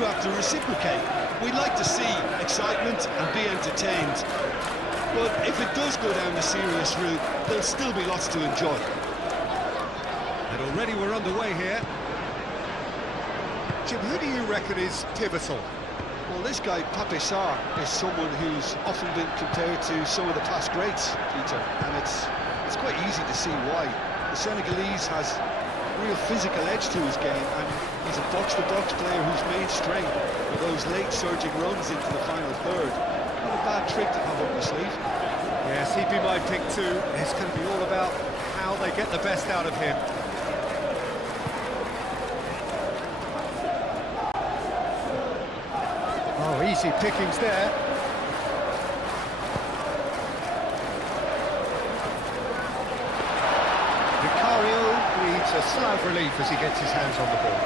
you have to reciprocate. We'd like to see excitement and be entertained. But if it does go down the serious route, there'll still be lots to enjoy. And already we're underway here. Jim, who do you reckon is pivotal? Well, this guy, Pape Sarr, is someone who's often been compared to some of the past greats, Peter, and it's quite easy to see why. The Senegalese has a real physical edge to his game, and he's a box-to-box player whose main strength are those late surging runs into the final third. Not a bad trick to have up your sleeve. Yes, he'd be my pick too. It's going to be all about how they get the best out of him. Oh, easy pickings there. Vicario needs a sigh of relief as he gets his hands on the ball.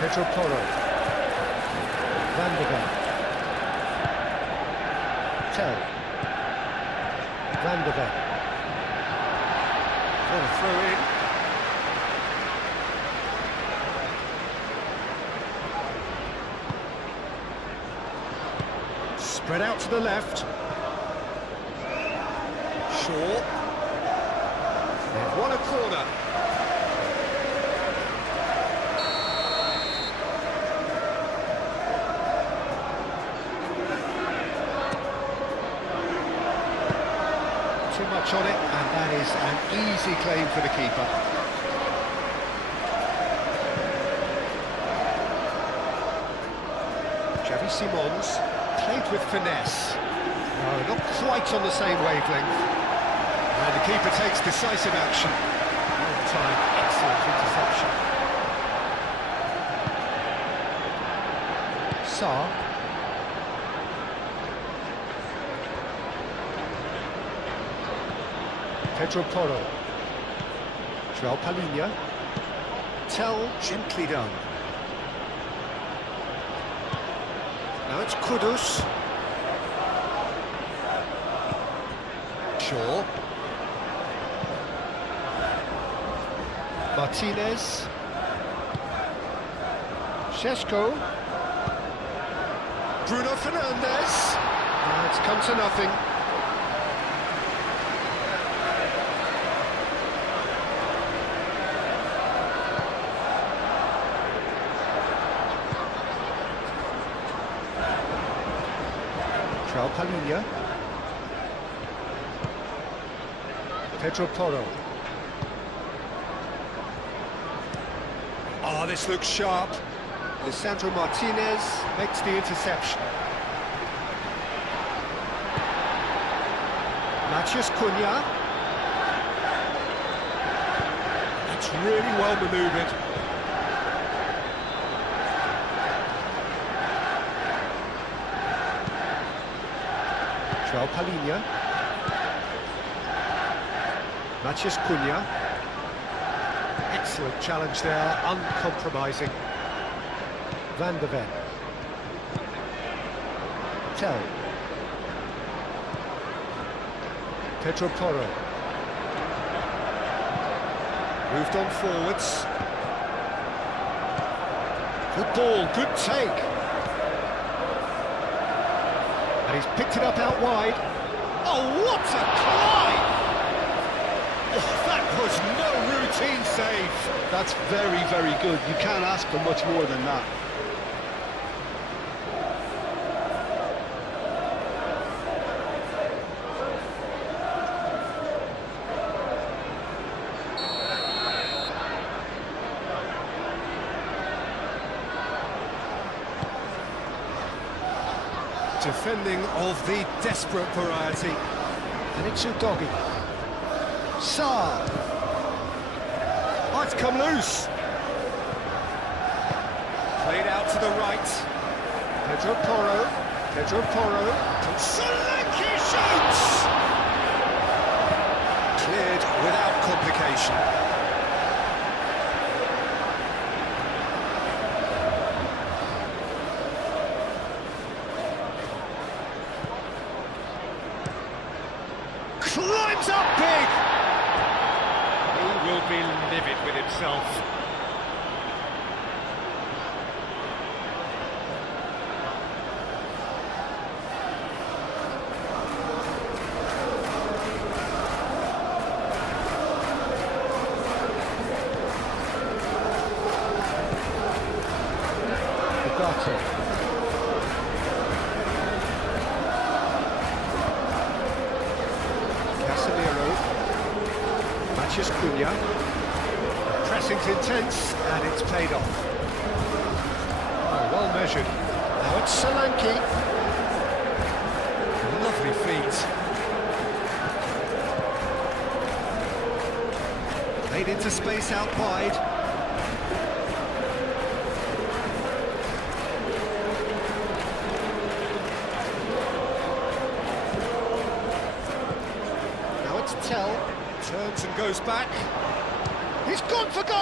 Pedro Porro. Van de Ven. Tell. Van de Ven. What a throw in. Spread out to the left. Shaw. They've won a corner. Too much on it, and that is an easy claim for the keeper. Xavi Simons. Played with finesse. No, not quite on the same wavelength. And the keeper takes decisive action. Long time, excellent interception. Sarr. Pedro Porro. João Palhinha. Tell, gently done. Now it's Kudus. Shaw. Martinez. Šeško. Bruno Fernandes. It's come to nothing. João Palhinha. Pedro Porro. Oh, this looks sharp. Lisandro Martinez makes the interception. Matheus Cunha. That's really well manoeuvred. João Palhinha. Matheus Cunha. Excellent challenge there, uncompromising. Van de Ven. Tell. Pedro Porro. Moved on forwards. Good ball, good take. And he's picked it up out wide. Oh, what a climb! Oh, that was no routine save. That's very, very good. You can't ask for much more than that. Defending of the desperate variety. And it's Udogi. Sarr. Oh, it's come loose. Played out to the right. Pedro Porro. Pedro Porro. Solanke shoots! Cleared without complication. Climbs up big! He will be livid with himself. Ugarte. Casemiro. Matches Cunha. Pressing's intense, and it's paid off. Oh, well measured. Now it's Solanke. Lovely feet. Made into space out wide. Now it's Tell. Turns and goes back. He's gone for goal!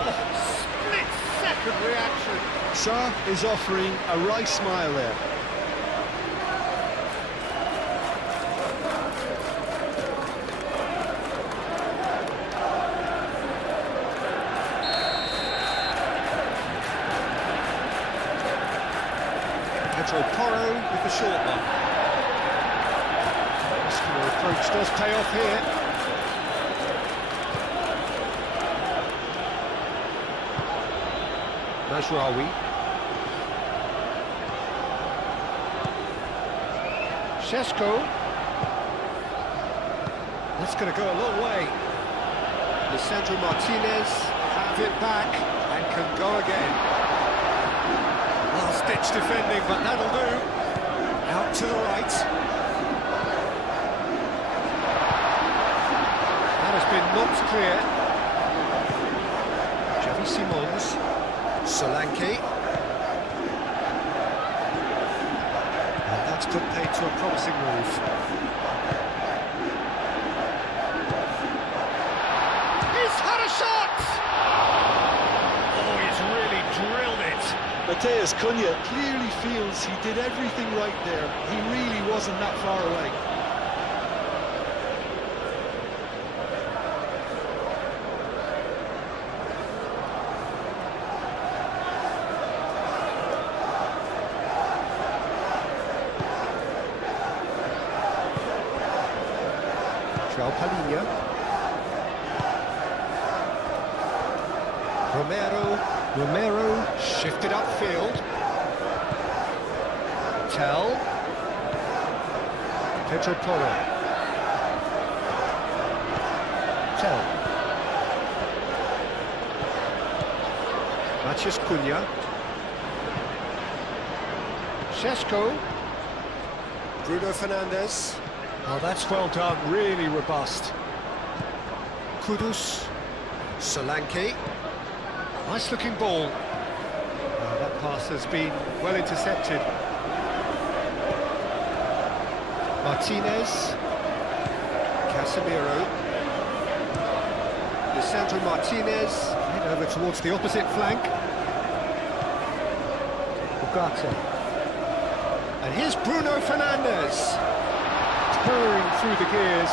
Oh, split-second reaction. Sarr is offering a wry smile there. Porro with the short one. Muscular approach does pay off here. Mazraoui. Šeško. That's going to go a long way. Lisandro Martinez have it back and can go again. Last-ditch defending, but that'll do. Out to the right. That has been knocked clear. Xavi Simons. Solanke. And that's put paid to a promising move. He's had a shot! Oh, he's really drilled it. Matheus Cunha clearly feels he did everything right there. He really wasn't that far away. João Palhinha. Romero shifted upfield. Tell. Pedro Porro. Tell. Mathias Cunha. Šeško. Bruno Fernandes. Oh, that's well done, really robust. Kudus. Solanke. Nice looking ball. Oh, that pass has been well intercepted. Martinez. Casemiro. Lisandro Martinez. Head over towards the opposite flank. Ugarte. And here's Bruno Fernandes. Purring through the gears.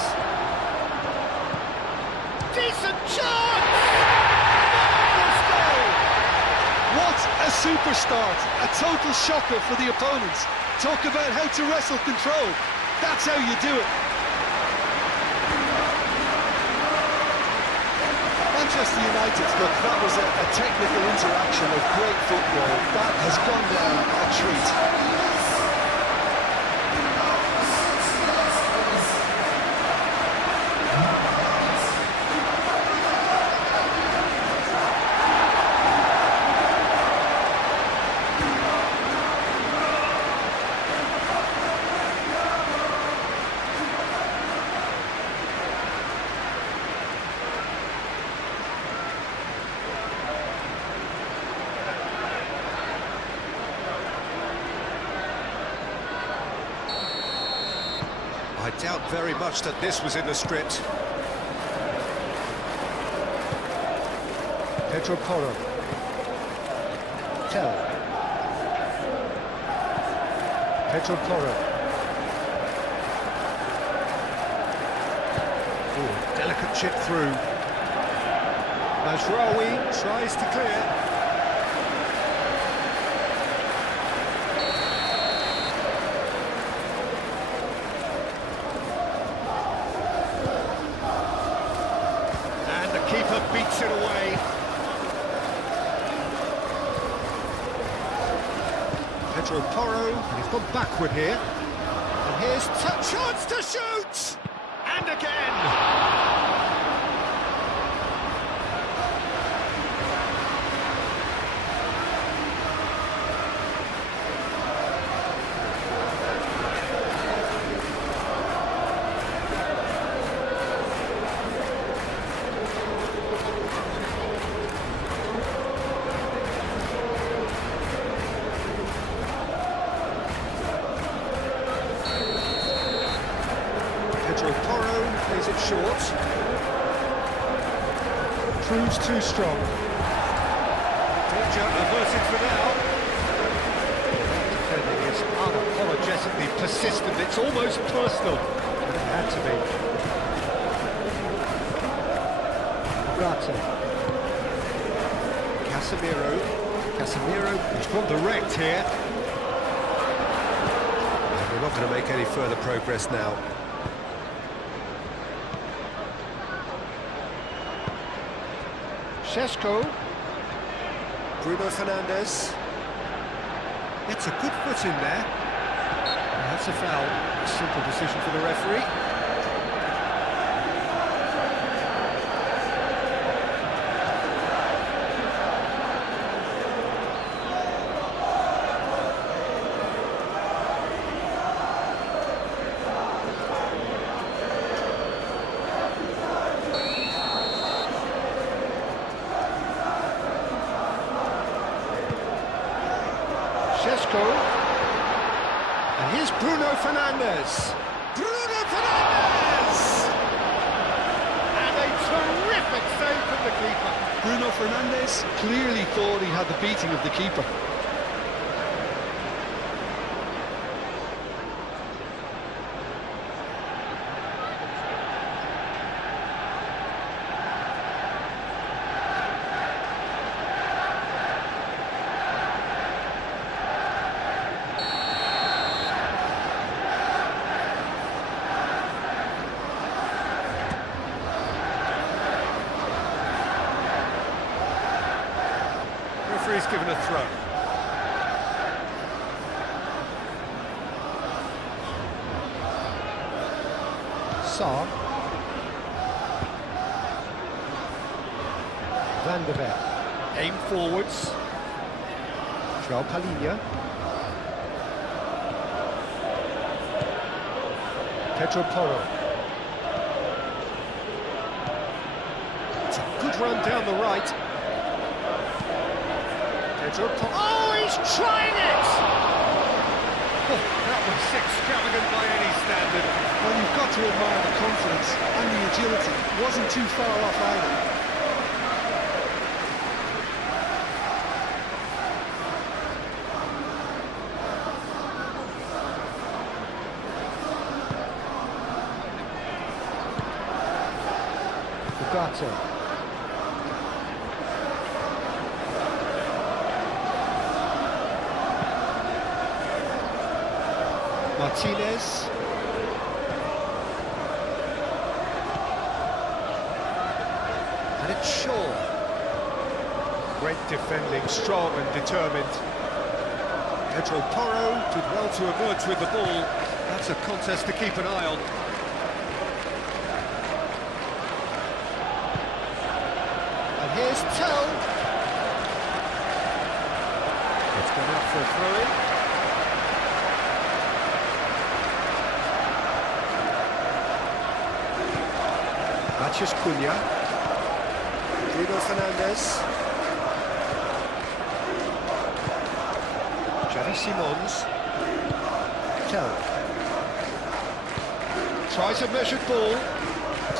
Decent chance! Marvellous goal! What a super start! A total shocker for the opponents. Talk about how to wrestle control. That's how you do it. Manchester United, look, that was a technical interaction of great football. That has gone down a treat. I doubt very much that this was in the script. Pedro Porro. Tell. Pedro Porro. Ooh, delicate chip through. Mazraoui tries to clear. Keeper beats it away. Pedro Porro, and he's gone backward here. And here's chance to shoot! And again! Pedro Porro plays it short. Proves too strong. Danger averted for now. Defending is unapologetically persistent. It's almost personal. But it had to be. Rata. Casemiro has gone direct here. And we're not going to make any further progress now. Šeško. Bruno Fernandes. It's a good foot in there. And that's a foul. A simple decision for the referee. Šeško. And here's Bruno Fernandes. Bruno Fernandes! And a terrific save from the keeper. Bruno Fernandes clearly thought he had the beating of the keeper. Referee's given a throw. Saar. Van der Beek. Aim forwards. João Palhinha. Pedro Porro. It's a good run down the right. Oh, he's trying it! Oh, that was extravagant by any standard. Well, you've got to admire the confidence and the agility. Wasn't too far off either. Ugarte. Martinez. And it's Shaw. Great defending, strong and determined. Pedro Porro did well to emerge with the ball. That's a contest to keep an eye on. And here's Tell. It's gone out for a throw-in. Matheus Cunha. Bruno Fernandes. Xavi Simons. Tell. Tries a measured ball.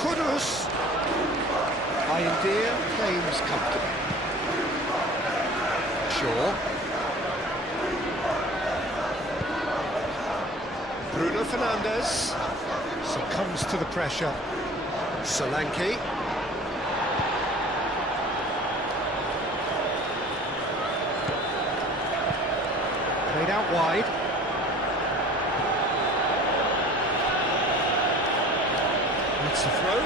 Kudus. Irondeer claims comfortably. Shaw. Bruno Fernandes succumbs to the pressure. Solanke. Played out wide. That's a throw.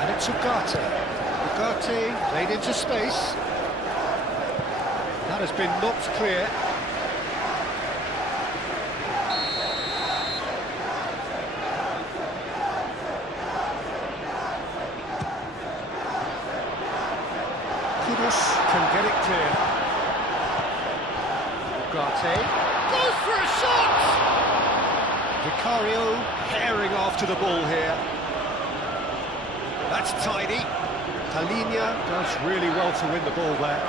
And it's It's Ugarte. Ugarte played into space. That has been knocked clear. Kudus can get it clear. Ugarte goes for a shot! Vicario herring after the ball here. That's tidy. Talinia does really well to win the ball there.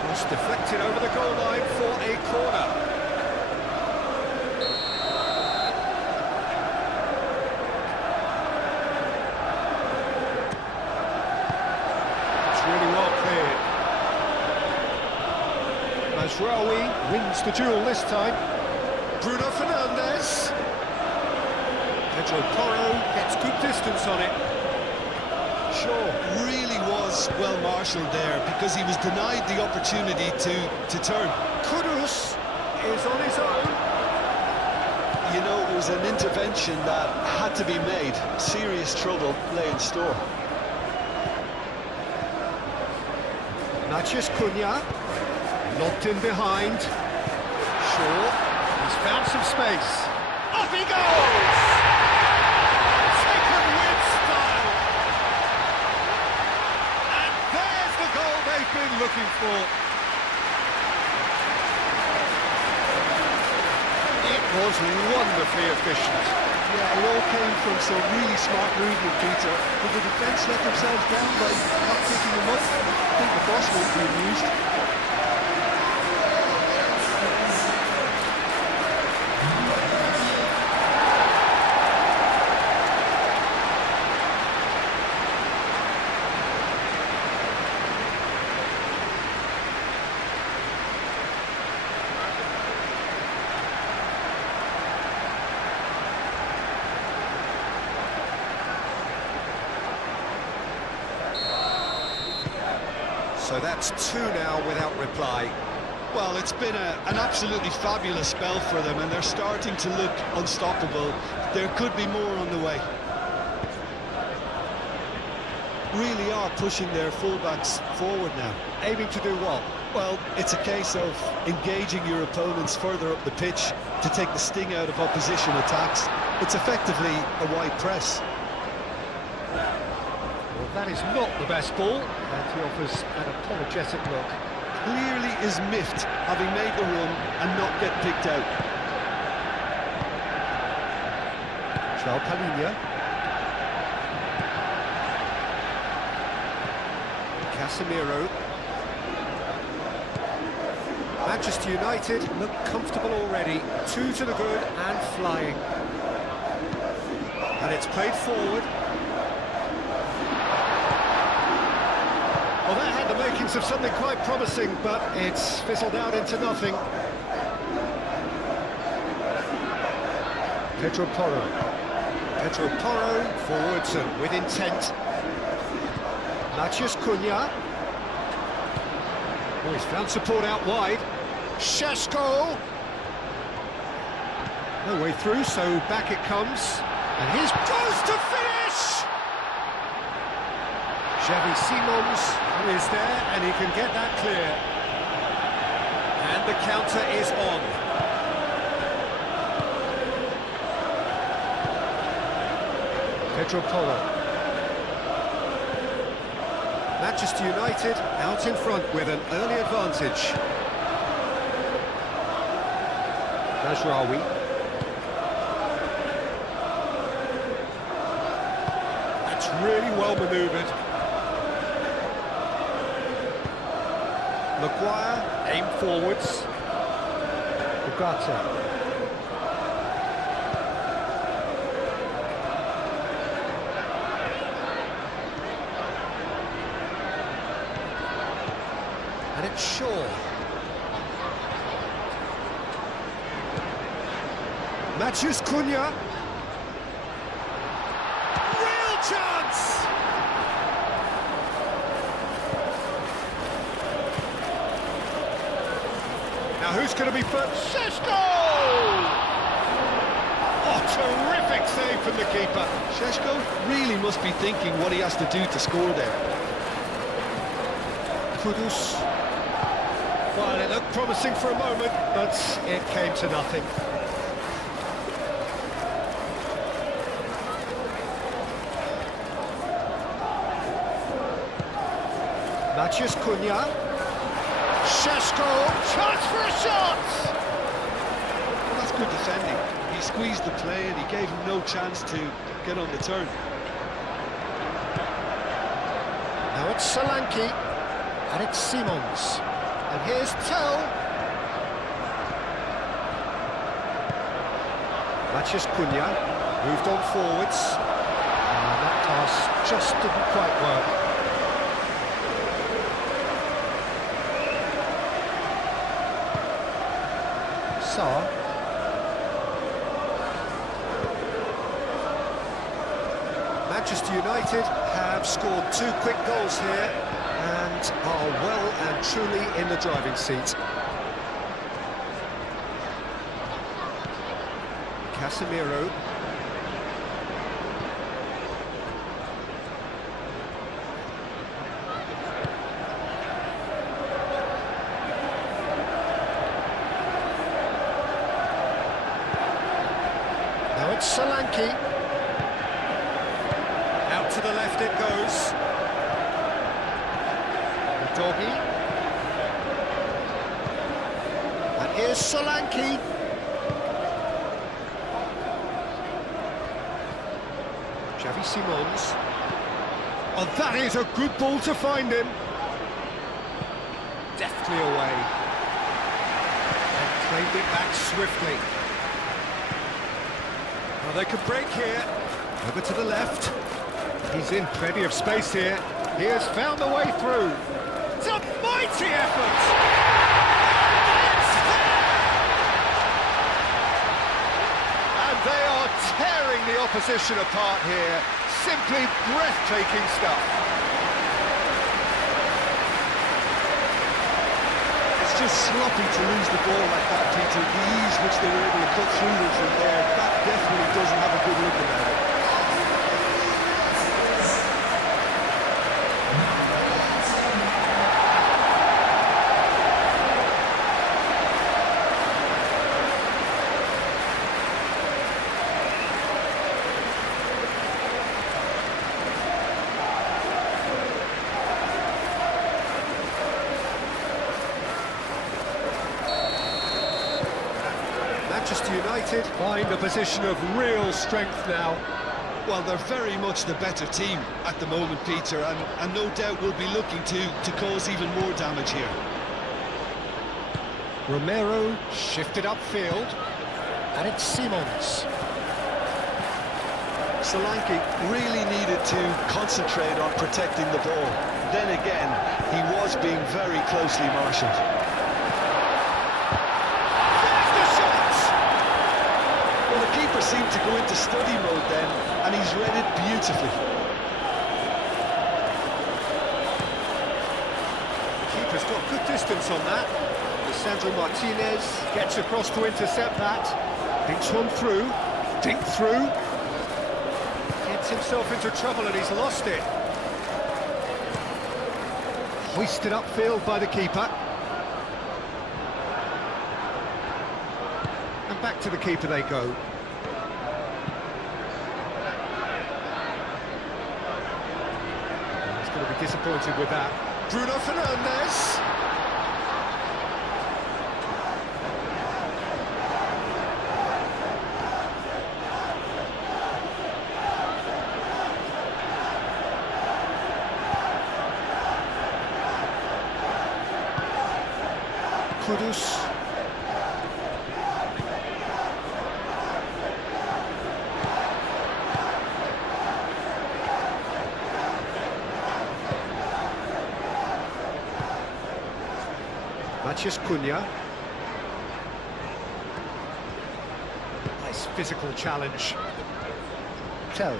Cross deflected over the goal line for a corner. Really well cleared. Mazraoui wins the duel this time. Bruno Fernandes. Pedro Porro gets good distance on it. Sure, really was well marshalled there because he was denied the opportunity to turn. Kudus is on his own. You know, it was an intervention that had to be made. Serious trouble lay in store. Matheus Cunha, locked in behind. Shaw, he's found some space. Off he goes! Taken with style. And there's the goal they've been looking for. It was wonderfully efficient. Yeah, it all came from some really smart movement, Peter. Did the defence let themselves down by not picking them up? I think the boss won't be amused. So that's two now without reply. Well, it's been an absolutely fabulous spell for them, and they're starting to look unstoppable. There could be more on the way. Really are pushing their fullbacks forward now. Aiming to do what? Well, it's a case of engaging your opponents further up the pitch to take the sting out of opposition attacks. It's effectively a wide press. Well, that is not the best ball, and he offers an apologetic look. Clearly is miffed, having made the run and not get picked out. João Palhinha. Casemiro. Manchester United look comfortable already. 2 to the good and flying. And it's played forward. Well, that had the makings of something quite promising, but it's fizzled out into nothing. Pedro Porro. Pedro Porro forwards and with intent. Matheus Cunha. Oh, he's found support out wide. Šeško. No way through, so back it comes. And here's goes to finish! Xavi Simons is there, and he can get that clear. And the counter is on. Pedro Porro. Manchester United out in front with an early advantage. Mazraoui. That's really well manoeuvred. Maguire, aim forwards. Ugarte. And it's Shaw. Matheus Cunha. Real chance! Now who's going to be first? Šeško! Oh, terrific save from the keeper. Šeško really must be thinking what he has to do to score there. Kudus. Well, it looked promising for a moment, but it came to nothing. Maciej Cunha. Šeško, chance for a shot! Well, that's good defending. He squeezed the play and he gave him no chance to get on the turn. Now it's Solanke, and it's Simons. And here's Tell. Maciej Cunha moved on forwards. And that pass just didn't quite work. Sarr. Manchester United have scored 2 quick goals here and are well and truly in the driving seat. Casemiro. Now it's Solanke. Out to the left it goes. Doggy. And here's Solanke. Xavi Simons. Oh, that is a good ball to find him. Deftly away. And claimed it back swiftly. Well, they could break here. Over to the left. He's in plenty of space here. He has found the way through. It's a mighty effort! It's there! And they are tearing the opposition apart here. Simply breathtaking stuff. It's just sloppy to lose the ball like that, Peter. The ease which they were able to cut through them from there, that definitely doesn't have a good look about it. Manchester United find a position of real strength now. Well, they're very much the better team at the moment, Peter, and no doubt will be looking to cause even more damage here. Romero shifted upfield, and it's Simons. Solanke really needed to concentrate on protecting the ball. Then again, he was being very closely marshalled. Seemed to go into study mode then, and he's read it beautifully. Keeper's got good distance on that. Lisandro Martinez gets across to intercept that. Dinks one through. Dink through. Gets himself into trouble and he's lost it. Hoisted upfield by the keeper. And back to the keeper they go. Going to be disappointed with that. Bruno Fernandes. Kudus. Maciej Cunha. Nice physical challenge. Tell.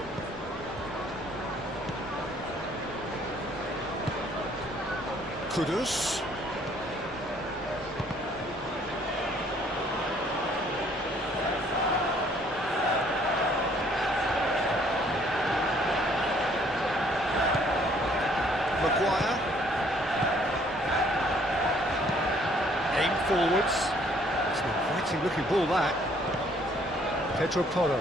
forwards. It's an inviting looking ball, that. Pedro Porro.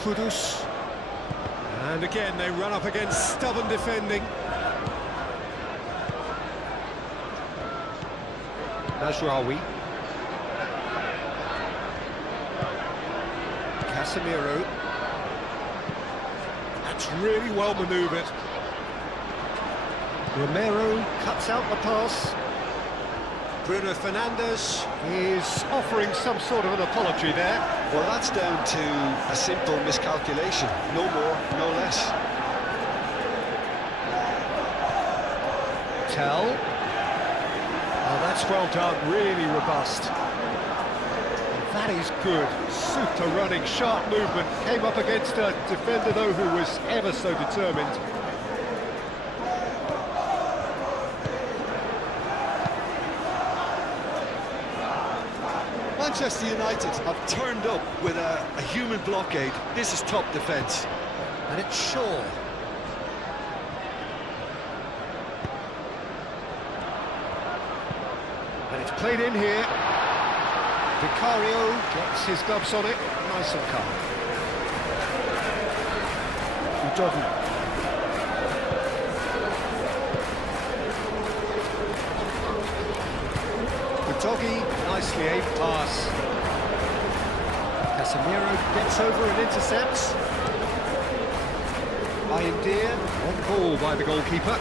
Kudus. And again they run up against stubborn defending. Mazraoui. Casemiro. That's really well manoeuvred. Romero cuts out the pass. Bruno Fernandes is offering some sort of an apology there. Well, that's down to a simple miscalculation. No more, no less. Tell. Oh, that's well done, really robust. That is good. Super running, sharp movement. Came up against a defender, though, who was ever so determined. Manchester United have turned up with a human blockade. This is top defence. And it's Shaw. And it's played in here. Vicario gets his gloves on it. Nice and calm. Udogie. Udogie, nicely aimed pass. Casemiro gets over and intercepts. Bayindir on ball by the goalkeeper.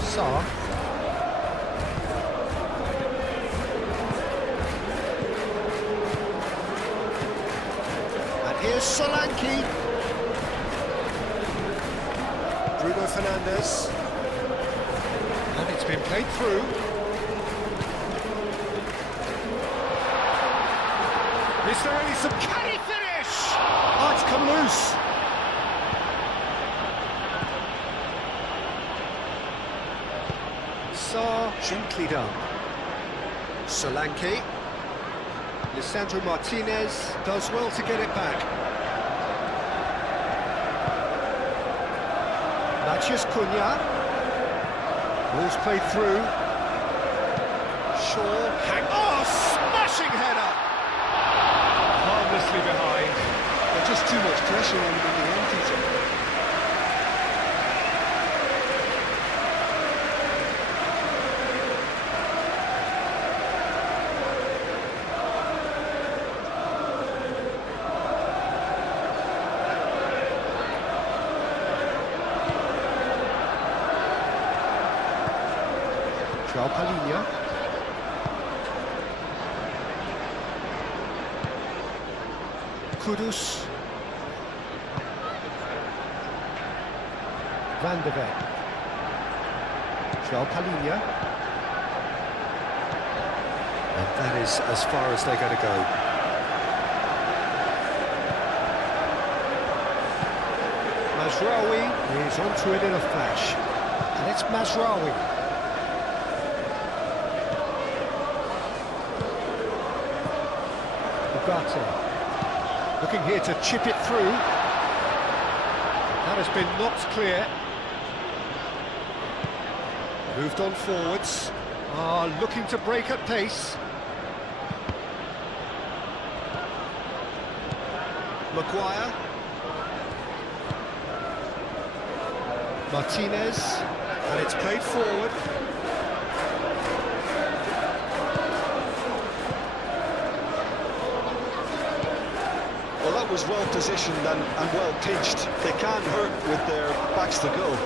Sarr. Here's Solanke. Bruno Fernandes. And it's been played through. Is there any some... Can he finish? Oh, it's come loose. Sarr, gently done. Solanke. Lisandro Martinez does well to get it back. Matheus Cunha. Ball's played through. Shaw. Oh, smashing header! Harmlessly behind. There's just too much pressure on him in the end, Peter. Palinha. Kudus. Van de Ven. Palinha. And that is as far as they're going to go. Mazraoui is onto it in a flash. And it's Mazraoui. Looking here to chip it through. That has been knocked clear. Moved on forwards. Looking to break at pace. Maguire. Martinez. And it's played forward. Well, that was well positioned and well pitched. They can't hurt with their backs to go.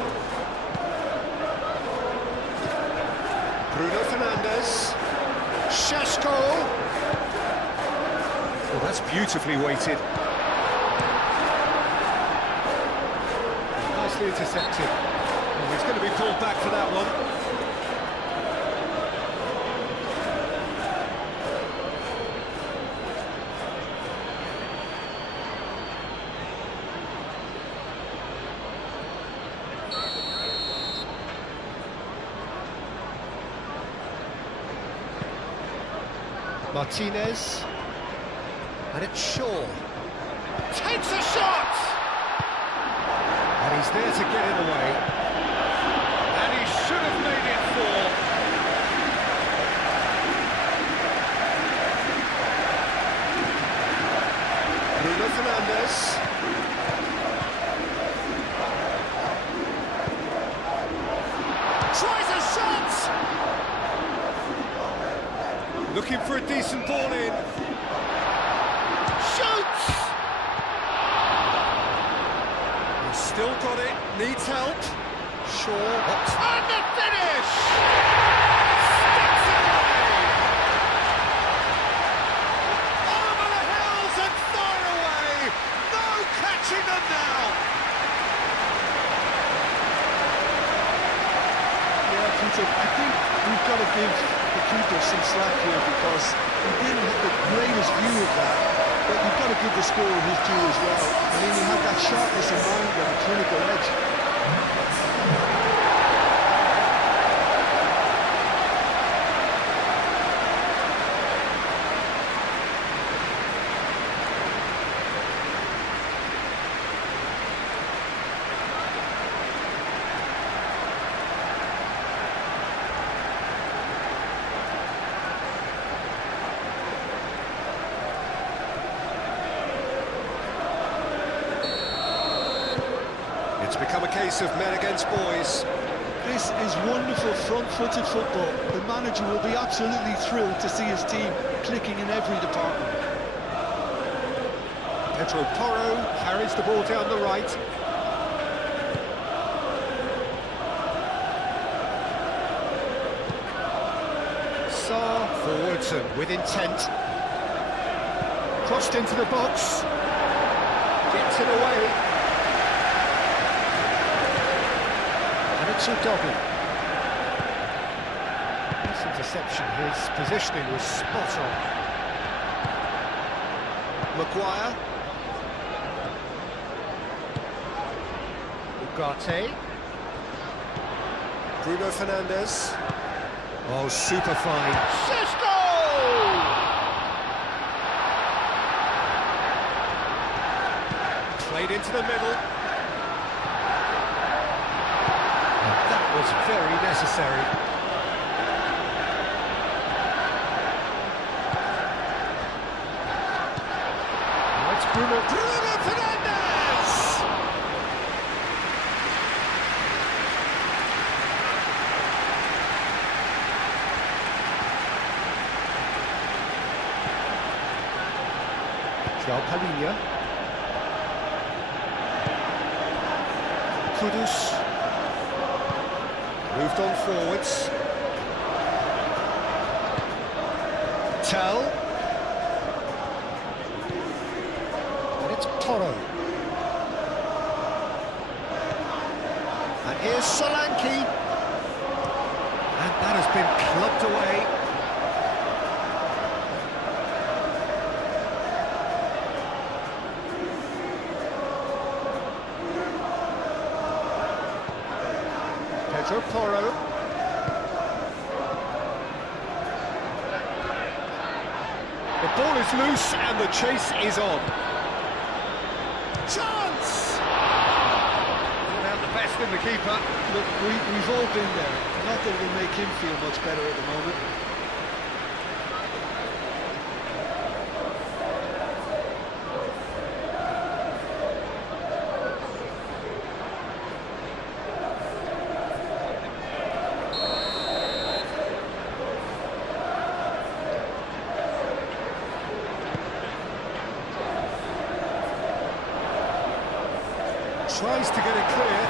Bruno Fernandes. Šeško. Well, that's beautifully weighted. Nicely intercepted. Well, he's going to be pulled back for that one. Martinez, and it's Shaw. Takes a shot! And he's there to get it away. And he should have made it 4. Bruno Fernandes. Tries a shot! Looking for a decent ball in. Shoots! He's still got it, needs help. Shaw. And the finish! Sticks it away! Over the hills and far away! No catching them now! Yeah, Peter, I think we've got to give the keeper some slack here because he didn't have the greatest view of that, but you've got to give the scorer his due as well. I mean, he had that sharpness of mind and a clinical edge. It's become a case of men against boys. This is wonderful front-footed football. The manager will be absolutely thrilled to see his team clicking in every department. Pedro Porro carries the ball down the right. Sarr forwards and with intent. Crossed into the box. Gets it away. And it's Udogie. Nice interception. His positioning was spot on. Maguire. Ugarte. Bruno Fernandes. Oh, super fine. Šeško! Played into the middle. And that was very necessary. Now it's Bruno Fernandes! João Palhinha. Kudus. Moved on forwards. Tell. And it's Porro. And here's Solanke. And that has been clubbed away. Pedro Porro. The ball is loose and the chase is on. Chance! Without the best in the keeper. Look, we've all been there. Not that it will make him feel much better at the moment. Tries to get it clear.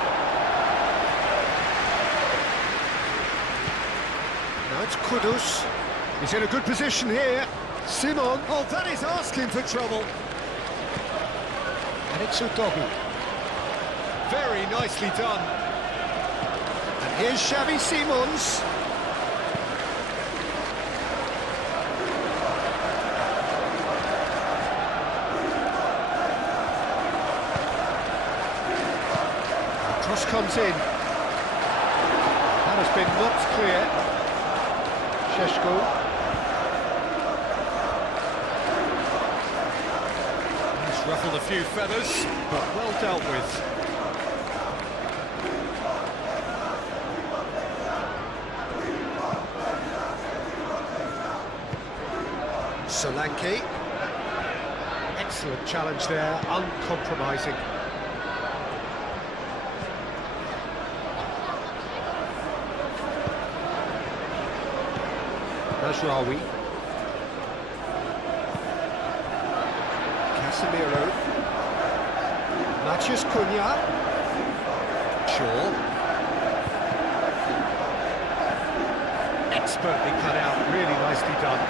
Now it's Kudus. He's in a good position here. Simon. Oh, that is asking for trouble. And it's Udogie. Very nicely done. And here's Xavi Simons. Cross comes in. That has been knocked clear. Šeško. He's Ruffled a few feathers, but well dealt with. Solanke. Excellent challenge there, uncompromising. Najraoui. Casemiro. Matheus Cunha. Shaw. Expertly cut out, really nicely done.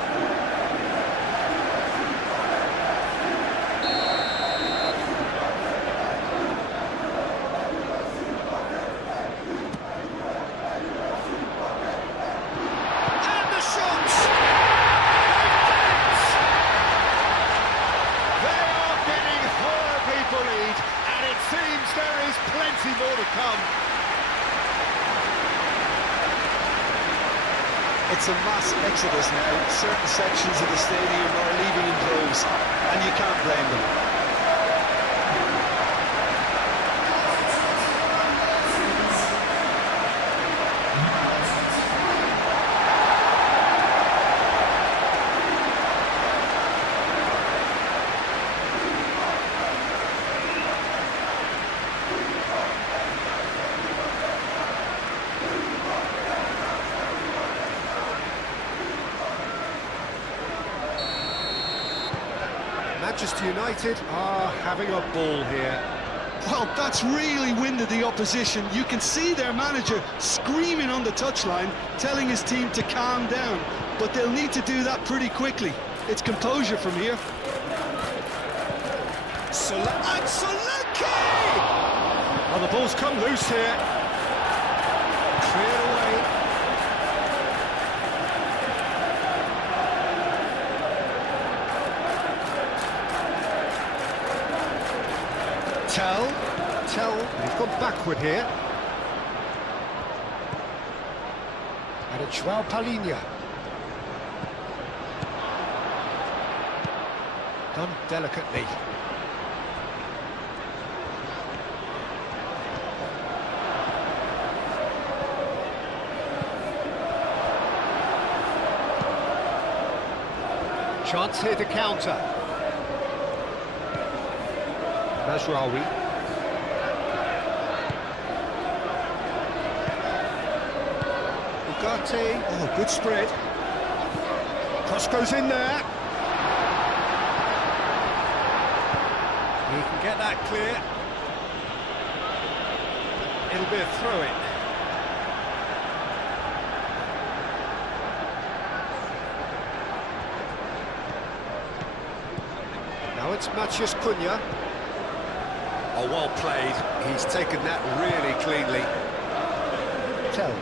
Plenty more to come. It's a mass exodus now. Certain sections of the stadium are leaving in droves, and you can't blame them. Manchester United are having a ball here. Well, that's really winded the opposition. You can see their manager screaming on the touchline, telling his team to calm down. But they'll need to do that pretty quickly. It's composure from here. And Solanke! Well, the ball's come loose here. Cleared away. Tell, he's gone backward here. And it's João Palhinha. Done delicately. Chance here to counter. Najraoui. Oh, good spread. Cross goes in there. He can get that clear. It'll be a throw-in. Now it's Matheus Cunha. Oh, well played. He's taken that really cleanly. Tell.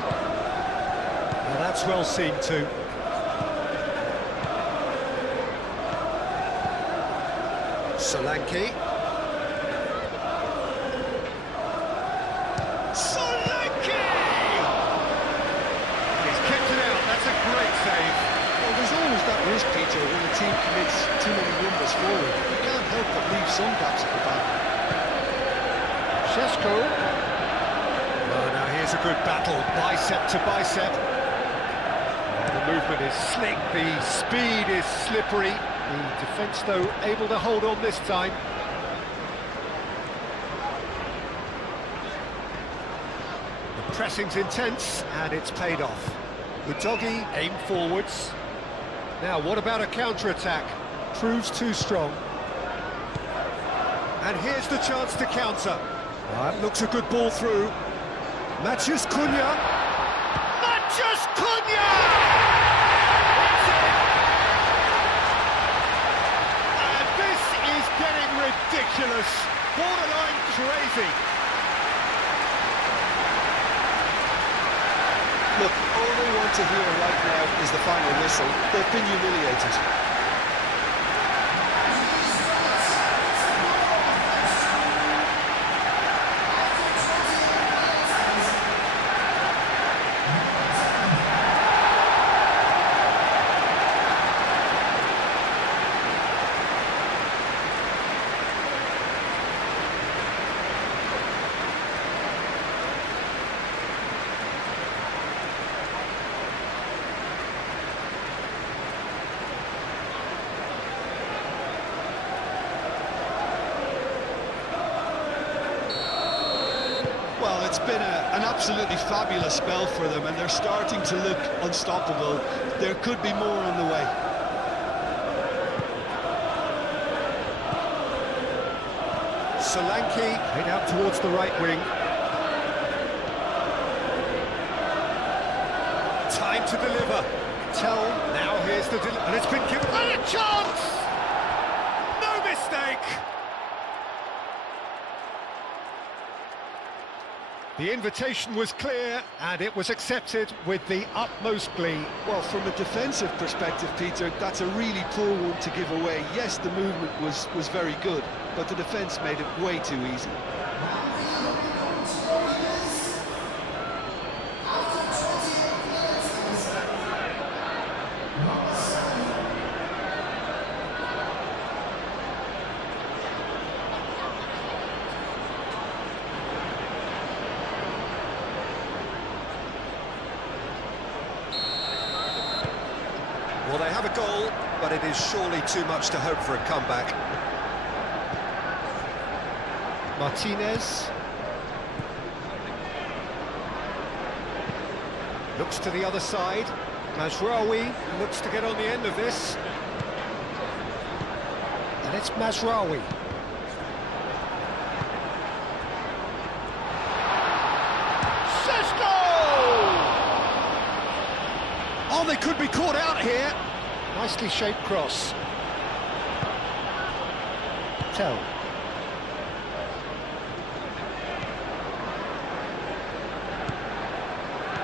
Now that's well seen too. Solanke. Solanke! He's kept it out. That's a great save. Well, there's always that risk, Peter, when the team commits too many numbers forward. You can't help but leave some gaps at the back. Šeško. Oh, now here's a good battle, bicep to bicep. The movement is slick, the speed is slippery. The defence, though, able to hold on this time. The pressing's intense, and it's paid off. The doggy aim forwards. Now, what about a counter-attack? Proves too strong. And here's the chance to counter. That looks a good ball through. Matheus Cunha. Matheus Cunha! That's it! And this is getting ridiculous. Borderline crazy. Look, all they want to hear right now is the final whistle. They've been humiliated. it's been an absolutely fabulous spell for them, and they're starting to look unstoppable. There could be more on the way. Solanke head out towards the right wing. Time to deliver. Tell, now here's the and it's been given a chance! No mistake! The invitation was clear, and it was accepted with the utmost glee. Well, from a defensive perspective, Peter, that's a really poor one to give away. Yes, the movement was very good, but the defence made it way too easy. Well, they have a goal, but it is surely too much to hope for a comeback. Martinez. Looks to the other side. Mazraoui looks to get on the end of this. And it's Mazraoui. Oh, they could be caught out here. Nicely shaped cross. Tell.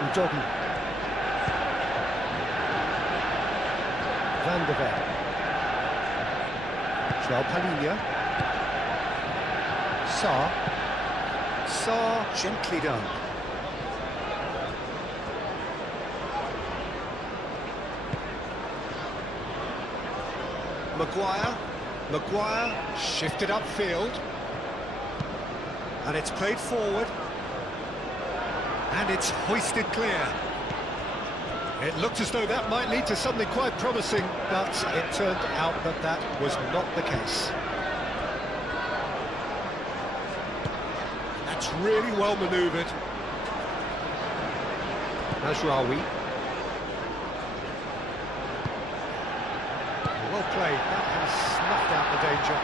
Udogi. Van der Ven. João Palhinha. Sarr gently done. Maguire shifted upfield, and it's played forward, and it's hoisted clear. It looked as though that might lead to something quite promising, but it turned out that that was not the case. That's really well manoeuvred. Mazraoui. Well played, that has snuffed out the danger.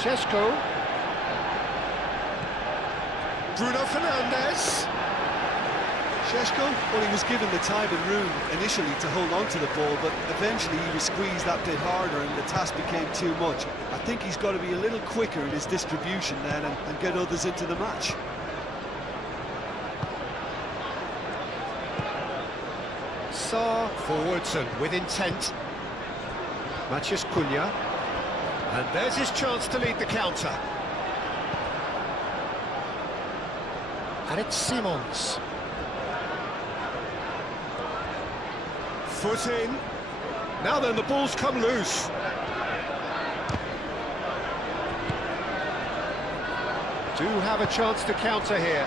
Šeško. Bruno Fernandes. Šeško, well, he was given the time and room initially to hold on to the ball, but eventually he was squeezed that bit harder and the task became too much. I think he's got to be a little quicker in his distribution then and get others into the match. Sarr forwards and with intent. Matheus Cunha. And there's his chance to lead the counter. And it's Simons. Foot in. Now then, the ball's come loose. Do have a chance to counter here.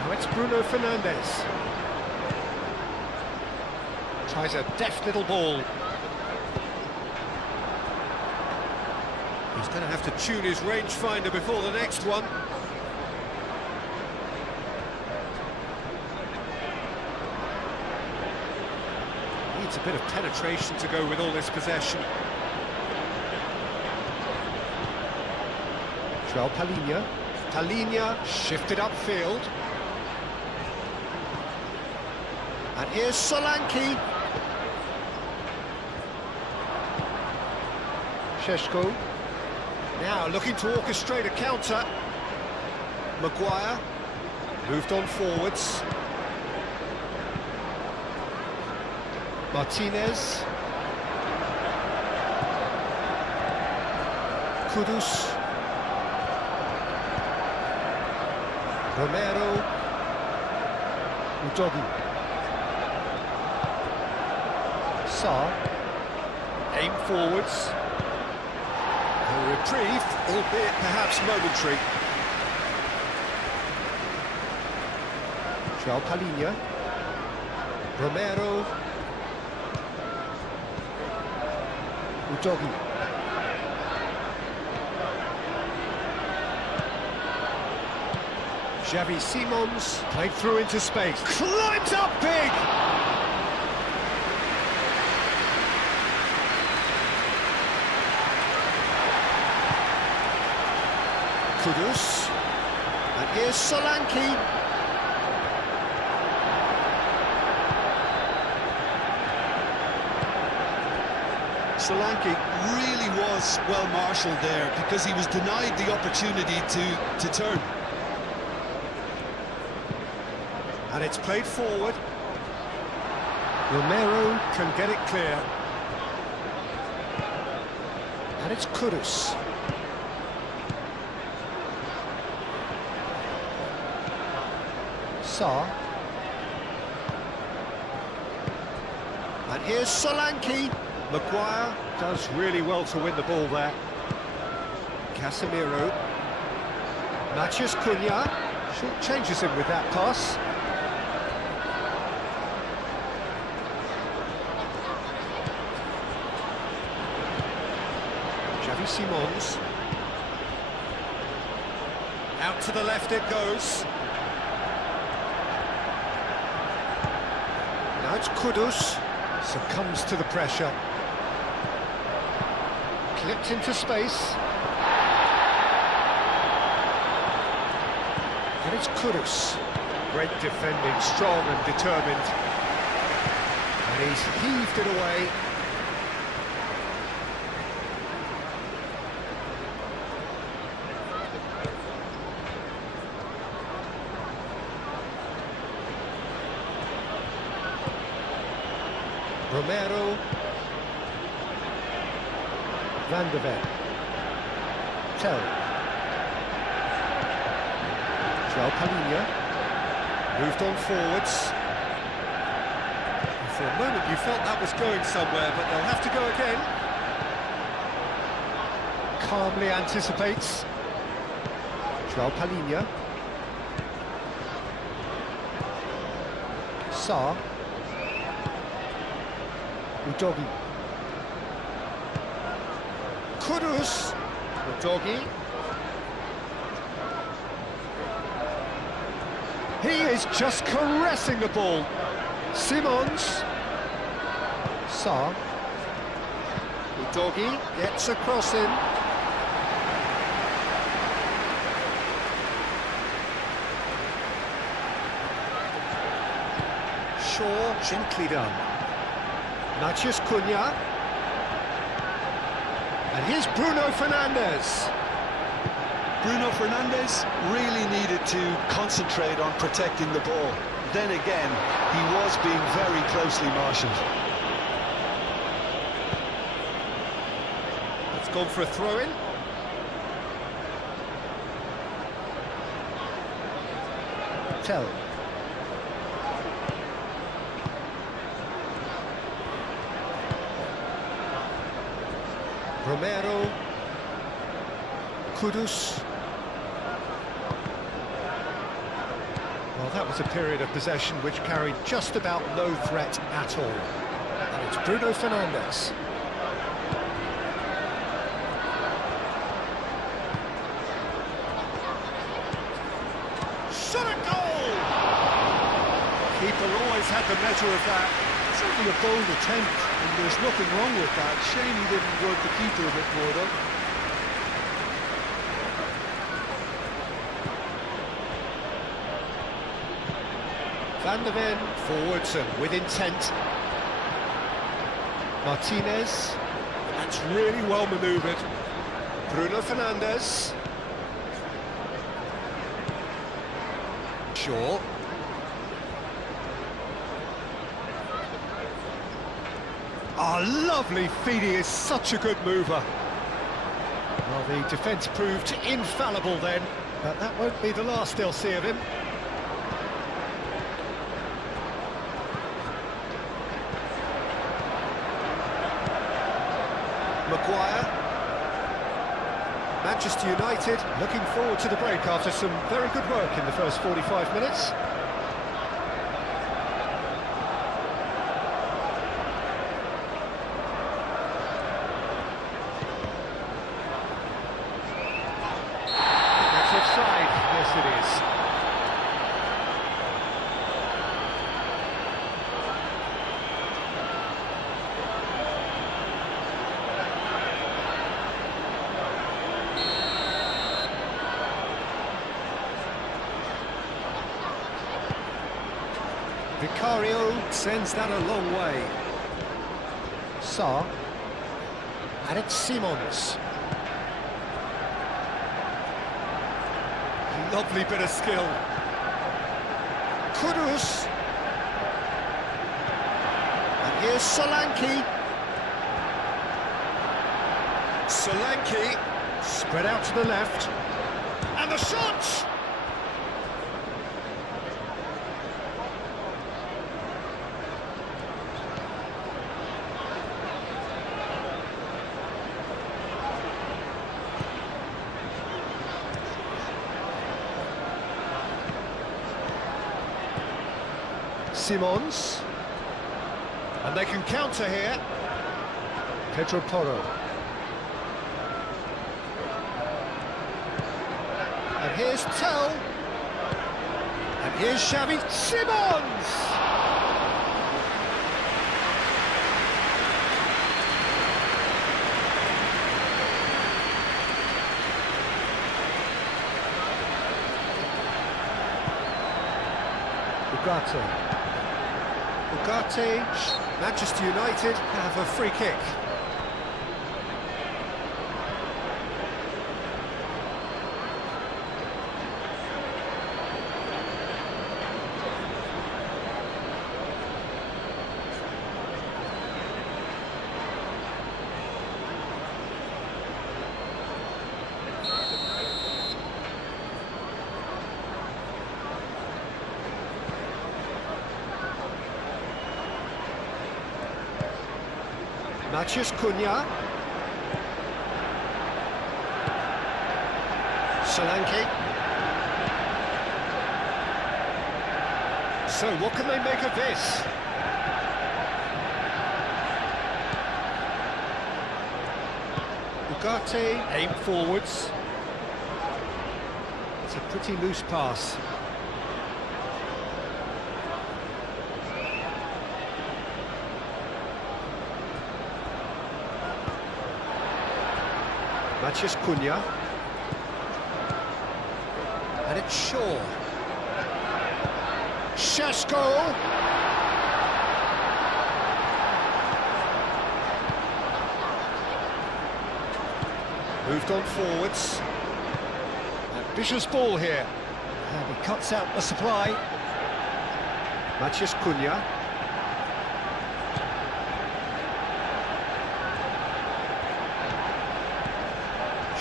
Now it's Bruno Fernandes. Tries a deft little ball. He's going to have to tune his rangefinder before the next one. Needs a bit of penetration to go with all this possession. João Palhinha. Palhinha shifted upfield. And here's Solanke. Šeško. Now looking to orchestrate a counter. Maguire moved on forwards. Martinez. Kudus. Romero. Udogi. Sarr. Aim forwards. A reprieve, albeit perhaps momentary. João Palhinha. Romero. Udogi. Xavi Simons, played through into space. Climbs up big! Kudus. And here's Solanke. Solanke really was well marshalled there because he was denied the opportunity to turn. And it's played forward. Romero can get it clear. And it's Kudus. Sarr. And here's Solanke. Maguire does really well to win the ball there. Casemiro. Matheus Cunha. Short changes him with that pass. Xavi Simons. Out to the left it goes. Now it's Kudus. Succumbs to the pressure. Clipped into space. And it's Kudus. Great defending, strong and determined. And he's heaved it away. Romero. Van de Ven. Tell. João Palhinha. Moved on forwards. And for a moment you felt that was going somewhere, but they'll have to go again. Calmly anticipates. João Palhinha. Sarr. Udogi. Kudus. Udogi. He is just caressing the ball. Simons. Sarr. Udogi gets across him. Shaw, gently done. Matheus Cunha. And here's Bruno Fernandes. Bruno Fernandes really needed to concentrate on protecting the ball. Then again, he was being very closely marshalled. It's gone for a throw-in. Tell. Romero. Kudus. Well, that was a period of possession which carried just about no threat at all. And it's Bruno Fernandes. Shot at goal! Keeper always had the measure of that. Certainly a bold attempt, and there's nothing wrong with that. Shame he didn't work the keeper a bit more, though. Van de Ven forwards and with intent. Martinez. That's really well manoeuvred. Bruno Fernandes. Shaw. Oh, lovely feed, he is such a good mover. Well, the defence proved infallible then, but that won't be the last they'll see of him. Maguire. Manchester United looking forward to the break after some very good work in the first 45 minutes. That's offside, yes it is. Vicario sends that a long way. Sarr. And it's Simons. Lovely bit of skill. Kudus. And here's Solanke. Solanke. Spread out to the left. And the shot! Simons, and they can counter here. Pedro Porro, and here's Tell, and here's Xavi Simons. Ugarte, Manchester United have a free kick. Matheus Cunha. Solanke. So what can they make of this? Ugarte aim forwards. It's a pretty loose pass. Matheus Cunha. And it's Shaw. Šeško. Moved on forwards. Ambitious ball here. And he cuts out the supply. Matheus Cunha.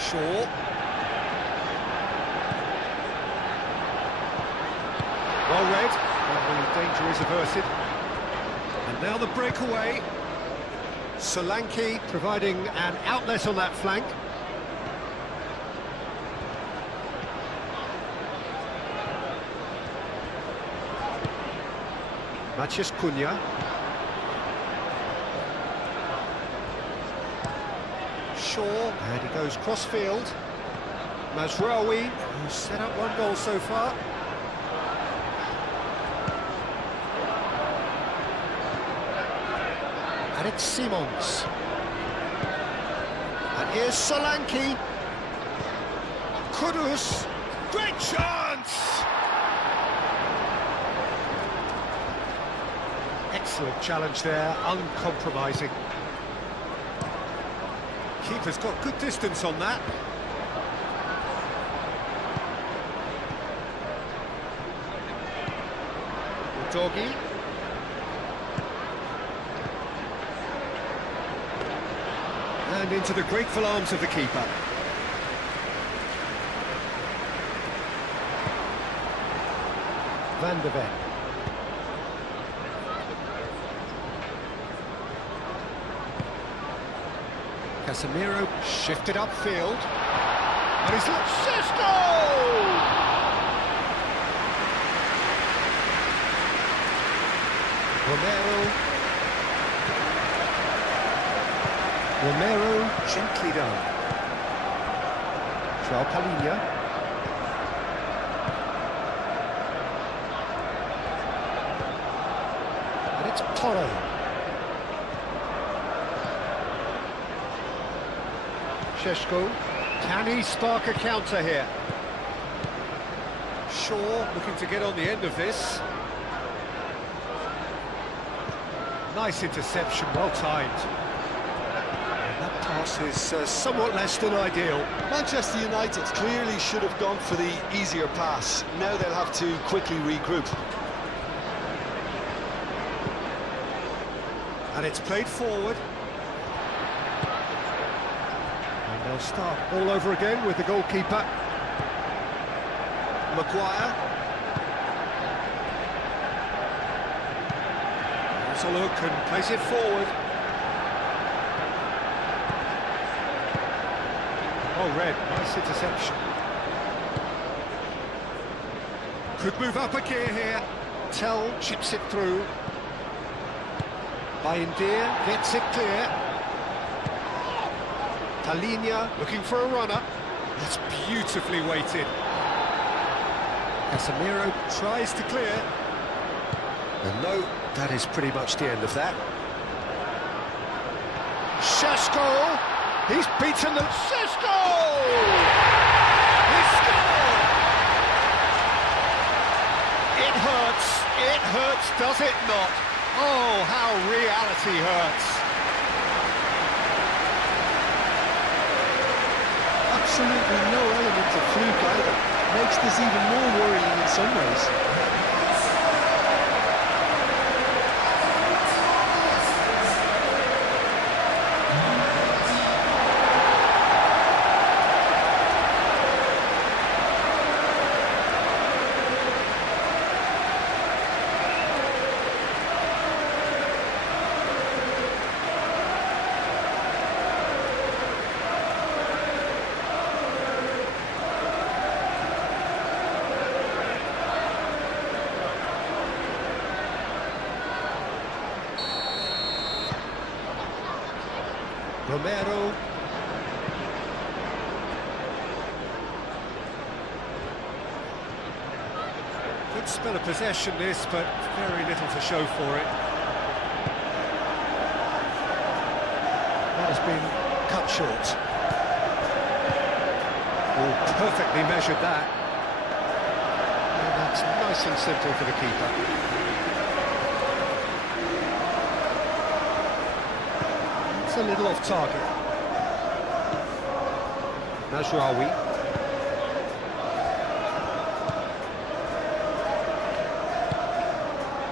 Shaw. Well read, and the danger is averted. And now the breakaway. Solanke providing an outlet on that flank. Matheus Cunha. Shaw, and he goes cross-field. Mazraoui, who's set up one goal so far. And it's Simons. And here's Solanke. Kudus. Great chance! Excellent challenge there, uncompromising. Keeper's got good distance on that. Doggy. And into the grateful arms of the keeper. Van de Ven. Casemiro shifted upfield. And he's looked Šeško! Romero gently done. João Palhinha. And it's Porro. Šeško. Can he spark a counter here? Shaw looking to get on the end of this. Nice interception, well timed. And that pass is somewhat less than ideal. Manchester United clearly should have gone for the easier pass. Now they'll have to quickly regroup. And it's played forward. And they'll start all over again with the goalkeeper. Maguire. Has a look and plays it forward. Oh, Red, nice interception. Could move up a gear here. Tell chips it through. Bayindir gets it clear. Talinia looking for a runner. That's beautifully weighted. Casemiro tries to clear. And no, that is pretty much the end of that. Šeško! He's beaten the... Šeško! He scored! It hurts, does it not? Oh, how reality hurts. Absolutely no element of fluke either. Makes this even more worrying in some ways. Romero. Good spell of possession this, but very little to show for it. That has been cut short. Oh, perfectly measured that. And that's nice and simple for the keeper. A little off target. Mazraoui.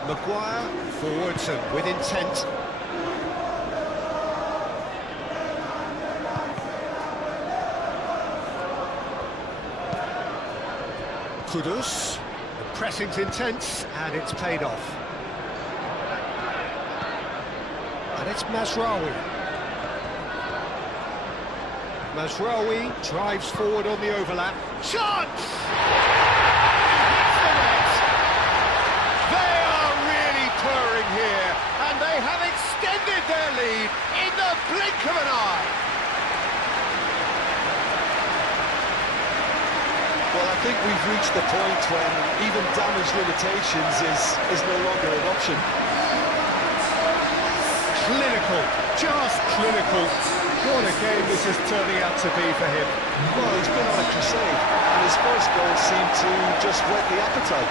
Maguire forwards and with intent. Kudus. The pressing's intense and it's paid off. And it's Mazraoui. Mazraoui drives forward on the overlap. Shot! Hits the net! They are really purring here, and they have extended their lead in the blink of an eye. Well, I think we've reached the point when even damage limitations is no longer an option. Clinical, just clinical. What a game this is turning out to be for him. Well, he's been on a crusade, and his first goal seemed to just whet the appetite.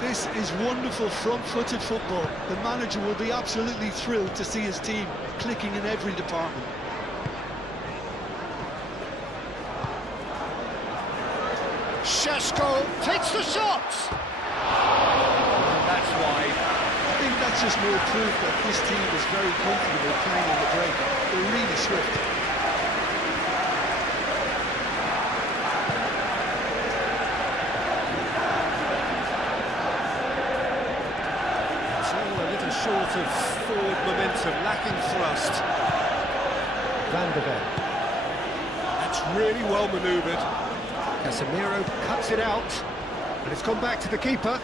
This is wonderful front-footed football. The manager will be absolutely thrilled to see his team clicking in every department. Šeško takes the shot! And that's wide. I think that's just more proof that this team is very comfortable playing on the break. They're really swift. Short of forward momentum, lacking thrust. Van der Ven. That's really well manoeuvred. Casemiro cuts it out, and it's gone back to the keeper.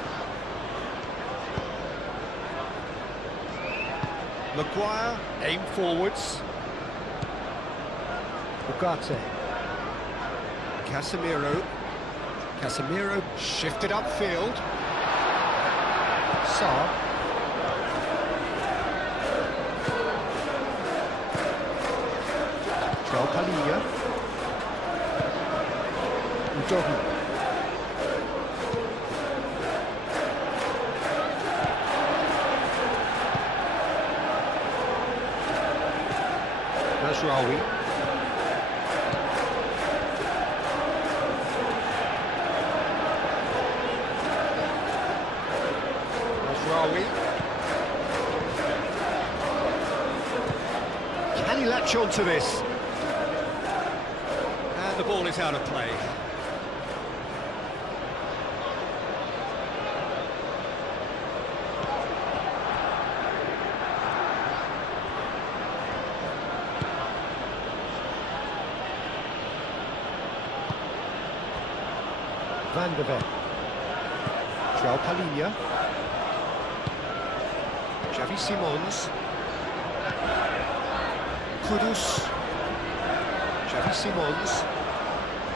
Maguire, aim forwards. The Ugarte. Casemiro shifted upfield. Sarr. João Palhinha. Udogu. Nasraoui. Can he latch on to this? And the ball is out of play. Van de Ven. João Palhinha. Xavi Simons. Kudus. Xavi Simons.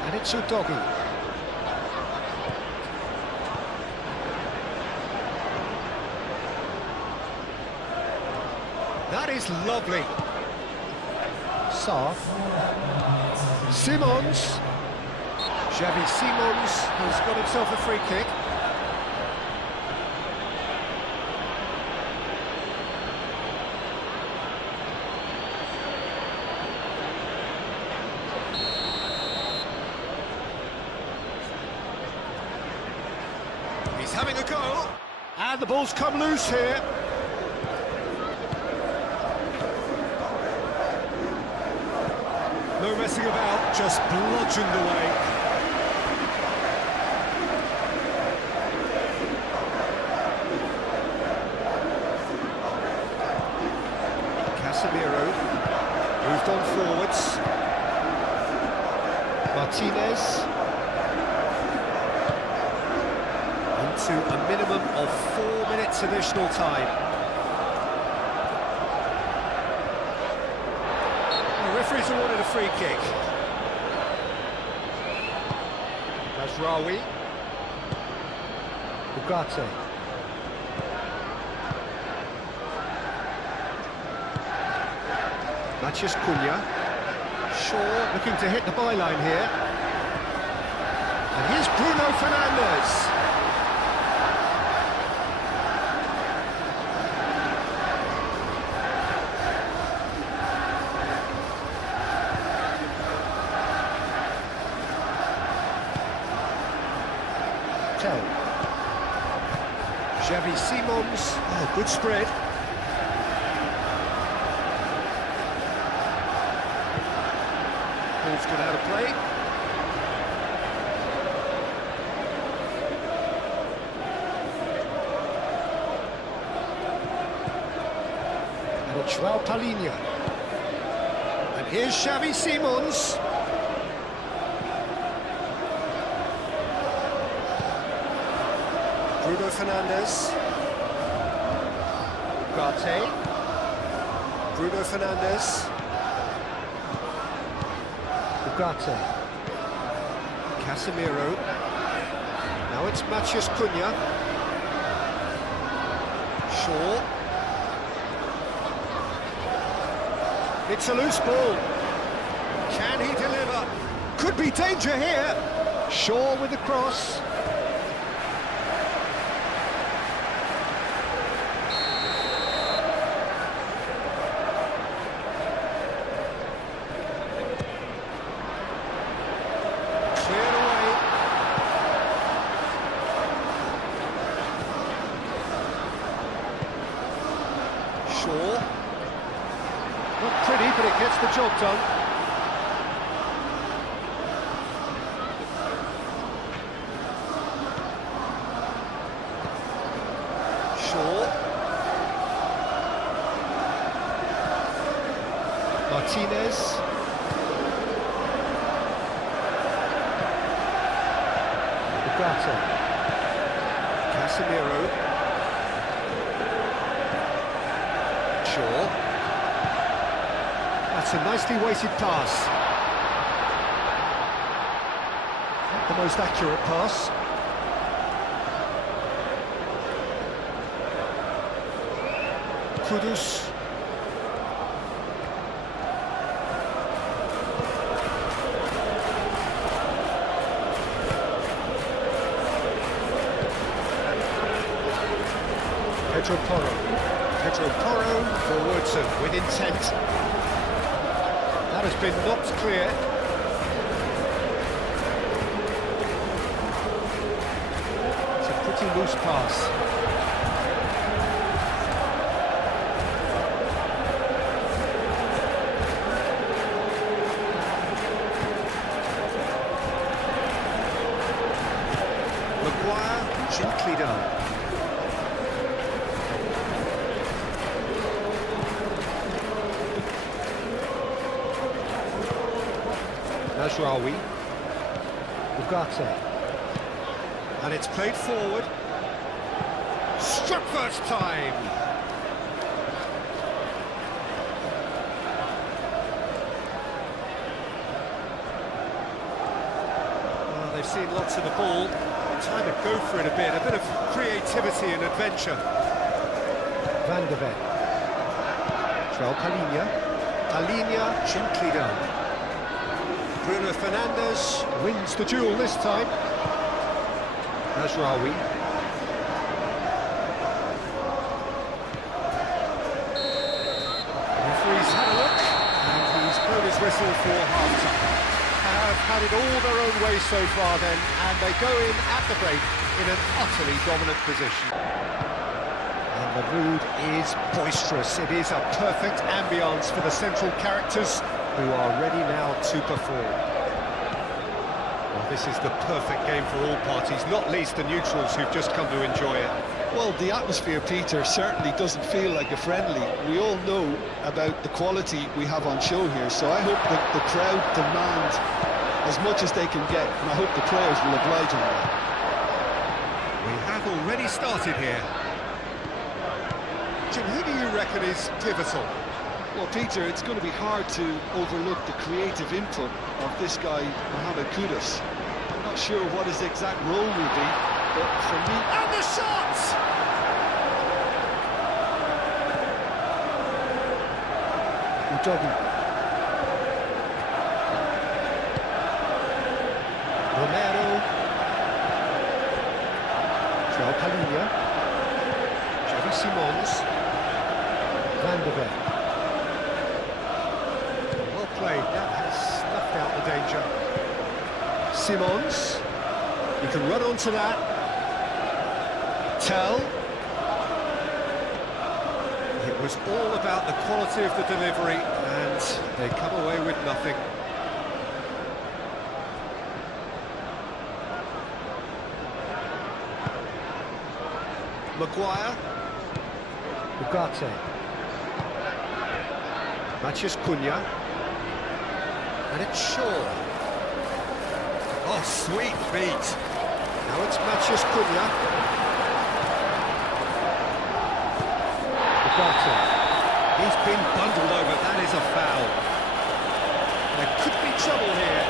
And it's Udogu. That is lovely. Sarr. Simons. Xavi Simons has got himself a free kick. He's having a go. And the ball's come loose here. No messing about, just bludgeoned away. Casemiro moved on forwards. Martinez into a minimum of 4 minutes additional time. The referee's awarded a free kick. Nasraoui. Ugarte. Matheus Cunha. Shaw looking to hit the byline here. And here's Bruno Fernandes. Xavi Simons. Oh, good spread. Ball's gone out of play. And it's João Palhinha. And here's Xavi Simons. Bruno Fernandes. Ugarte. Bruno Fernandes. Ugarte. Casemiro. Now it's Matheus Cunha. Shaw. It's a loose ball. Can he deliver? Could be danger here. Shaw with the cross. Not pretty, but it gets the job done. Shaw. Martinez. Ugarte. Casemiro. Shaw. That's a nicely weighted pass. the most accurate pass. Kudus. Pedro Porro forwards and with intent. That has been knocked clear. It's a pretty loose pass. Maguire gently done. Najraoui, Ugarte, and it's played forward, struck first time. Well, they've seen lots of the ball, time to go for it a bit of creativity and adventure. Van de Ven, João Palhinha, gently done. Bruno Fernandes wins the duel this time. Najraoui. Referee's had a look, and he's blown his whistle for half-time. Have had it all their own way so far then, and they go in at the break in an utterly dominant position. And the mood is boisterous. It is a perfect ambience for the central characters, who are ready now to perform. Well, this is the perfect game for all parties, not least the neutrals who've just come to enjoy it. Well, the atmosphere, Peter, certainly doesn't feel like a friendly. We all know about the quality we have on show here, so I hope that the crowd demand as much as they can get, and I hope the players will oblige on that. We have already started here. Jim, who do you reckon is pivotal? Well, Peter, it's going to be hard to overlook the creative input of this guy, Mohamed Kudus. I'm not sure what his exact role will be, but for me... And the shot! Udogi. Romero. João Palhinha. Xavi Simons. Van de Ven. Played, that has snuffed out the danger. Simons, you can run onto that. Tell. It was all about the quality of the delivery, and they come away with nothing. Maguire. Ugarte. Matheus Cunha. And it's Shaw. Oh, sweet feet. Now it's Matheus Cunha. Ugarte. He's been bundled over. That is a foul. There could be trouble here.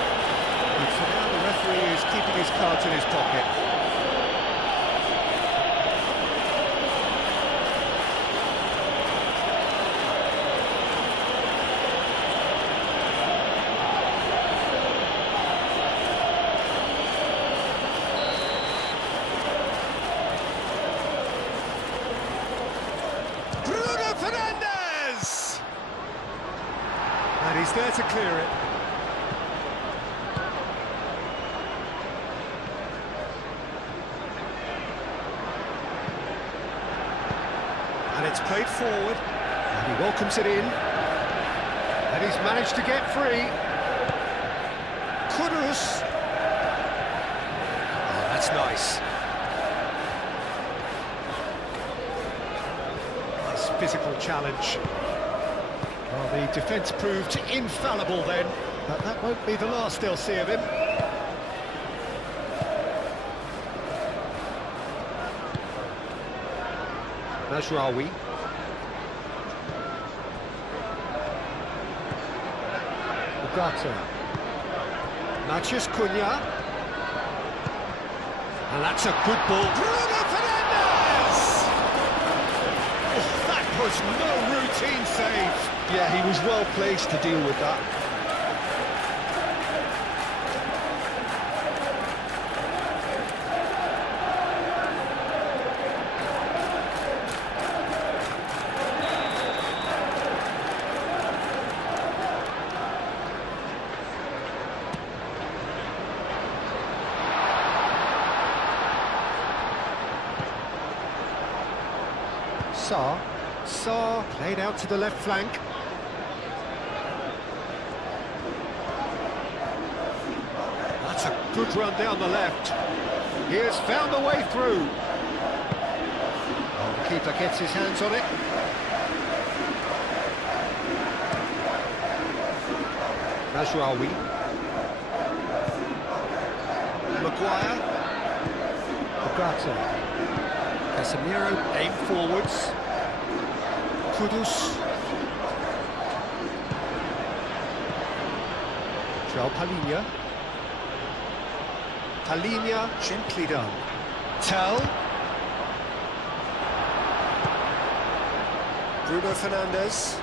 And so now the referee is keeping his cards in his pocket. And he's there to clear it. And it's played forward. And he welcomes it in. And he's managed to get free. Kudus. Oh, that's nice. Nice physical challenge. Well, the defence proved infallible then, but that won't be the last they'll see of him. Najraoui. Ugarte. Matheus Cunha. And that's a good ball. Bruno Fernandes! Oh, that was no routine save. Yeah, he was well placed to deal with that. Sarr played out to the left flank. That's a good run down the left. He has found a way through. Oh, the keeper gets his hands on it. Mazraoui. Maguire. Bogata. Casemiro, aim forwards. Kudus. João Palhinha. Palhinha, gently done. Tell. Bruno Fernandes.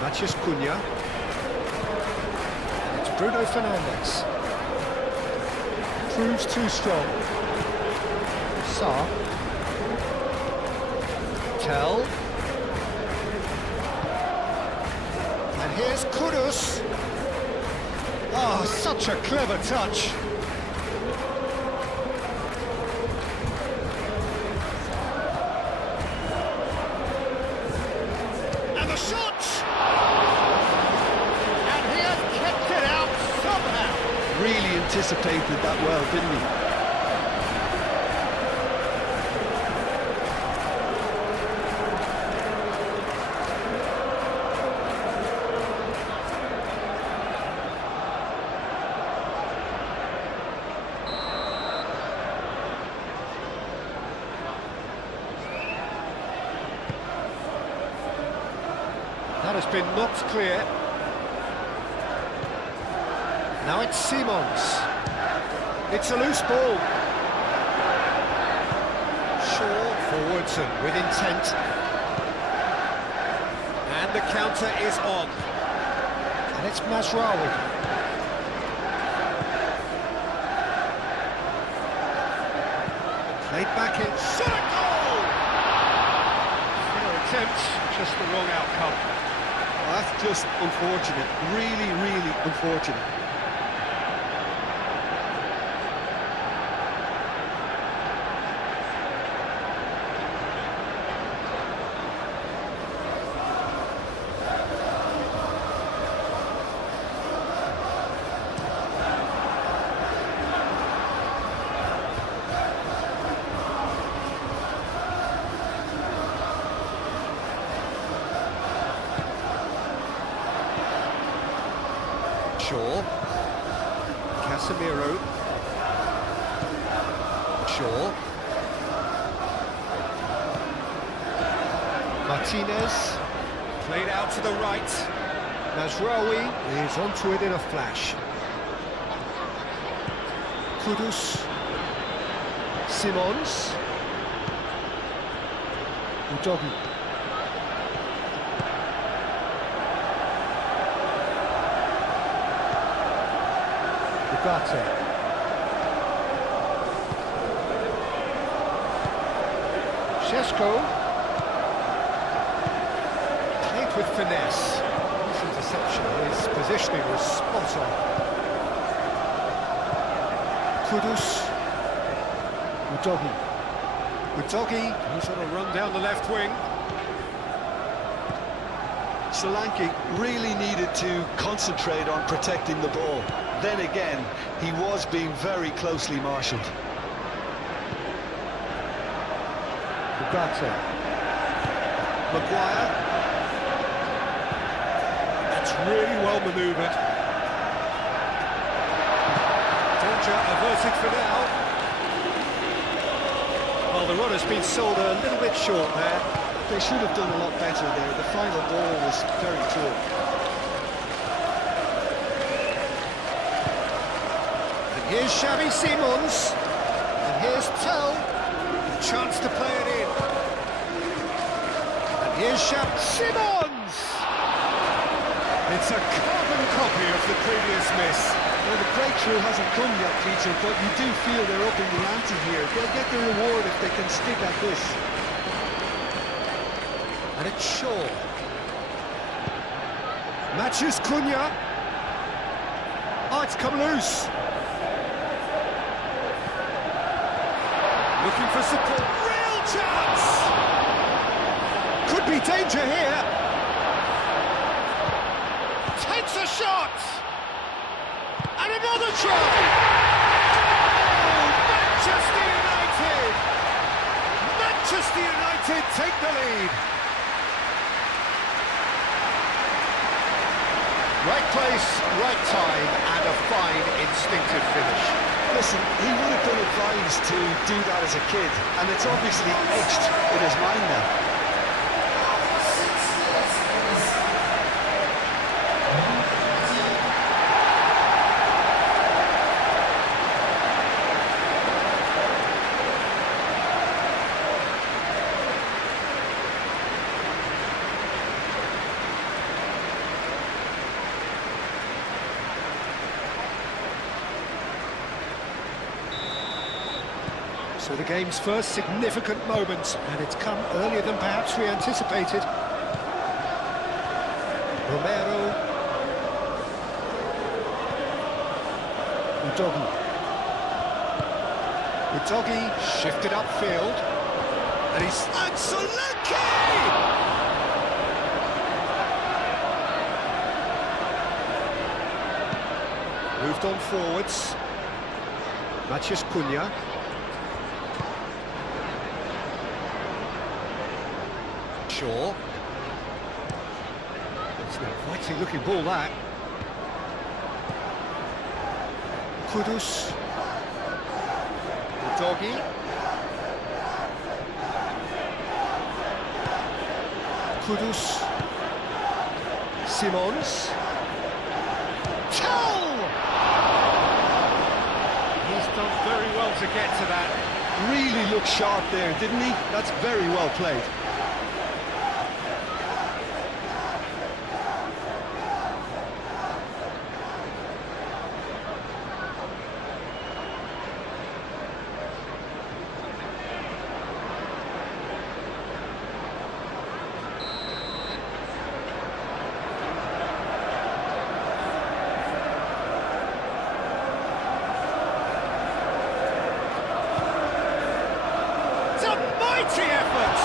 Matheus Cunha. And it's Bruno Fernandes. Proves too strong. Sarr. Tell. And here's Kudus. Oh, such a clever touch. And the shot! And he has kept it out somehow. Really anticipated that well, didn't he? That has been knocked clear. Now it's Simons. It's a loose ball. Shaw forwards and with intent. And the counter is on. And it's Mazraoui. Played back in. Shot a goal! Fair attempt, just the wrong outcome. That's just unfortunate, really, really unfortunate. Shaw. Casemiro. Shaw. Martinez. Played out to the right. Mazraoui is onto it in a flash. Kudus. Simons. Udogi. Bogata. Šeško. Played with finesse. This interception, his positioning was spot on. Kudus. Udogi. Udogi, he's on a run down the left wing. Solanke really needed to concentrate on protecting the ball. Then again, he was being very closely marshalled. Bogata. Maguire. That's really well manoeuvred. Danger averted for now. Well, the run has been sold a little bit short there. They should have done a lot better there. The final ball was very poor. Here's Xavi Simons. And here's Tell. Chance to play it in. And here's Xavi Simons! It's a carbon copy of the previous miss. Well, the breakthrough hasn't come yet, Peter, but you do feel they're up in the ante here. They'll get the reward if they can stick at this. And it's Shaw. Matthews Cunha. Oh, it's come loose. Looking for support. Real chance! Could be danger here. Takes a shot! And another try! Oh, Manchester United! Manchester United take the lead. Right place, right time, and a fine instinctive finish. Listen, he would have been advised to do that as a kid, and it's obviously etched in his mind now. So the game's first significant moment, and it's come earlier than perhaps we anticipated. Romero. Udogi shifted upfield. And he's... And Solanke! Moved on forwards. Mathias Cunha. Shaw. It's an inviting looking ball, that. Kudus. Udogi. Kudus. Simons. Tell! He's done very well to get to that. Really looked sharp there, didn't he? That's very well played. Effort!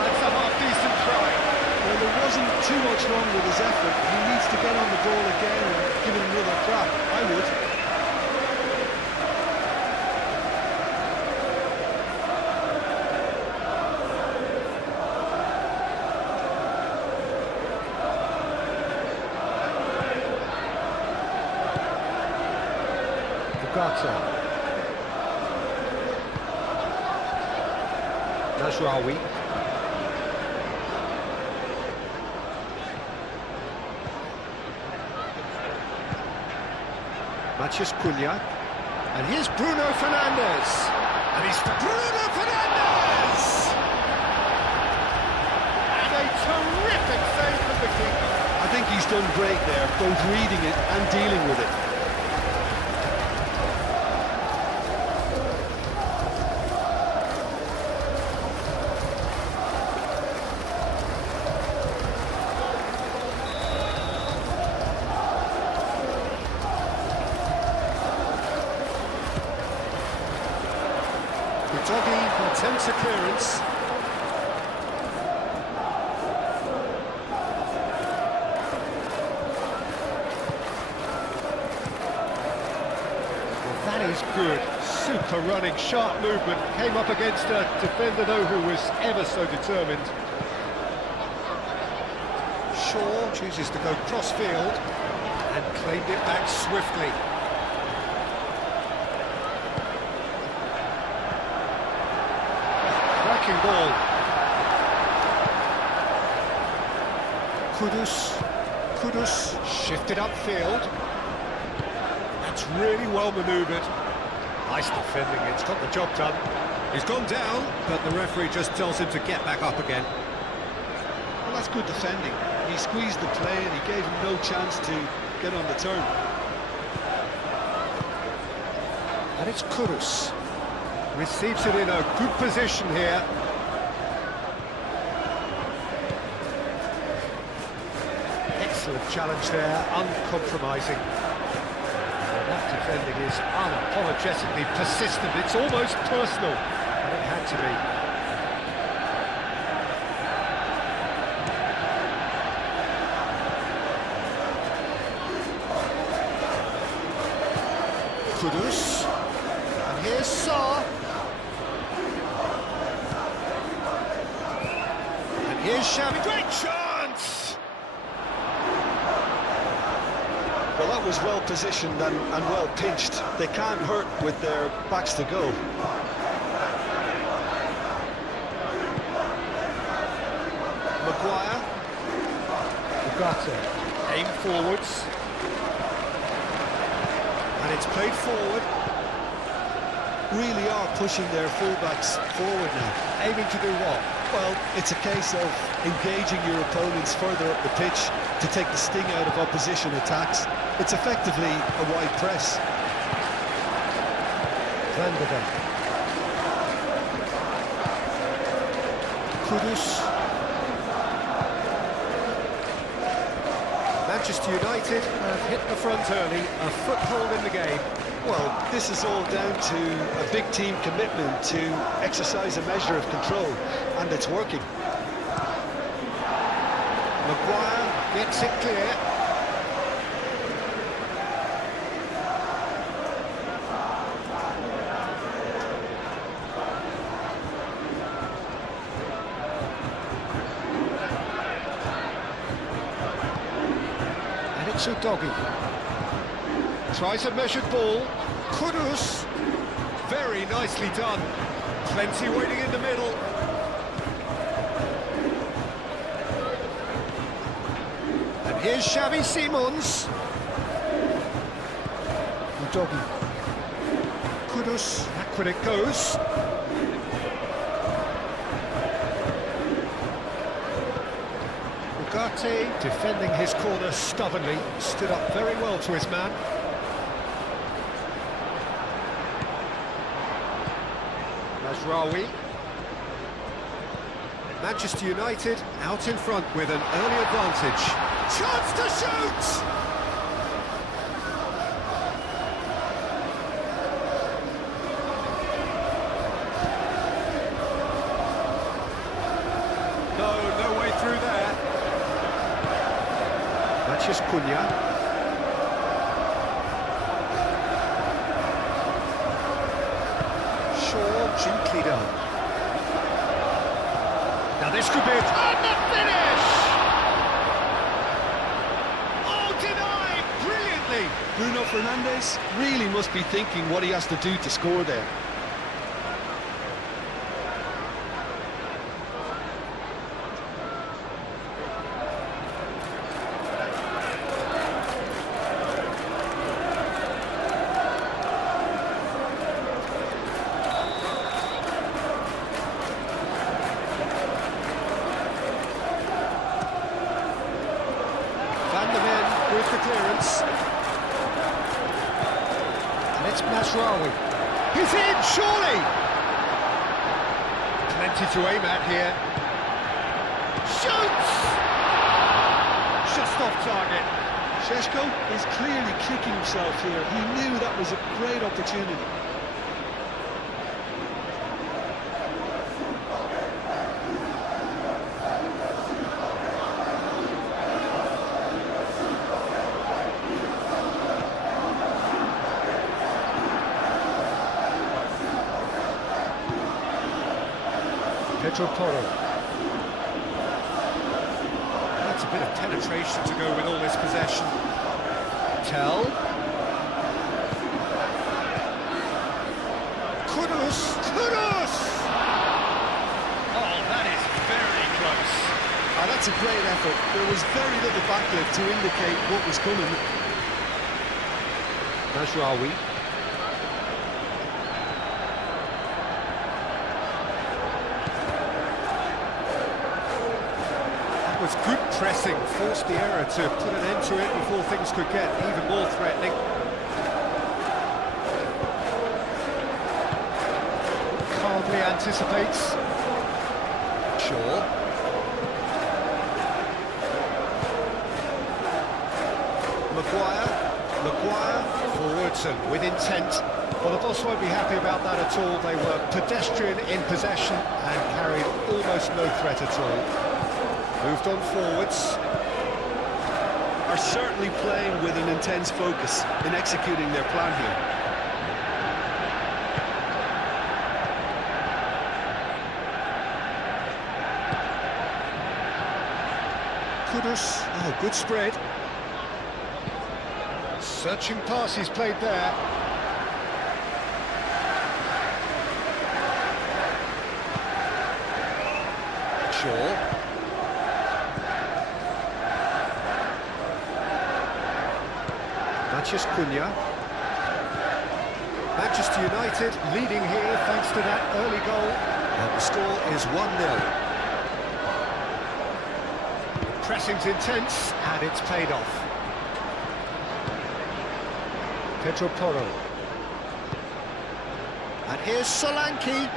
That's a half-decent try. Well, there wasn't too much wrong with his effort. He needs to get on the ball again and give it another crack. I would. Bugatti. Nasraoui. Mathias Cunha. And here's Bruno Fernandes. And he's Bruno Fernandes! And a terrific save from the keeper. I think he's done great there, both reading it and dealing with it. Udogi attempts a clearance. Well, that is good. Super running, sharp movement. Came up against a defender, though, who was ever so determined. Shaw chooses to go cross-field and claimed it back swiftly. Cracking ball. Kudus shifted upfield. And That's really well manoeuvred. Nice defending, it's got the job done. He's gone down, but the referee just tells him to get back up again. Well, that's good defending. He squeezed the play and he gave him no chance to get on the turn. And it's Kudus. Receives it in a good position here. Excellent challenge there, uncompromising. Well, that defending is unapologetically persistent. It's almost personal, and it had to be. Kudus, and here's Sarr, and here's Xavi, great chance! Well, that was well positioned and well pinched. They can't hurt with their backs to go. Maguire, Ugarte, aim forwards. And it's played forward. Really are pushing their fullbacks forward now. Aiming to do what? Well, it's a case of engaging your opponents further up the pitch to take the sting out of opposition attacks. It's effectively a wide press. Van de Beek. Kudus. Manchester United have hit the front early, a foothold in the game. Well, this is all down to a big team commitment to exercise a measure of control, and it's working. Maguire gets it clear. And it's Udogi. Tries a measured ball. Kudus. Very nicely done. Plenty waiting in the middle. And here's Xavi Simons. Udogi. Kudus. Backward it goes. Ugarte defending his corner stubbornly. Stood up very well to his man. Mazraoui. Manchester United out in front with an early advantage. Chance to shoot! No way through there. Mathias Cunha. Gently done. Now this could be it. And the finish! Oh, denied! Brilliantly! Bruno Fernandes really must be thinking what he has to do to score there. With the clearance. And it's Mazraoui. He's in, surely! Plenty to aim at here. Shoots! Just off target. Šeško is clearly kicking himself here. He knew that was a great opportunity. Pedro Porro. That's a bit of penetration to go with all this possession. Tell. Kudus! Kudus! Oh, that is very close. Oh, that's a great effort. There was very little backlift to indicate what was coming. Najraoui. That was good pressing, forced the error to put an end to it before things could get even more threatening. Calmly anticipates. Shaw. Maguire, forwards and with intent. Well, the boss won't be happy about that at all. They were pedestrian in possession and carried almost no threat at all. Moved on forwards. Are certainly playing with an intense focus in executing their plan here. Kudus, oh, good spread. Searching pass he's played there. Shaw. Mathias Cunha. Manchester United leading here thanks to that early goal. And the score is 1-0. Pressing's intense and it's paid off. Pedro Porro. And here's Solanke.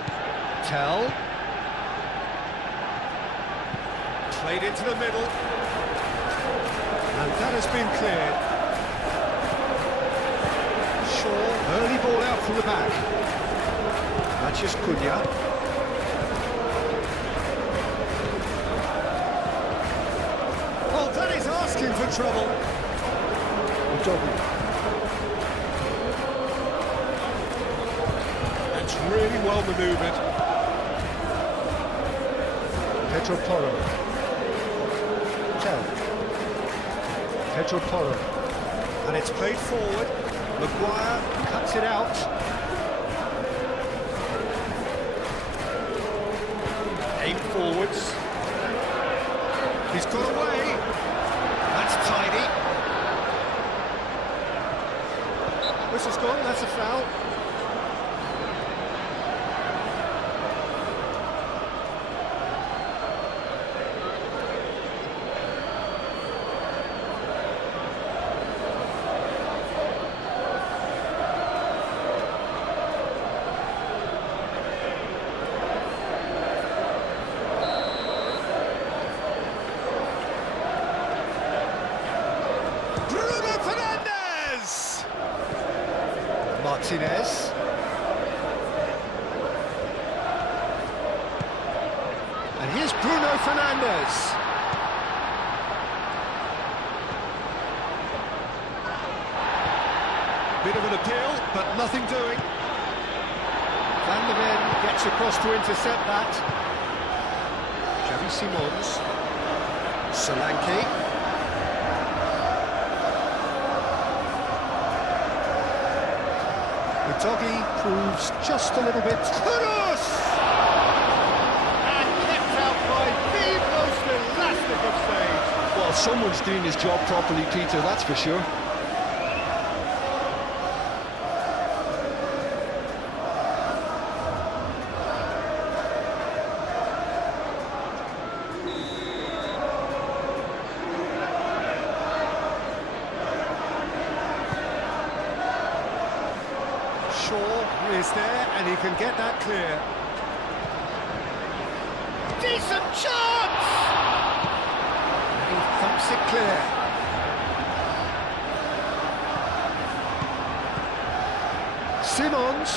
Tell. Played into the middle. And that has been cleared. Shaw. Early ball out from the back. Mathias Cunha. Oh, that is asking for trouble. Really well manoeuvred. Pedro Porro. Tell. Pedro Porro. And it's played forward. Maguire cuts it out. Aim forwards. He's got away. That's tidy. Whistle's gone, that's a foul. Martinez. And here's Bruno Fernandes. Bit of an appeal, but nothing doing. Van der Ven gets across to intercept that. Xavi Simons. Solanke. The doggy proves just a little bit. Kudus! And kept out by the most elastic of saves. Well, someone's doing his job properly, Peter, that's for sure. Shaw is there, and he can get that clear. Decent chance! And he thumps it clear. Simons.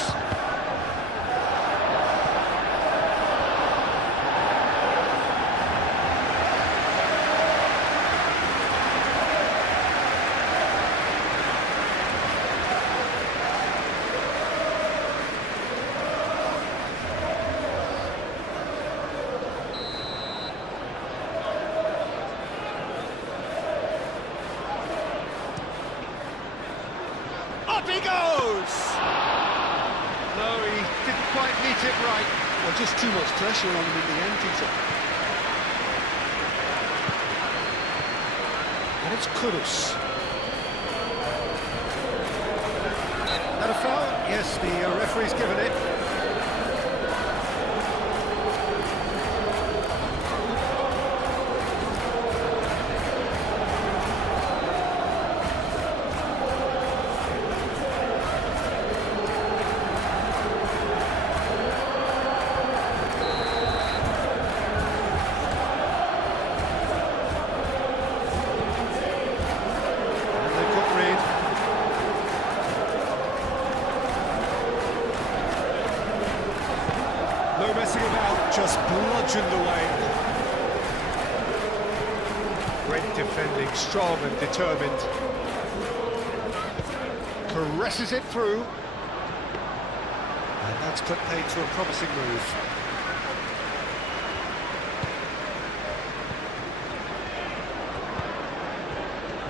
Up he goes! No, he didn't quite meet it right. Well, just too much pressure on him in the end, Peter. And it's Kudus. the referee's given it. No messing about, just bludgeoned away. Great defending, strong and determined. Caresses it through. And that's put paid to a promising move.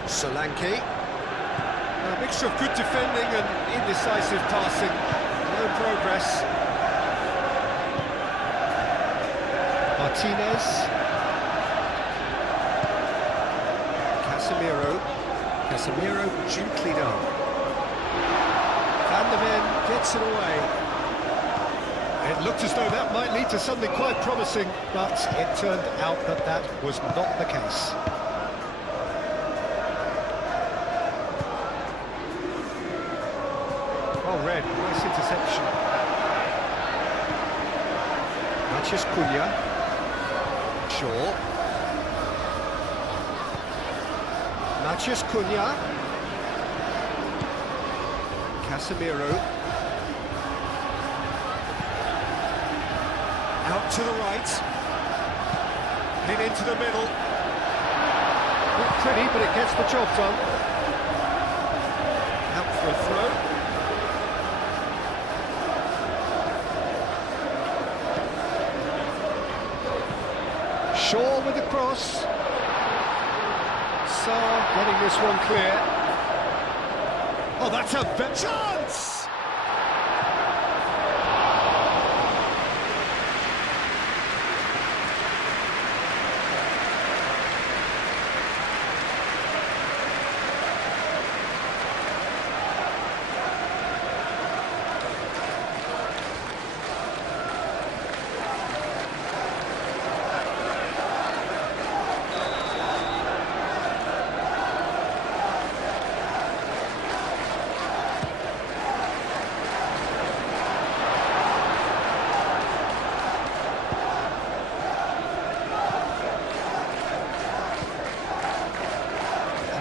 Solanke. A mixture of good defending and indecisive passing. No progress. Martinez. Casemiro gently done. Van der Ven gets it away. It looked as though that might lead to something quite promising, but it turned out that that was not the case. Well read, nice interception. Mathias Cunha. Shaw. Mathias Cunha. Casemiro. Out to the right. In into the middle. Not pretty, but it gets the job done. Out for a throw. Shaw with the cross. Sarr getting this one clear. Oh, that's a chance!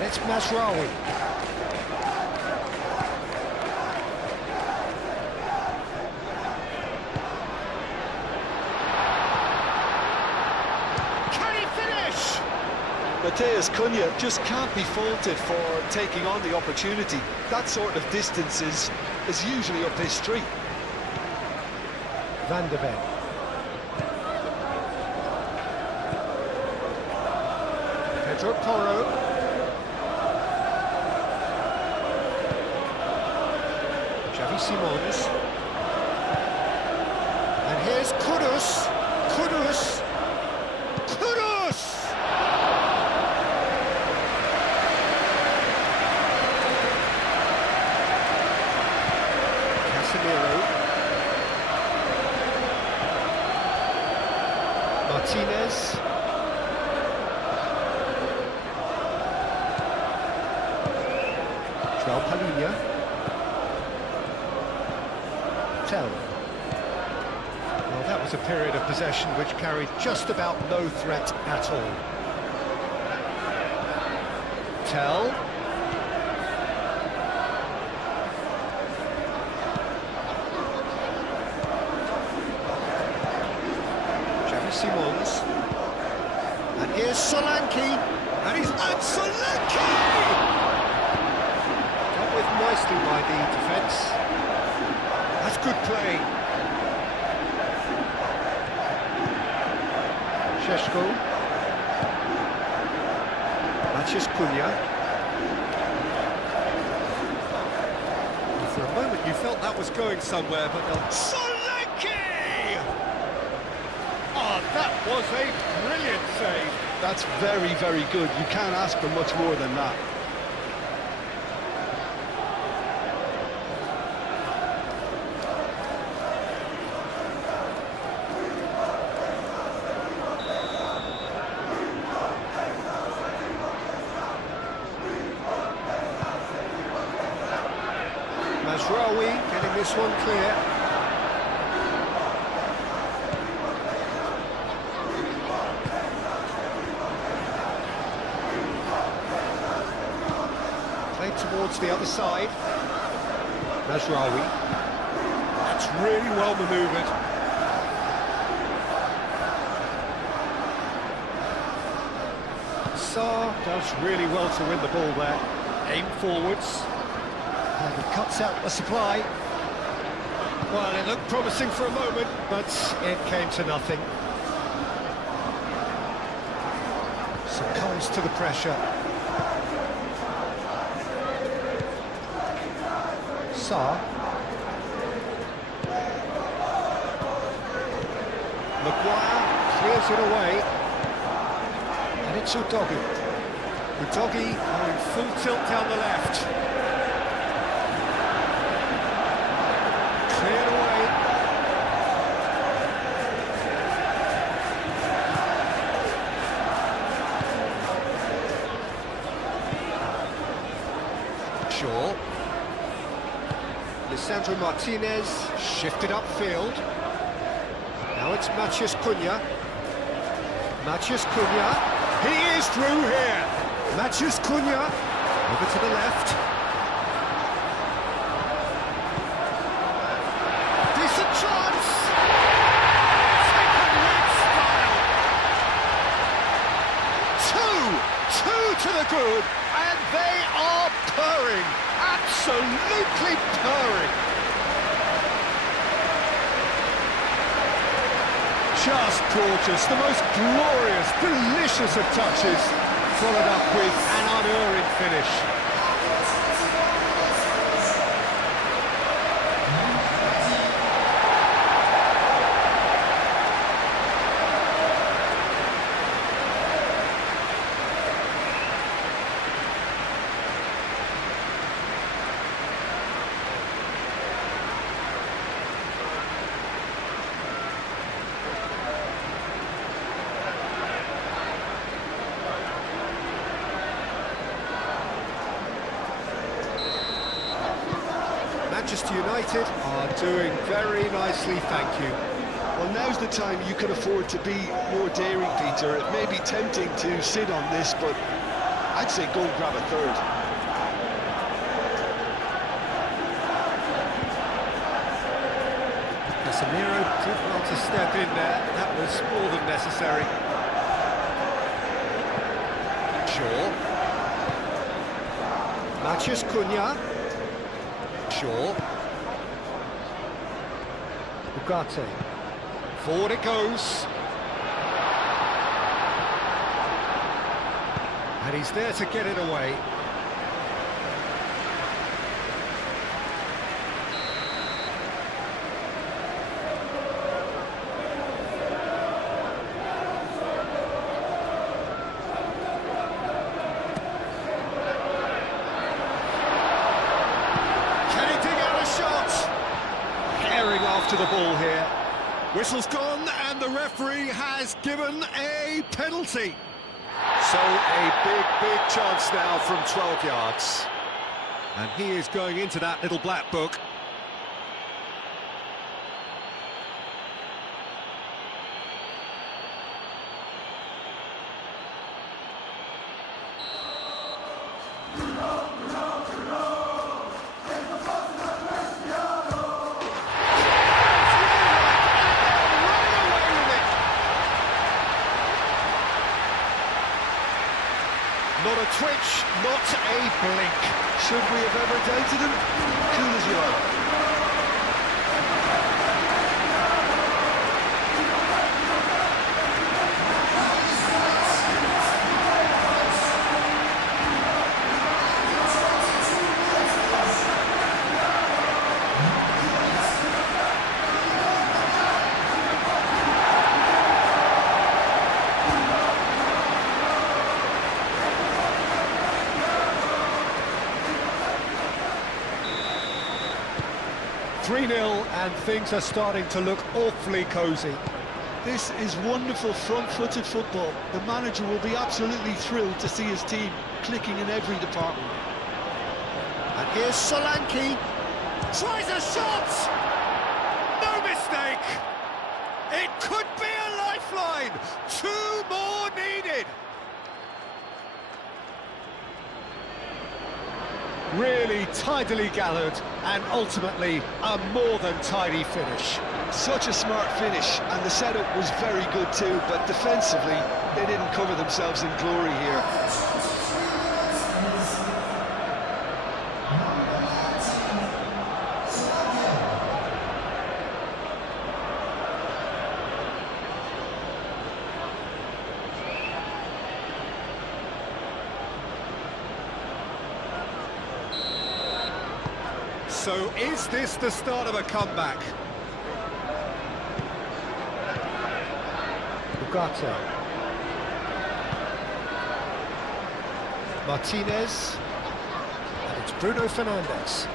It's Masraoui. Can he finish? Matheus Cunha just can't be faulted for taking on the opportunity. That sort of distance is usually up his street. Van der Ven. Pedro Porro. Simons. And here's Kudus. Kudus. Casemiro. Martinez. João Palhinha. Well, that was a period of possession which carried just about no threat at all. Tell. Xavi Simons. And here's Solanke. And Solanke! Dealt with nicely by the defence. That's good play. Šeško. Mathias Cunha. For a moment you felt that was going somewhere, but they'll... Solanke! Oh, that was a brilliant save. That's very, very good. You can't ask for much more than that. Mazraoui getting this one clear. Played towards the other side. Mazraoui. That's really well manoeuvred. Sarr does really well to win the ball there. Aim forwards. And he cuts out the supply. Well, it looked promising for a moment, but it came to nothing. Succumbs to the pressure. Sarr. Maguire clears it away. And it's Udogie. Udogie going full tilt down the left. Cleared away. Shaw. Lisandro Martinez shifted upfield. Now it's Matheus Cunha. Matheus Cunha. He is through here. Matheus Cunha over to the left. Decent chance. Taken with style. Two to the good, and they are purring. Absolutely purring. Just gorgeous, the most glorious, delicious of touches, followed up with an unerring finish. Manchester United are doing very nicely, thank you. Well, now's the time you can afford to be more daring, Peter. It may be tempting to sit on this, but I'd say go and grab a third. Casemiro did well to step in there. That was more than necessary. Shaw. Matheus Cunha. Shaw. Ugarte. Forward it goes. And he's there to get it away. To the ball here. Whistle's gone and the referee has given a penalty. So a big chance now from 12 yards. And he is going into that little black book. Not a twitch, not a blink. Should we have ever doubted him? Cool as you are. And things are starting to look awfully cosy. This is wonderful front-footed football. The manager will be absolutely thrilled to see his team clicking in every department. And here's Solanke. Tries a shot! No mistake! It could be a lifeline! 2 more needed! Really tidily gathered, and ultimately a more than tidy finish. Such a smart finish, and the setup was very good too, but defensively, they didn't cover themselves in glory here. So is this the start of a comeback? Ugarte. Martinez. And it's Bruno Fernandes.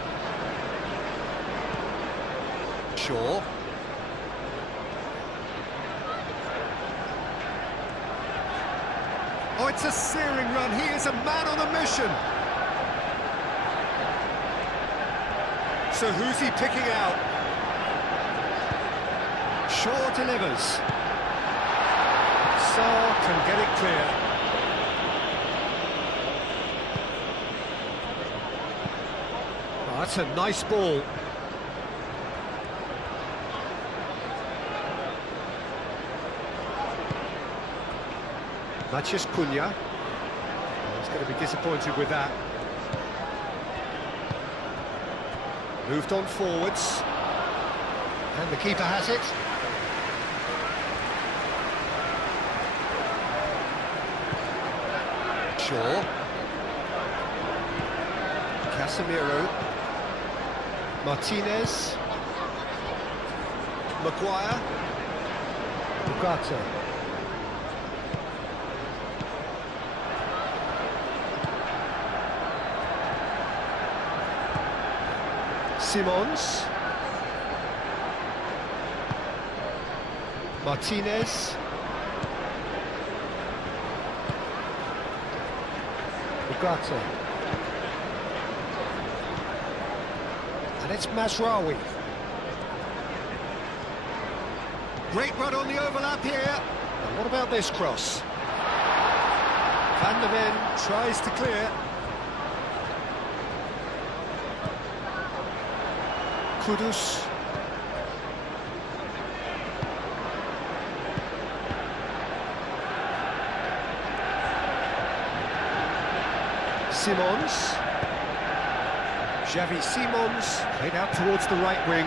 Shaw. Oh, it's a searing run. He is a man on a mission. So who's he picking out? Shaw delivers. Sarr can get it clear. Oh, that's a nice ball. Matheus Cunha. Oh, he's going to be disappointed with that. Moved on forwards. And the keeper has it. Shaw. Casemiro. Martinez. Maguire. Ugarte. Simons. Martinez. Ugarte. And it's Mazraoui. Great run on the overlap here. And what about this cross? Van der Ven tries to clear. Kudus. Simons. Xavi Simons played out towards the right wing.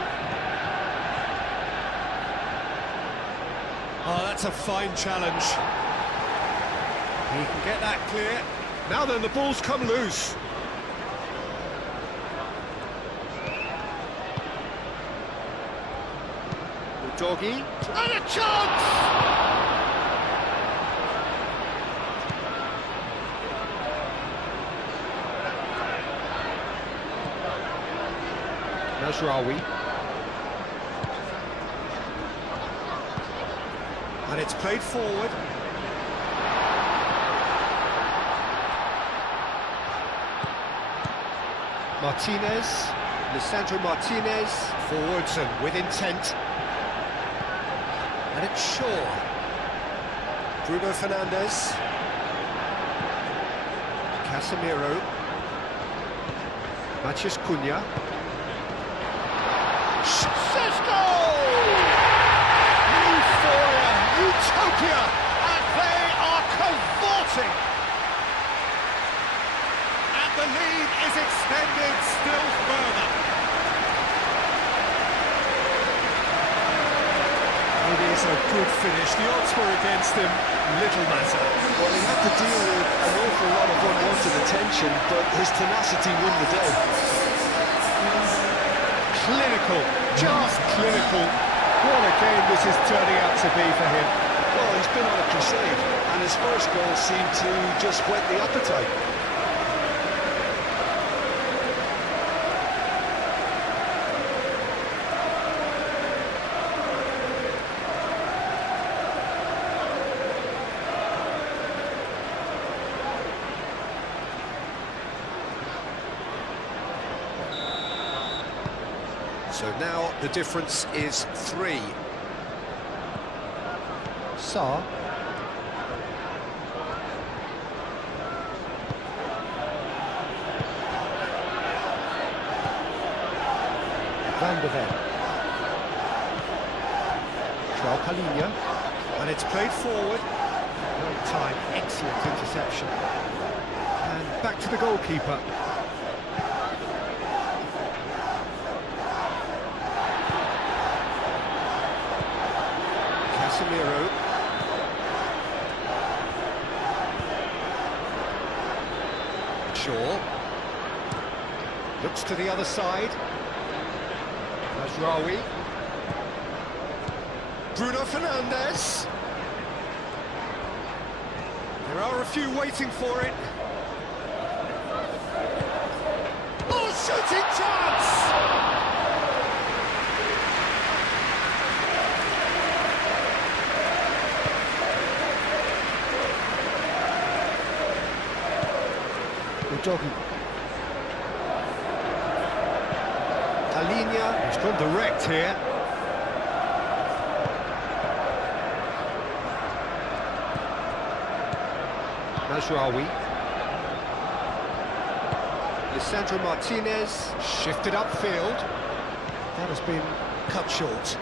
Oh, that's a fine challenge. He can get that clear. Now then, the ball's come loose. Doggy, and a chance! Mazraoui. And it's played forward. Martinez, Lisandro Martinez, forwards and with intent. And it's Shaw. Bruno Fernandes. Casemiro. Matheus Cunha. Cisco! Euphoria, utopia, and they are cavorting. And the lead is extended still further. It is a good finish. The odds were against him. Little matter. Well, he had to deal with an awful lot of unwanted attention, but his tenacity won the day. Clinical, just clinical. What a game this is turning out to be for him. Well, he's been on a crusade, and his first goal seemed to just whet the appetite. So now the difference is 3. Saar. Van de Ven. Palinha, and it's played forward. Well timed, excellent interception. And back to the goalkeeper. Casemiro. Shaw. Looks to the other side. Mazraoui. Bruno Fernandes. There are a few waiting for it. Oh, shooting chance! Udogi. Palinha, he's gone direct here. Mazraoui. Lisandro Martinez shifted upfield. That has been cut short.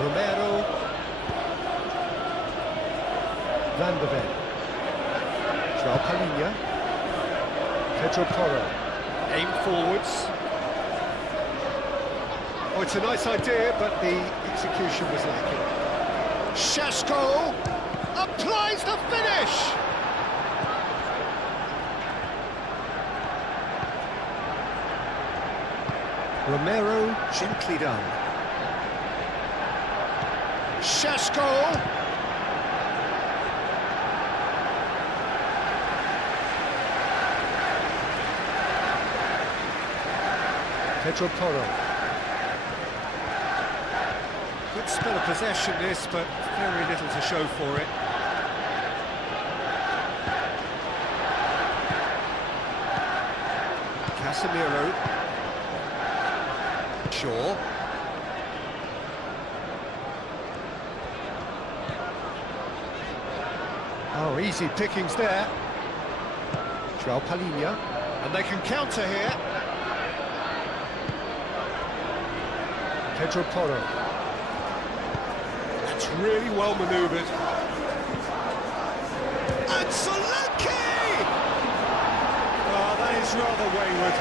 Romero. Van de Ven. João Palinha. Pedro Porro. Aim forwards. Oh, it's a nice idea, but the execution was lacking. Šeško applies the finish! Romero, gently done. Šeško! Pedro Porro. Good spell of possession this, but very little to show for it. Casemiro. Shaw. Oh, easy pickings there. João Palinha. And they can counter here. Pedro Porro. That's really well manoeuvred. And Solanke! Oh, that is rather wayward.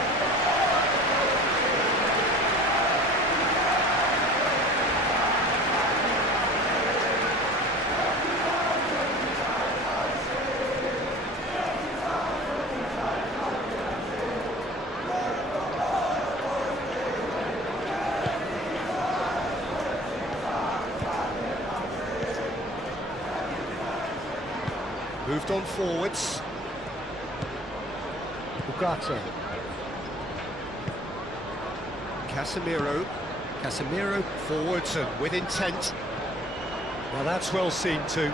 Moved on forwards. Ugarte. Casemiro. Casemiro forwards and with intent. Well, that's well seen too.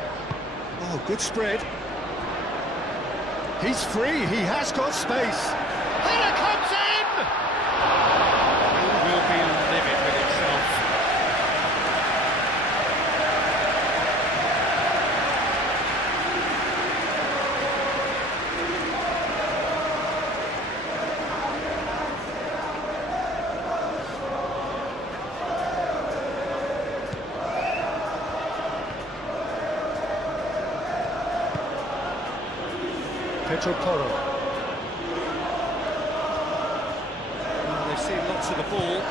Oh, good spread. He's free, he has got space. Header comes in! He will be livid with himself. Pedro Porro. Well, they've seen lots of the ball.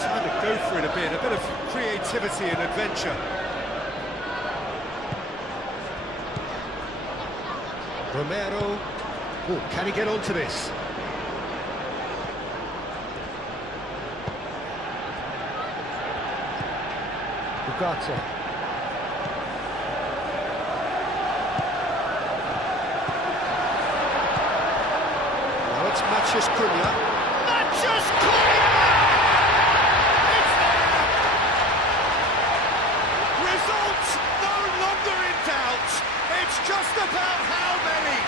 Time to go for it a bit of creativity and adventure. Romero. Oh, can he get onto this? Ugarte. Mathias Cunha. Mathias Cunha! It's there! Results no longer in doubt. It's just about how many.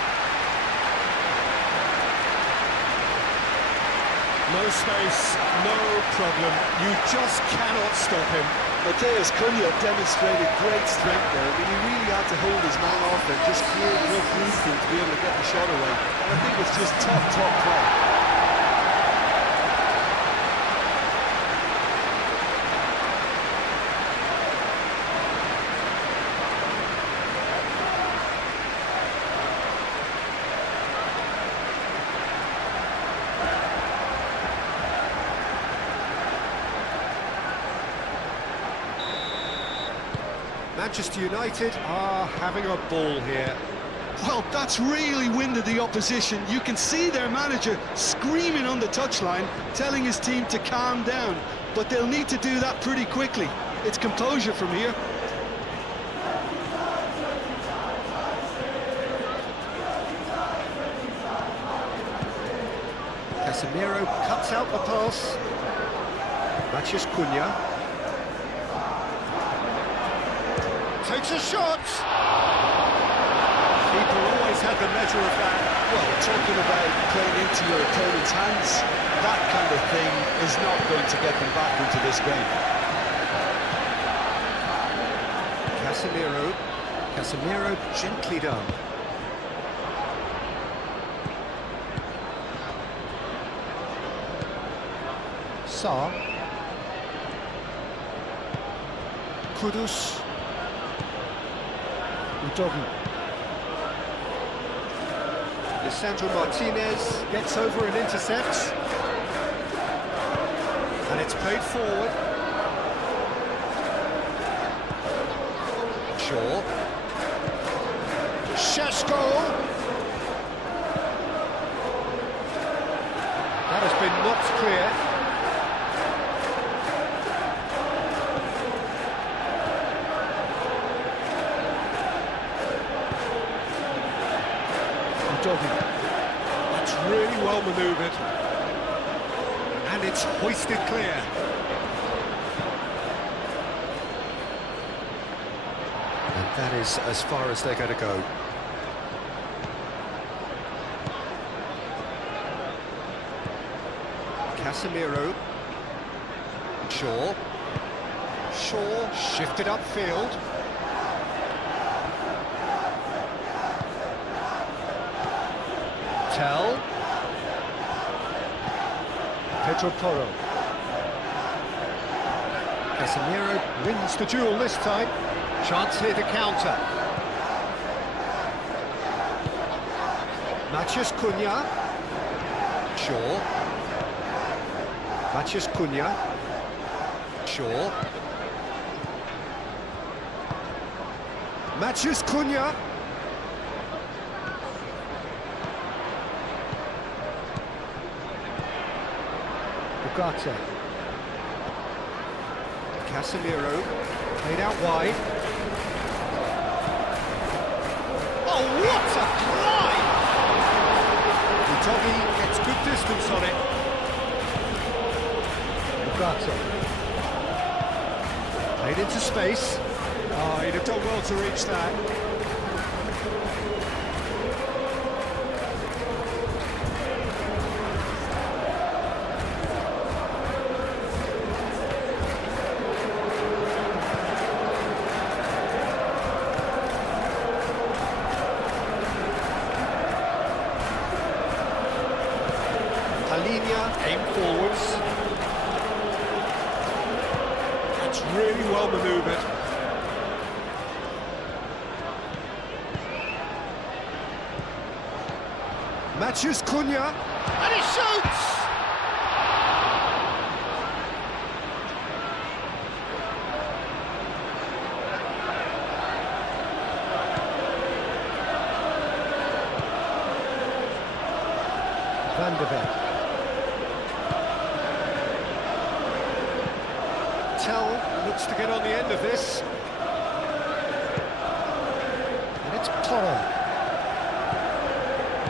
No space, no problem. You just cannot stop him. Mateus Cunha demonstrated great strength there. I mean, he really had to hold his man off and just create enough room for him to be able to get the shot away. And I think it's just top play. Manchester United are having a ball here. Well, that's really winded the opposition. You can see their manager screaming on the touchline, telling his team to calm down. But they'll need to do that pretty quickly. It's composure from here. Casemiro cuts out the pass. Matches Cunha. Takes a shot! Keeper always had the measure of that. Well, talking about playing into your opponent's hands, that kind of thing is not going to get them back into this game. Casemiro gently done. Sarr. Kudus. Udogi. Lisandro Martinez gets over and intercepts. And it's played forward. Shaw. Šeško. That has been knocked clear. That's really well manoeuvred. And it's hoisted clear. And that is as far as they're going to go. Casemiro. Shaw shifted upfield. Tell. Pedro Porro. Casemiro wins the duel this time. Chance here to counter. Mathias Cunha. Shaw. Mathias Cunha. Shaw. Mathias Cunha. Ugarte. Casemiro, played out wide. Oh, what a climb! Udogi gets good distance on it. Ugarte. Played into space. Oh, he'd have done well to reach that. Aim forwards. That's really well manoeuvred. Mathias Cunha, and he shoots! Van de Beek. Tell looks to get on the end of this. And it's Porro.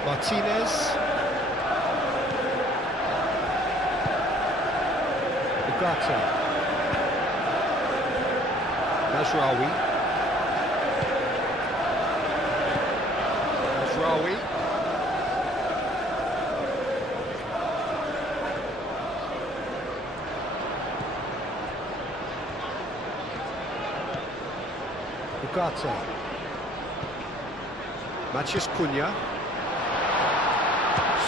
Martinez. Ugarte. Mazraoui. Ugarte. Matheus Cunha.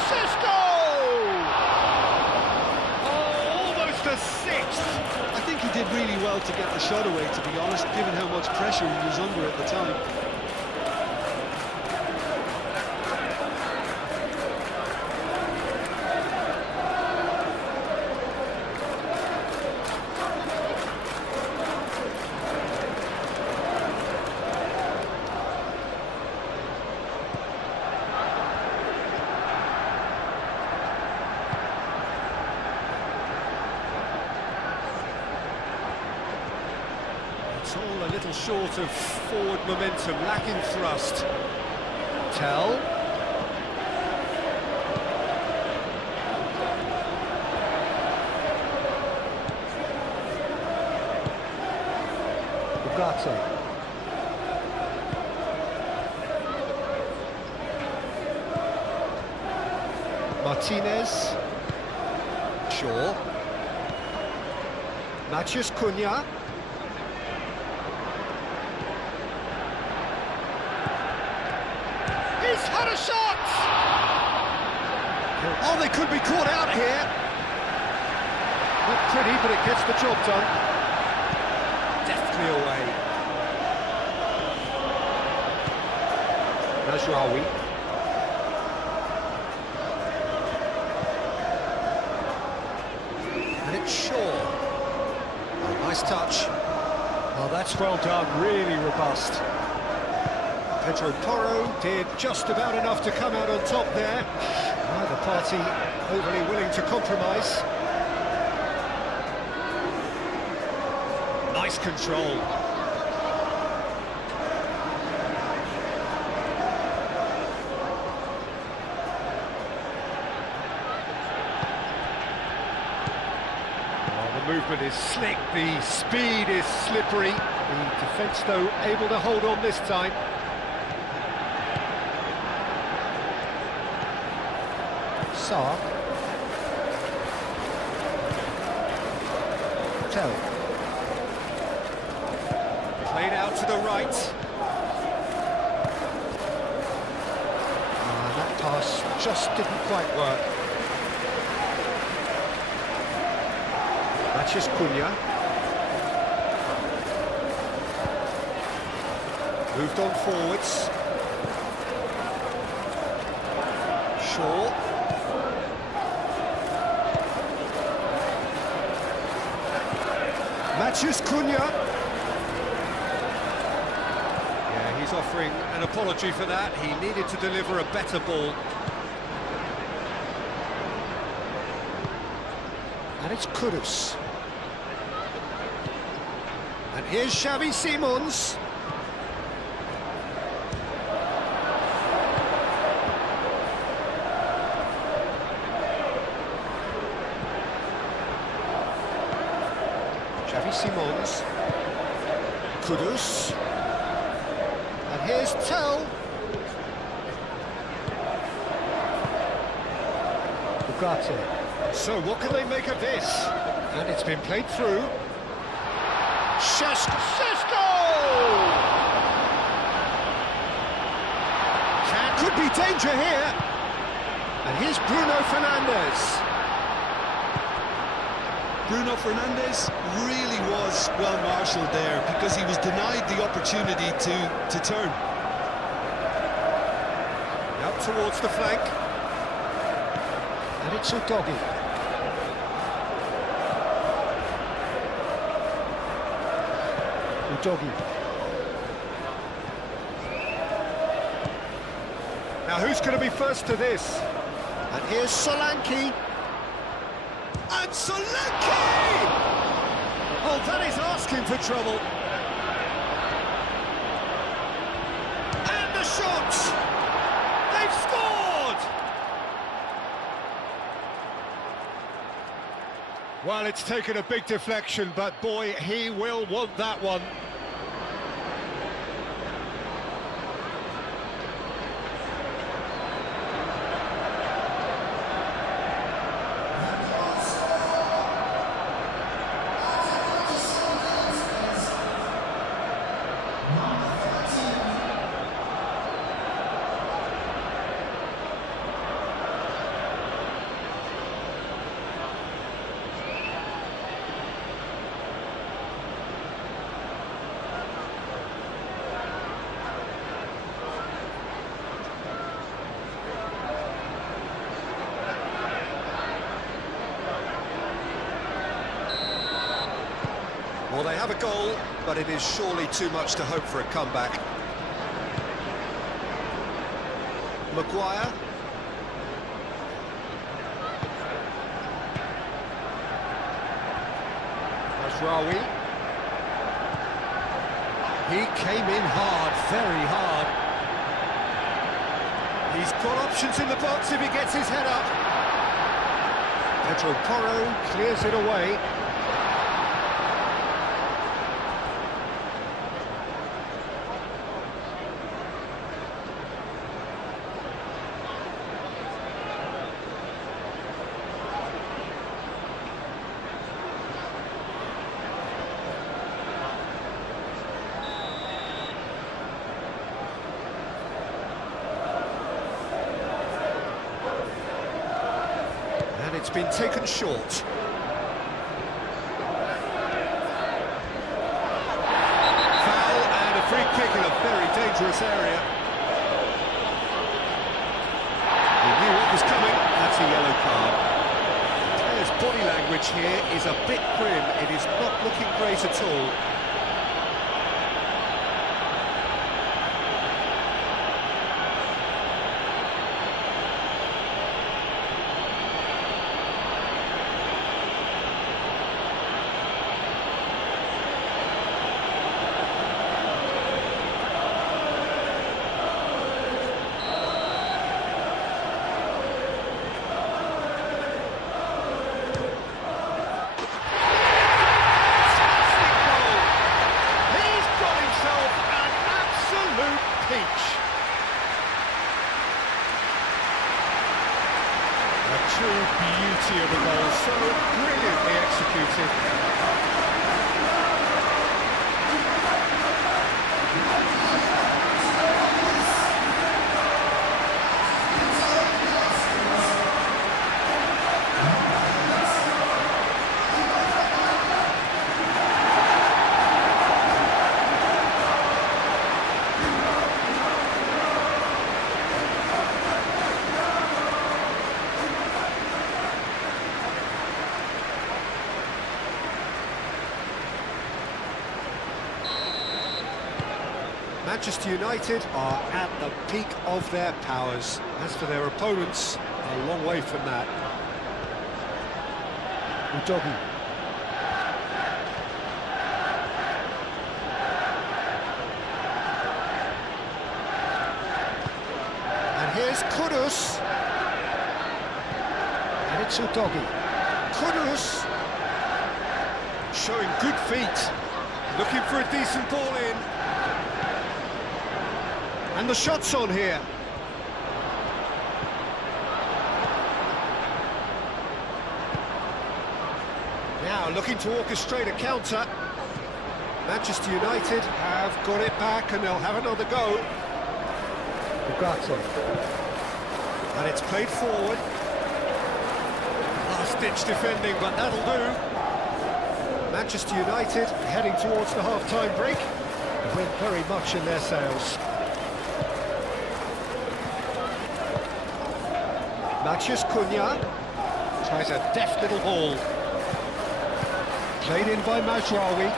Sesko! Oh, almost a sixth! I think he did really well to get the shot away, to be honest, given how much pressure he was under at the time. It's all a little short of forward momentum, lacking thrust. Tell. Ugarte. Martinez. Shaw. Matheus Cunha. He's had a shot! Oh, they could be caught out here. Not pretty, but it gets the job done. Deftly away. Najraoui. And it's Shaw. Oh, nice touch. Oh, that's well done, really robust. Pedro Porro did just about enough to come out on top there. Neither party overly willing to compromise. Nice control. Oh, the movement is slick, the speed is slippery. The defence, though, able to hold on this time. Sarr. Tell. Played out to the right. That pass just didn't quite work. Matheus Cunha. Moved on forwards. Shaw. Matheus Cunha. Yeah, he's offering an apology for that. He needed to deliver a better ball. And it's Kudus. And here's Xavi Simons. Xavi Simons. Kudus. And here's Tell. Ugarte. So what can they make of this? And it's been played through. Sesko! Could be danger here. And here's Bruno Fernandes. Bruno Fernandes really was well marshalled there because he was denied the opportunity to turn. Up towards the flank. And it's Udogi. Udogi. Now who's going to be first to this? And here's Solanke. And Solanke! Oh, that is asking for trouble. And the shot! They've scored! Well, it's taken a big deflection, but boy, he will want that one. Well, they have a goal, but it is surely too much to hope for a comeback. Maguire. Rawi. He came in hard, very hard. He's got options in the box if he gets his head up. Pedro Porro clears it away. It's been taken short. Foul and a free kick in a very dangerous area. He knew what was coming. That's a yellow card. The player's body language here is a bit grim. It is not looking great at all. True beauty of a goal, so brilliantly executed. Manchester United are at the peak of their powers. As for their opponents, a long way from that. Udogi. And here's Kudus. And it's Udogi. Kudus. Showing good feet. Looking for a decent ball in. And the shot's on here. Now looking to orchestrate a counter. Manchester United have got it back and they'll have another go. And it's played forward. Last-ditch defending, but that'll do. Manchester United heading towards the half-time break. The wind very much in their sails. Matheus Cunha tries a deft little ball. Played in by Mazraoui.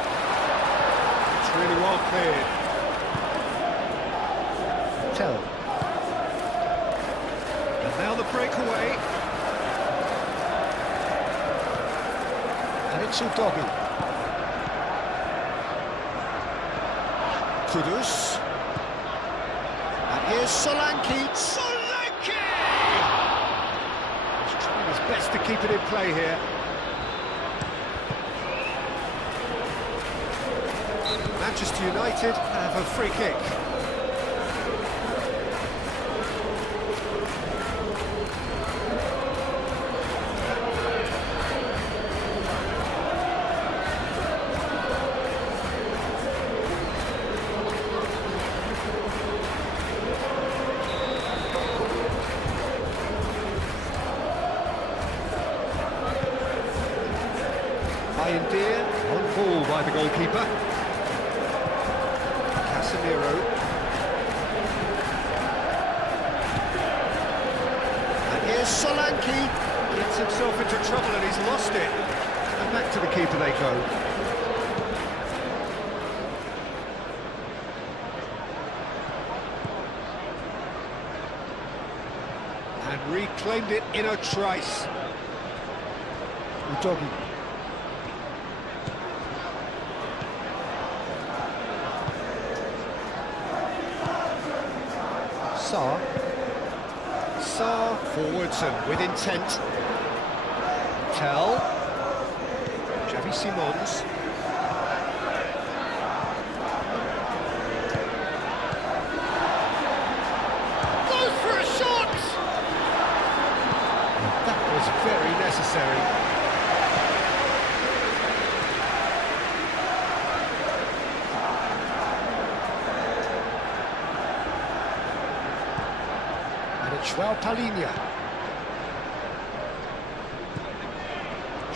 It's really well cleared. Tell. And now the breakaway. And it's Udogi. Kudus. And here's Solanke. Best to keep it in play here. Manchester United have a free kick. Deer on ball by the goalkeeper. Casemiro. And here's Solanke. Gets himself into trouble and he's lost it. And back to the keeper they go. And reclaimed it in a trice. Udogi. Sarr forwards and with intent. Tell. Xavi Simons. Goes for a shot! That was very necessary.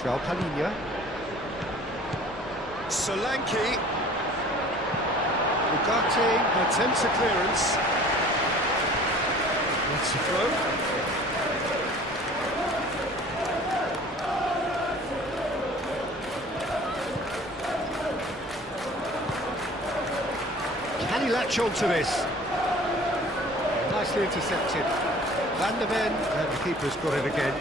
João Palhinha. Solanke. Ugarte attempts a clearance. That's a throw. Can he latch on to this? Nicely intercepted. Van der Ven, and the keeper's got it again.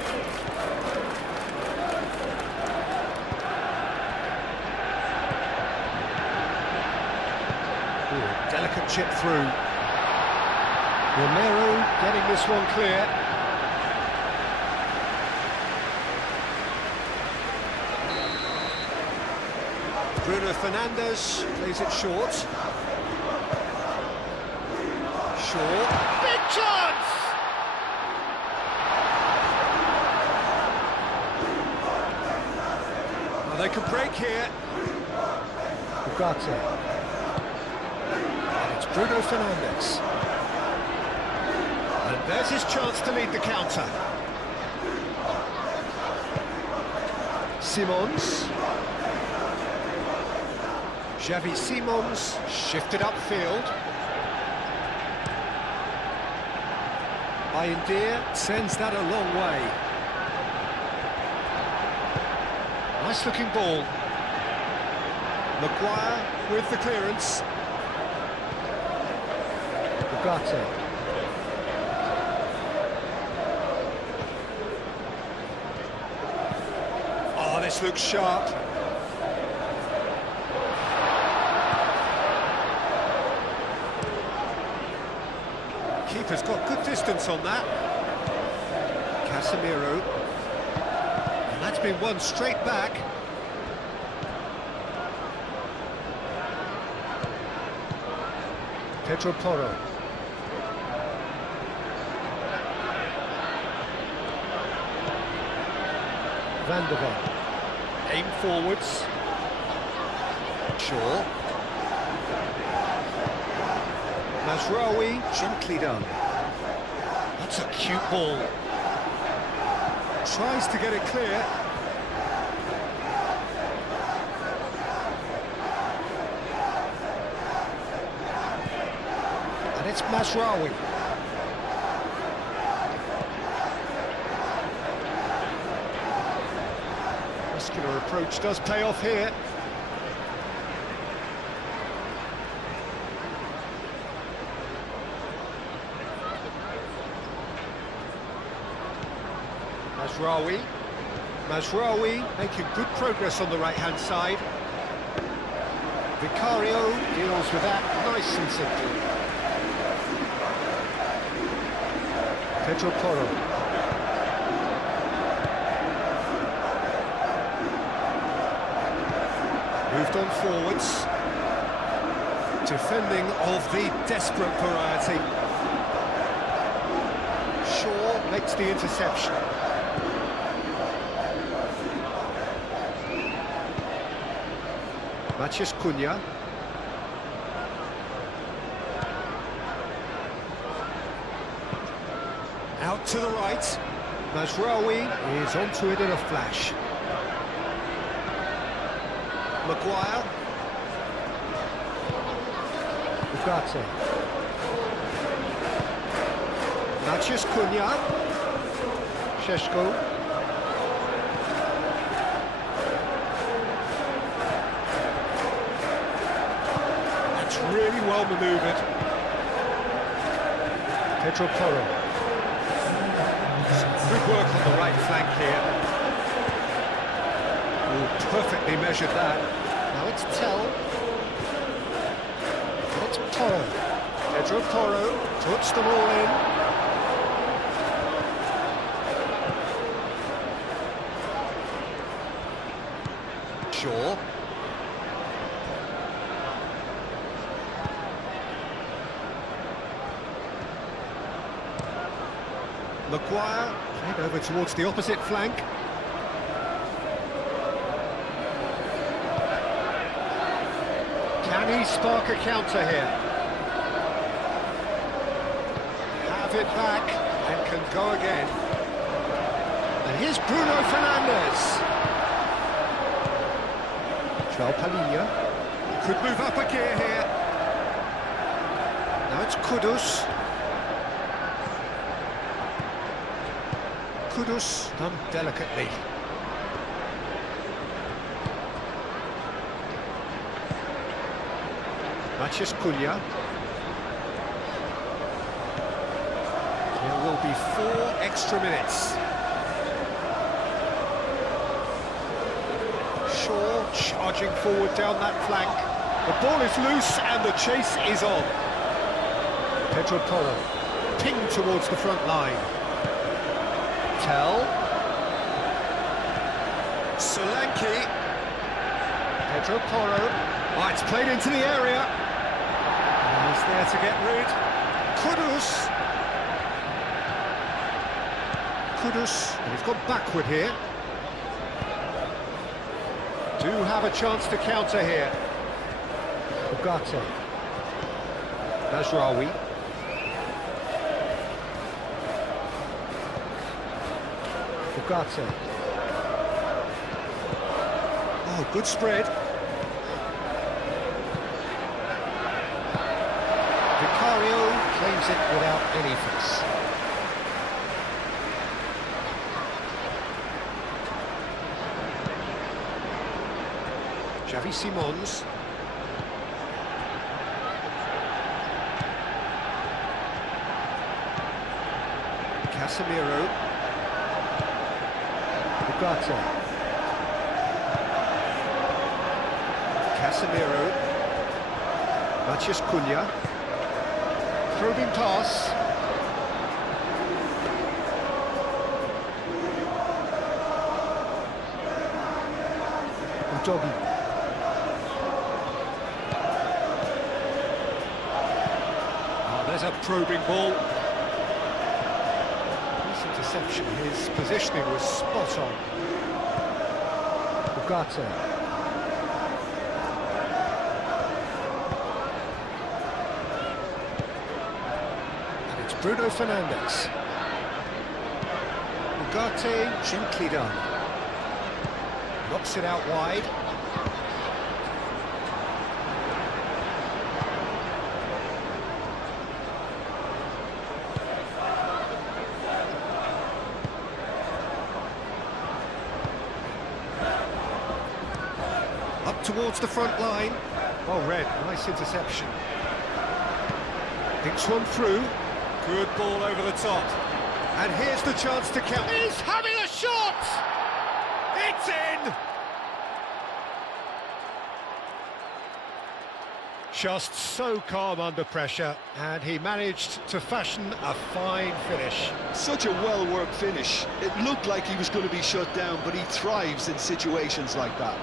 Ooh, delicate chip through. Romero getting this one clear. Bruno Fernandes plays it short. Shaw. Big chance! They can break here. Ugarte. And it's Bruno Fernandes. And there's his chance to lead the counter. Simons. Xavi Simons shifted upfield. Bayindir sends that a long way. Nice looking ball. Maguire with the clearance. Ugarte. Oh, this looks sharp. Keeper's got good distance on that. Casemiro. That's been won straight back. Pedro Porro. Van der Ven. Aim forwards. Shaw. Mazraoui, gently done. That's a cute ball. Tries to get it clear. And it's Mazraoui. Muscular approach does pay off here. Mazraoui making good progress on the right-hand side. Vicario deals with that nice and simple. Pedro Porro. Moved on forwards. Defending of the desperate variety. Shaw makes the interception. Matheus Cunha. Out to the right. Mazraoui is onto it in a flash. Maguire. Ugarte. Matheus Cunha. Šeško. Really well manoeuvred. Pedro Porro. Good work on the right flank here. Oh, perfectly measured that. Now it's Tell. And it's Porro. Pedro Porro puts them all in. Shaw. Maguire, played over towards the opposite flank. Can he spark a counter here? Have it back and can go again. And here's Bruno Fernandes. João Palhinha. Could move up a gear here. Now it's Kudus. Kudus done delicately. Matías Cunha. There will be 4 extra minutes. Shaw charging forward down that flank. The ball is loose and the chase is on. Pedro Porro pinged towards the front line. Tell. Solanke. Pedro Porro. Oh, it's played into the area. He's there to get rid. Kudus. Kudus. And he's gone backward here. Do have a chance to counter here. Ugarte. Mazraoui. Ugarte. Oh, good spread. Vicario claims it without any fuss. Xavi Simons. Casemiro. Ugarte. Casemiro. Matías Cunha. Probing pass. Udogi. Oh, there's a probing ball. Nice interception. His positioning was spot on. Ugarte. Bruno Fernandes. Ugarte, gently done. Knocks it out wide. Up towards the front line. Well read, nice interception. Thinks one through. Good ball over the top. And here's the chance to count. He's having a shot! It's in! Just so calm under pressure, and he managed to fashion a fine finish. Such a well-worked finish. It looked like he was going to be shut down, but he thrives in situations like that.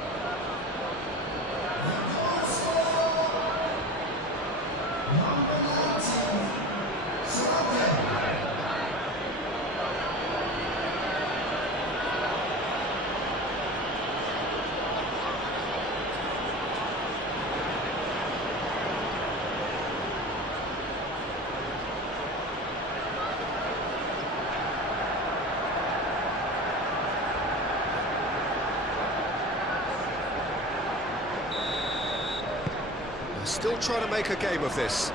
Still trying to make a game of this.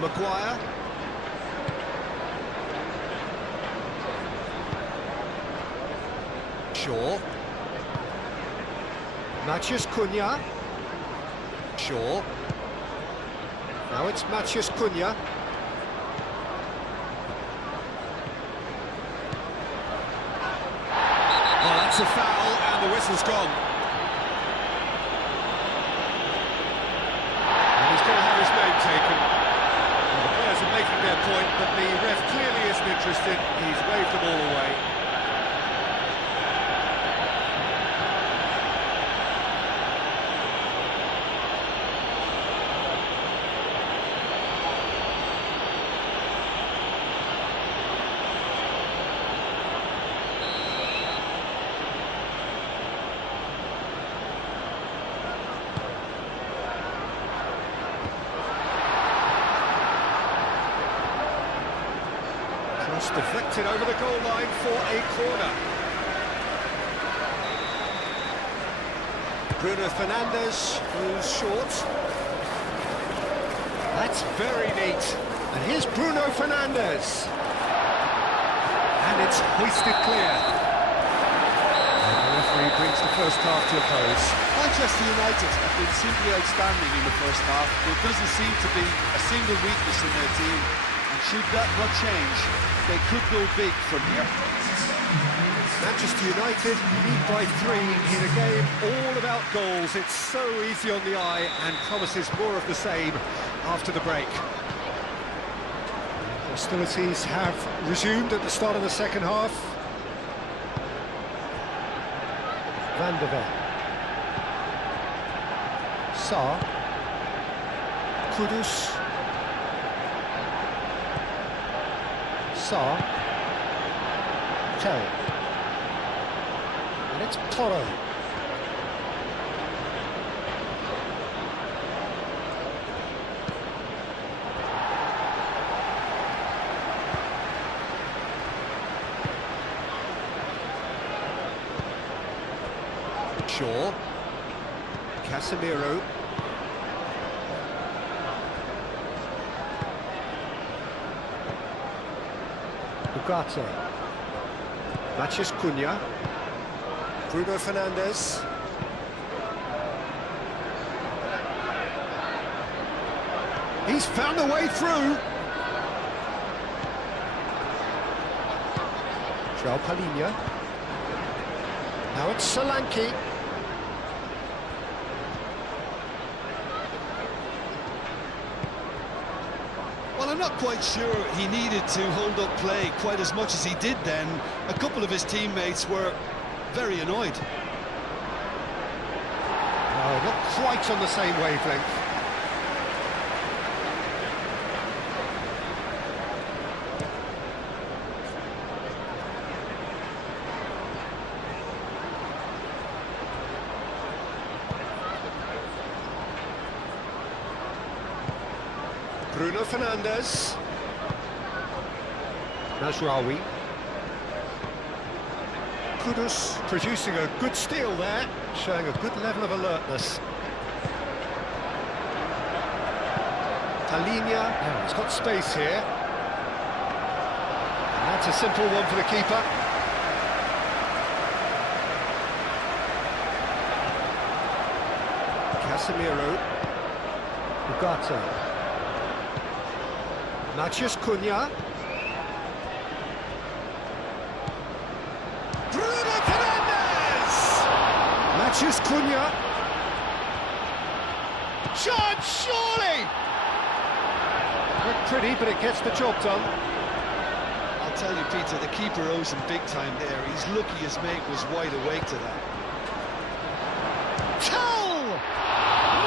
Maguire. Shaw. Matías Cunha. Shaw. Now it's Matías Cunha. That's a foul, and the whistle's gone. And he's going to have his name taken. And the players are making their point, but the ref clearly isn't interested. He's waved them all away. Cross deflected over the goal line for a corner. Bruno Fernandes goes short. That's very neat. And here's Bruno Fernandes. And it's hoisted clear. And the referee brings the first half to a close. Manchester United have been simply outstanding in the first half. There doesn't seem to be a single weakness in their team, and should that not change, they could go big from here. Manchester United lead by 3 in a game all about goals. It's so easy on the eye and promises more of the same after the break. Hostilities have resumed at the start of the second half. Van der Ven. Sarr. Kudus. Sarr. Tell. And it's Toro. Shaw. Casemiro. Ugarte. Matheus Cunha. Bruno Fernandes. He's found a way through. João Palhinha. Now it's Solanke. Well, I'm not quite sure he needed to hold up play quite as much as he did then. A couple of his teammates were very annoyed. No, not quite on the same wavelength. Bruno Fernandes. Mazraoui. Kudus producing a good steal there, showing a good level of alertness. Palhinha, he's got space here. And that's a simple one for the keeper. Casemiro. Ugarte. Matheus Cunha. Bruno Fernandes! Matheus Cunha. Shot, surely! Not pretty, but it gets the job done. I'll tell you, Peter, the keeper owes him big time there. He's lucky his mate was wide awake to that. Tull!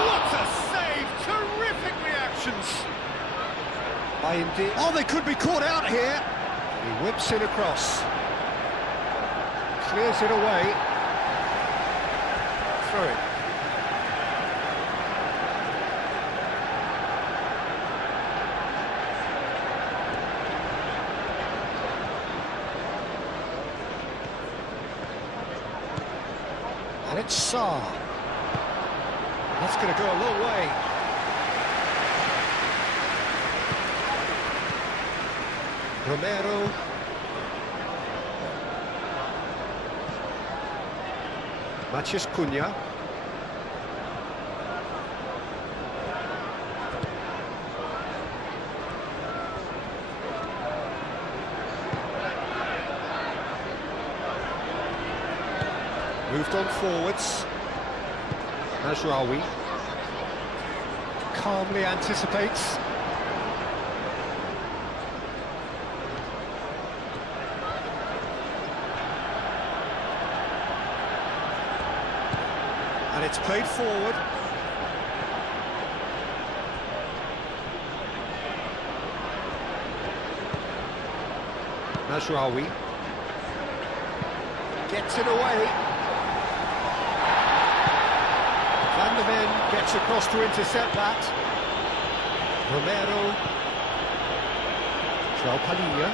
What a save! Terrific reactions! Oh, they could be caught out here. He whips it across. Clears it away. Throw it. And it's Sarr. That's going to go a long way. Romero. Matheus Cunha. Moved on forwards. Mazraoui calmly anticipates. And it's played forward. Mazraoui gets it away. Van der Ven gets across to intercept that. Romero. João Palhinha.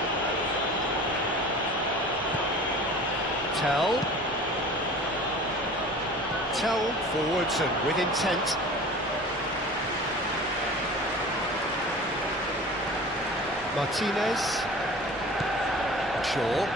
Tell forwards and with intent. Martinez. Shaw.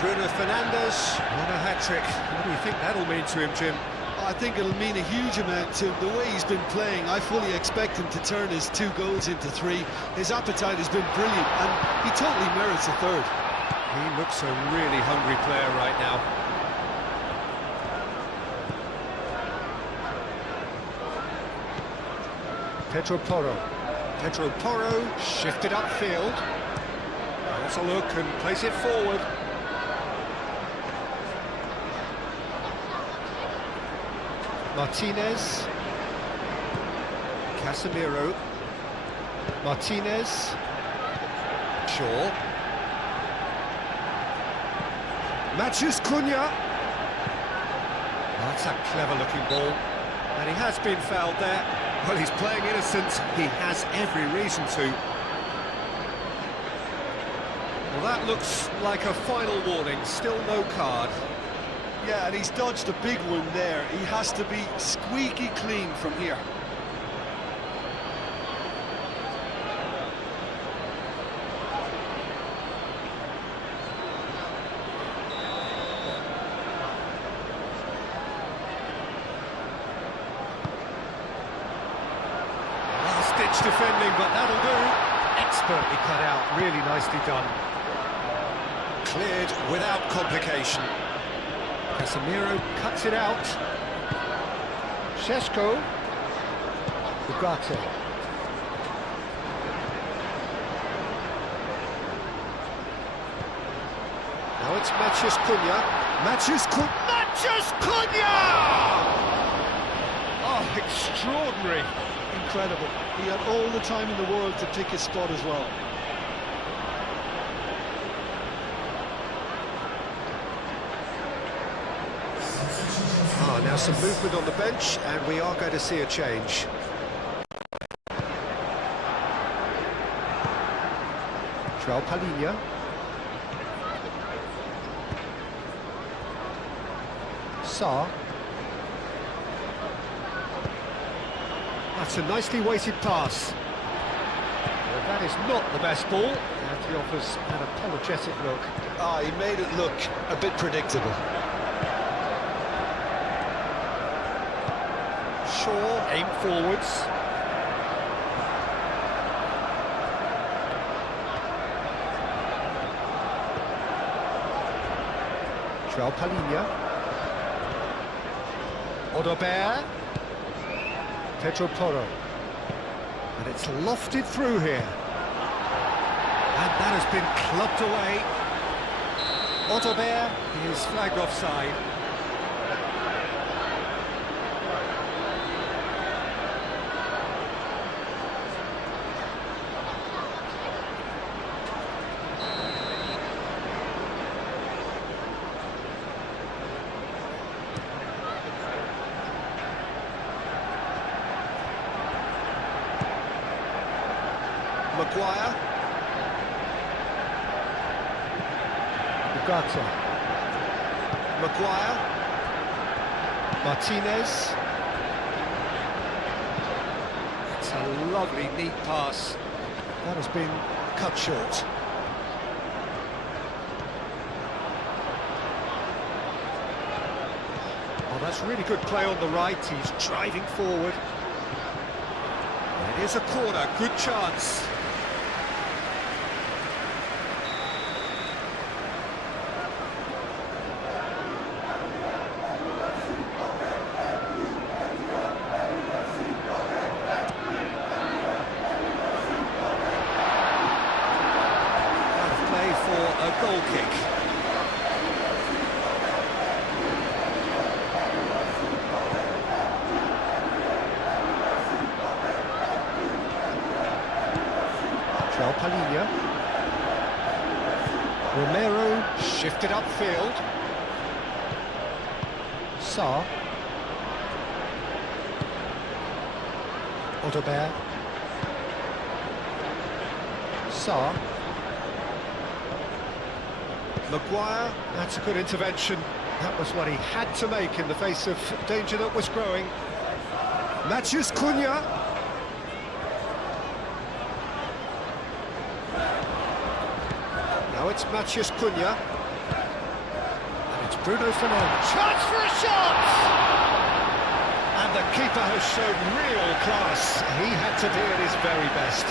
Bruno Fernandes. What a hat-trick. What do you think that'll mean to him, Jim? I think it'll mean a huge amount to him. The way he's been playing, I fully expect him to turn his 2 goals into 3. His appetite has been brilliant, and he totally merits a 3rd. He looks a really hungry player right now. Pedro Porro shifted upfield. Has a look and plays it forward. Martinez. Casemiro. Martinez. Shaw. Matheus Cunha. That's a clever-looking ball. And he has been fouled there. Well, he's playing innocent. He has every reason to. Well, that looks like a final warning. Still no card. Yeah, and he's dodged a big one there. He has to be squeaky clean from here. Last-ditch defending, but that'll do. Expertly cut out, really nicely done. Cleared without complication. Casemiro cuts it out. Šeško. Ugarte. Now it's Matheus Cunha. Matheus Cunha! Oh, extraordinary. Incredible. He had all the time in the world to pick his spot as well. Now some movement on the bench, and we are going to see a change. João Palhinha. Sarr. That's a nicely weighted pass. Well, that is not the best ball, and he offers an apologetic look. He made it look a bit predictable. Shaw, aim forwards. João Palhinha. Odobert. Pedro Porro. And it's lofted through here. And that has been clubbed away. Odobert is flagged offside. Maguire. Ugarte. Maguire. Martinez. It's a lovely, neat pass. That has been cut short. Oh, that's really good play on the right. He's driving forward. It is a corner, good chance. Joao Palhinha. Romero shifted upfield. Sarr. Odobert. Sarr. Maguire, that's a good intervention. That was what he had to make in the face of danger that was growing. Matheus Cunha. Now it's Matheus Cunha. And it's Bruno Fernandes. Chance for a shot! And the keeper has shown real class. He had to be at his very best.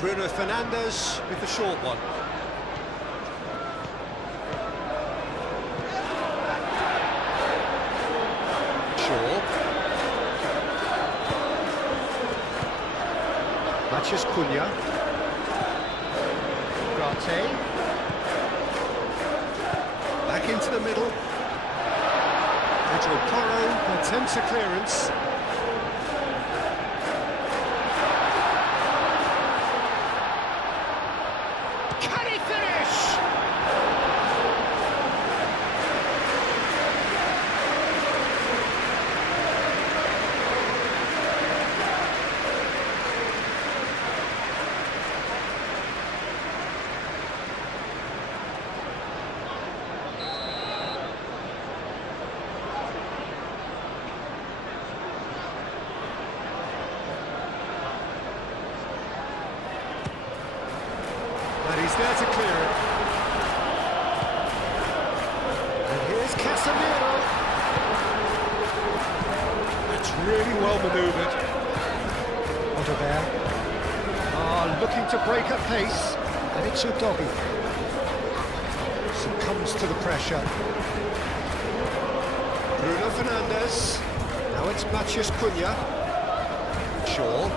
Bruno Fernandes with the short one. Shaw. Matheus Cunha. Grate. Back into the middle. Pedro Porro attempts a clearance. And he's there to clear it. And here's Casemiro. That's really well manoeuvred. Odobert. Looking to break at pace. And it's Udogi. Succumbs to the pressure. Bruno Fernandes. Now it's Matheus Cunha. Shaw.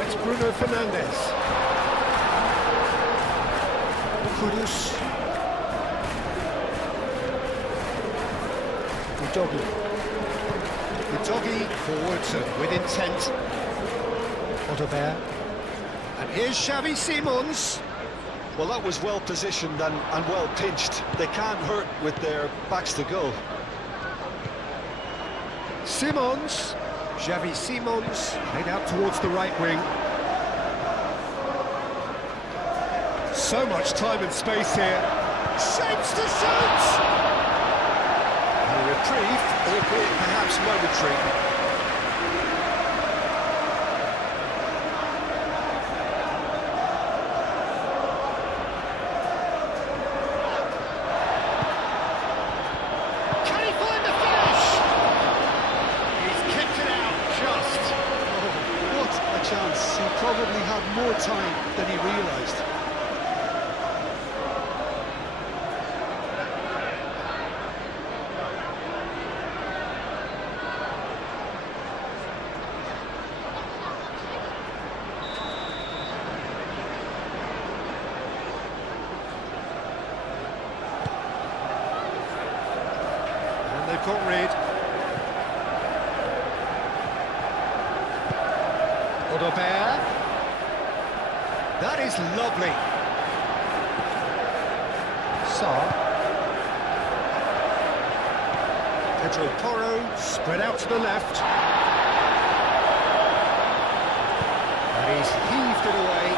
It's Bruno Fernandes. Kudus. Udogi. Udogi forwards and with intent. Odobert. And here's Xavi Simons. Well, that was well positioned and well pinched. They can't hurt with their backs to goal. Simons. Xavi Simons played out towards the right wing. So much time and space here. Shapes to shoot! And a reprieve, albeit perhaps momentary. Can he find the finish? He's kicked it out just. Oh, what a chance. He probably had more time than he realised. They've got rid. Odobert. That is lovely. Sarr. Pedro Porro spread out to the left. And he's heaved it away.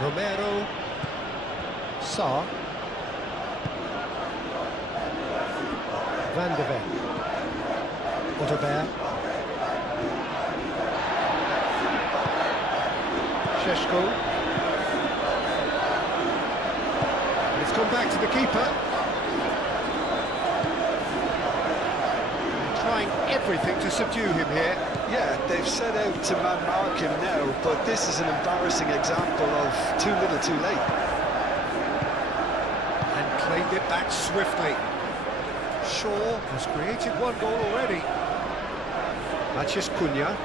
Romero, Sarr, Van de Ven, Odobert, Šeško, and it's gone back to the keeper. everything to subdue him here. Yeah, they've set out to man-mark him now, but this is an embarrassing example of too little too late. And claimed it back swiftly. Shaw has created one goal already. Matheus Cunha.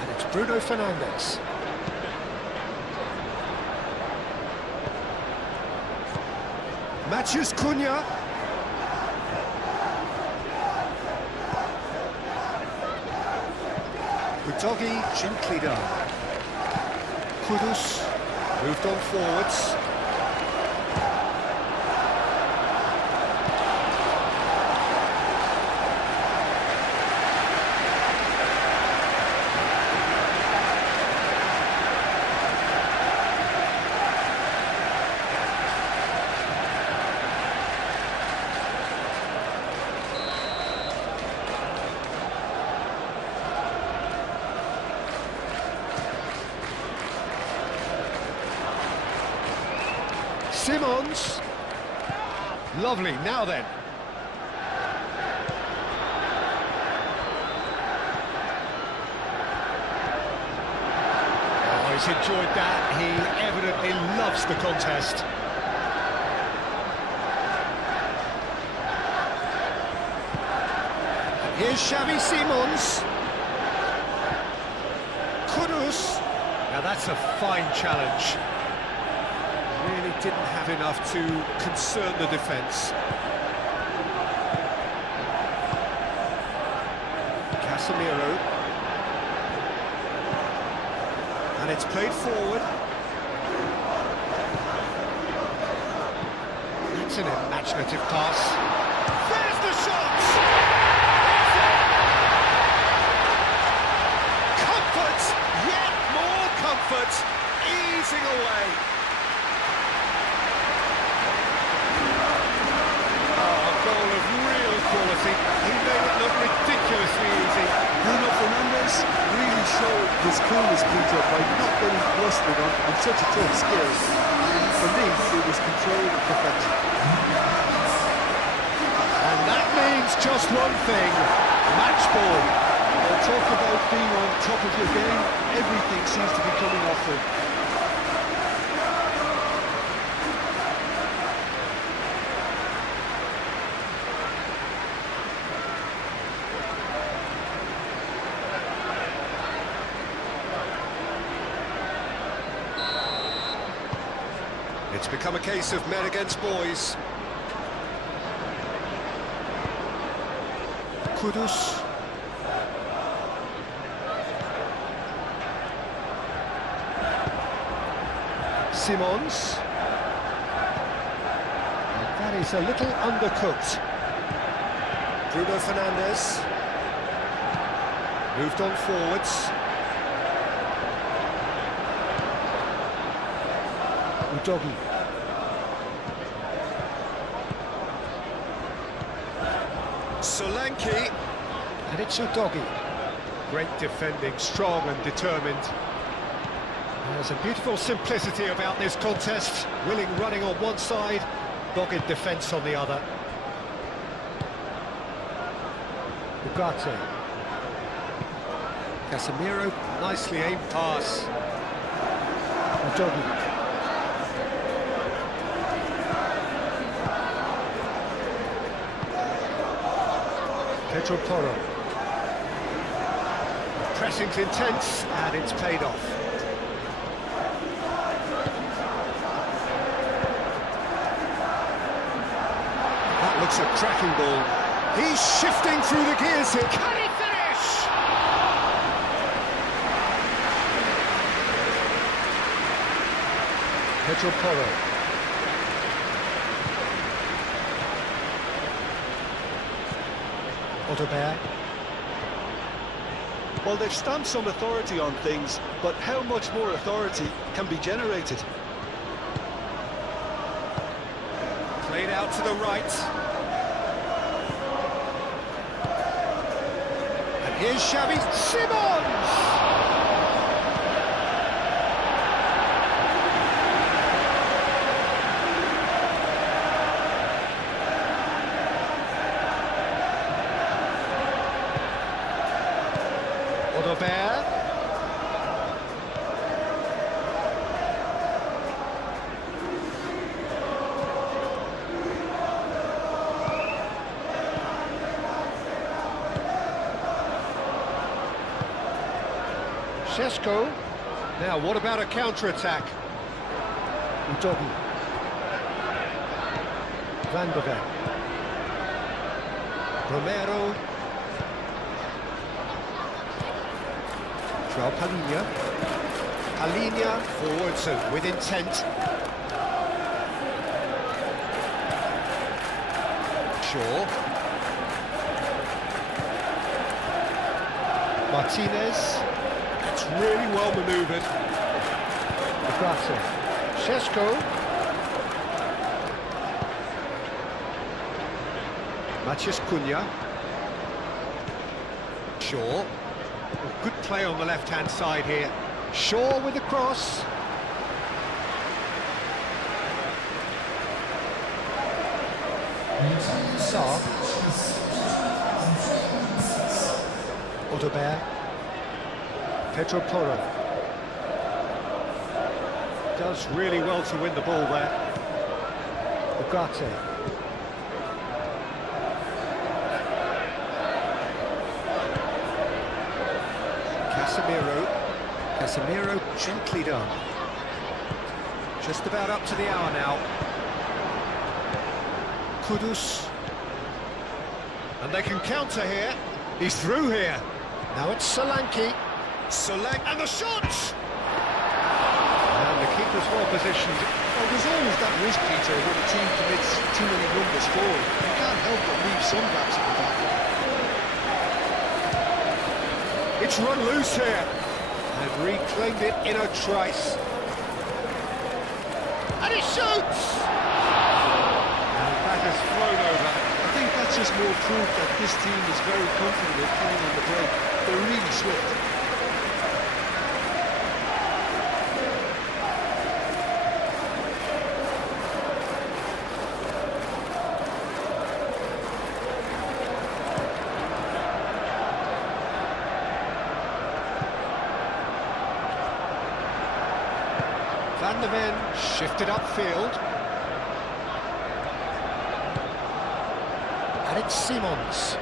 And it's Bruno Fernandes. Matheus Cunha. Udogi gently done. Kudus moved on forwards. Simons. Lovely, now then. Oh, he's enjoyed that. He evidently loves the contest. And here's Xavi Simons. Kudus. Now that's a fine challenge. Really didn't have enough to concern the defence. Casemiro. And it's played forward. That's an imaginative pass. There's the shot! Comfort! Yet more comfort! Easing away. He made it look ridiculously easy. Bruno Fernandes really showed his coolness, Peter, by not getting flustered on such a tough skill. For me, it was control and perfection. And that means just one thing, match ball. Talk about being on top of your game, everything seems to be coming off him. It's become a case of men against boys. Kudus. Simons. And that is a little undercooked. Bruno Fernandes. Moved on forwards. Udogi. Solanke. And it's Udogi. Great defending, strong and determined. There's a beautiful simplicity about this contest. Willing running on one side, dogged defence on the other. Ugarte. Casemiro, nicely aimed pass. Udogi. Pedro Porro. Pressing's intense, and it's paid off. That looks a cracking ball. He's shifting through the gears here. Can he finish? Pedro Porro. Well, they've stamped some authority on things, but how much more authority can be generated? Played out to the right. And here's Xavi Simons! Šeško. Now, what about a counter-attack? Udogi. Van de Ven. Romero. João Palhinha. Palhinha forwards and with intent. Shaw. Martinez. It's really well manoeuvred. Ugarte. Šeško. Matheus Cunha. Shaw. Oh, good play on the left-hand side here. Shaw with the cross. Sarr. Odobert. Pedro Porro. Does really well to win the ball there. Ugarte. Casemiro gently done. Just about up to the hour now. Kudus. And they can counter here. He's through here. Now it's Solanke. And the shot! And the keeper's well positioned. Well, there's always that risk, Peter, when a team commits too many numbers forward. You can't help but leave some gaps at the back. It's run loose here. And reclaimed it in a trice. And he shoots! And that has flown over. I think that's just more proof that this team is very comfortable playing on the break. They're really swift. Van de Ven shifted upfield. And it's Simons.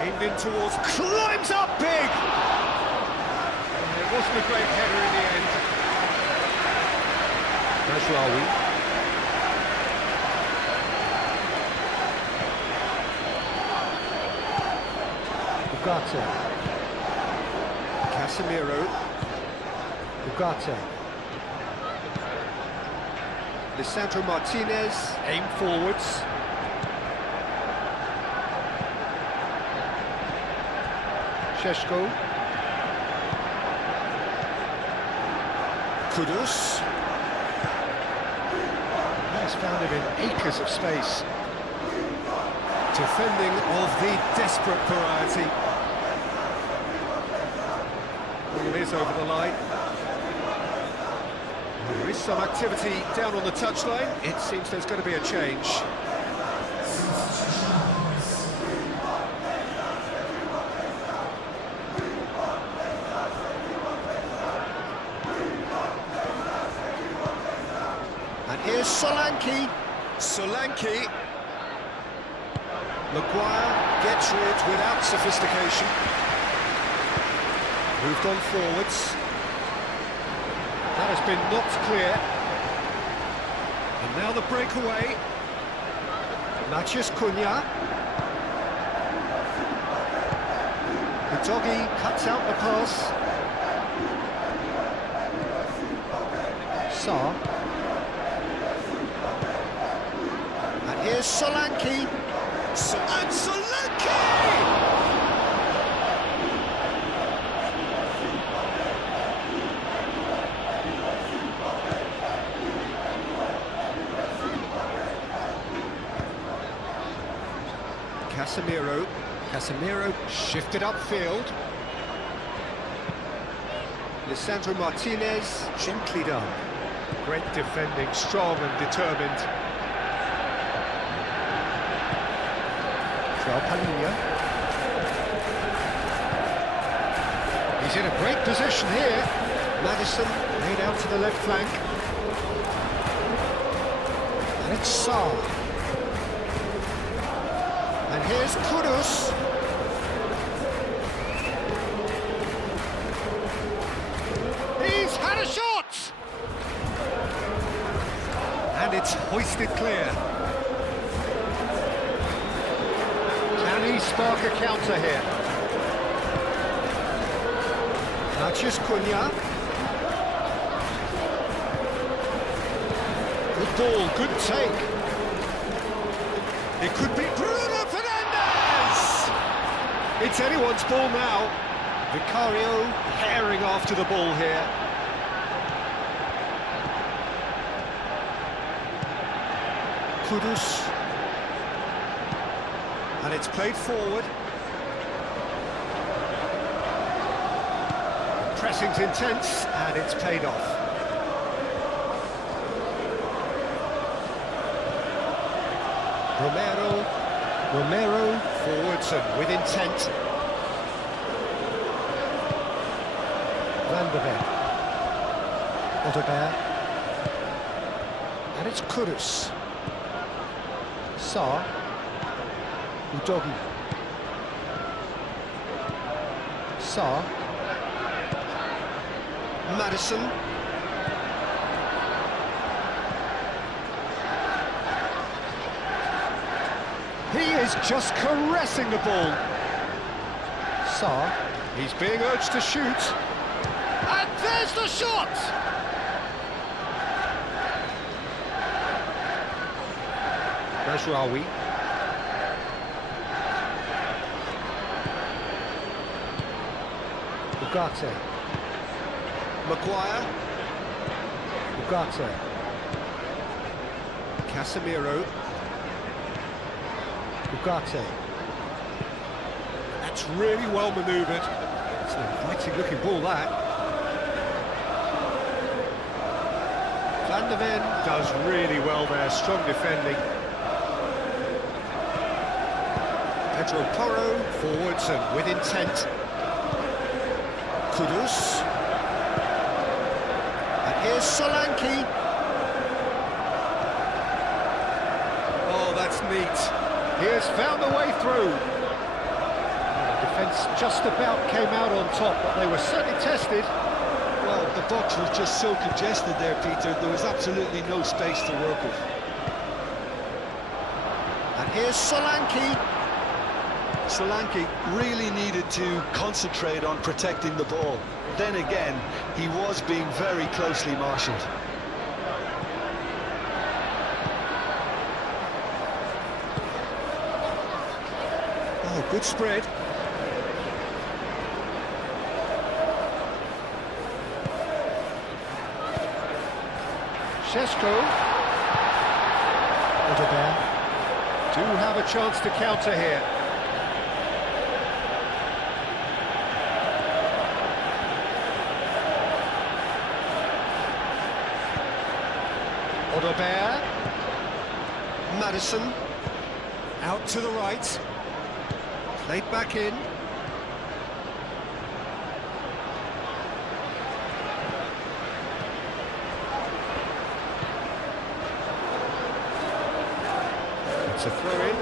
Aimed in towards, climbs up big! It wasn't a great header in the end. Najraoui. Ugarte. Casemiro. Ugarte. Lisandro Martinez, aim forwards. Šeško. Kudus. Has found him in acres of space. Defending of the desperate variety. It is over the line. There is some activity down on the touchline. It seems there's going to be a change. And here's Solanke. Maguire gets rid without sophistication. Moved on forwards. That has been knocked clear. And now the breakaway. Matheus Cunha. Udogi cuts out the pass. Sarr. And here's Solanke. And Solanke! Casemiro shifted upfield. Lisandro Martinez, gently done. Great defending, strong and determined. João Palhinha. He's in a great position here. Maddison laid out to the left flank. It's Sarr. And here's Kudus. He's had a shot! And it's hoisted clear. Can he spark a counter here? Natchez Cunha. Good ball, good take. It could be Bruno Fernandes! It's anyone's ball now. Vicario herring after the ball here. Kudus. And it's played forward. Pressing's intense, and it's paid off. Romero forwards and with intent. Van de Ven. Odegaard. And it's Kudus. Sarr. Udogi. Sarr. Madison. He is just caressing the ball. Sarr. He's being urged to shoot. And there's the shot! Mazraoui. Ugarte. Maguire. Ugarte. Casemiro. Ugarte. That's really well manoeuvred. It's an inviting looking ball, that. Van de Ven does really well there, strong defending. Pedro Porro, forwards and with intent. Kudus. And here's Solanke. Oh, that's neat. He has found a way through. The defence just about came out on top, but they were certainly tested. Well, the box was just so congested there, Peter. There was absolutely no space to work with. And here's Solanke. Solanke really needed to concentrate on protecting the ball. Then again, he was being very closely marshalled. Oh, good spread. Šeško. Odegaard. Do have a chance to counter here. Odegaard. Madison. Out to the right. Played back in. It's a throw-in.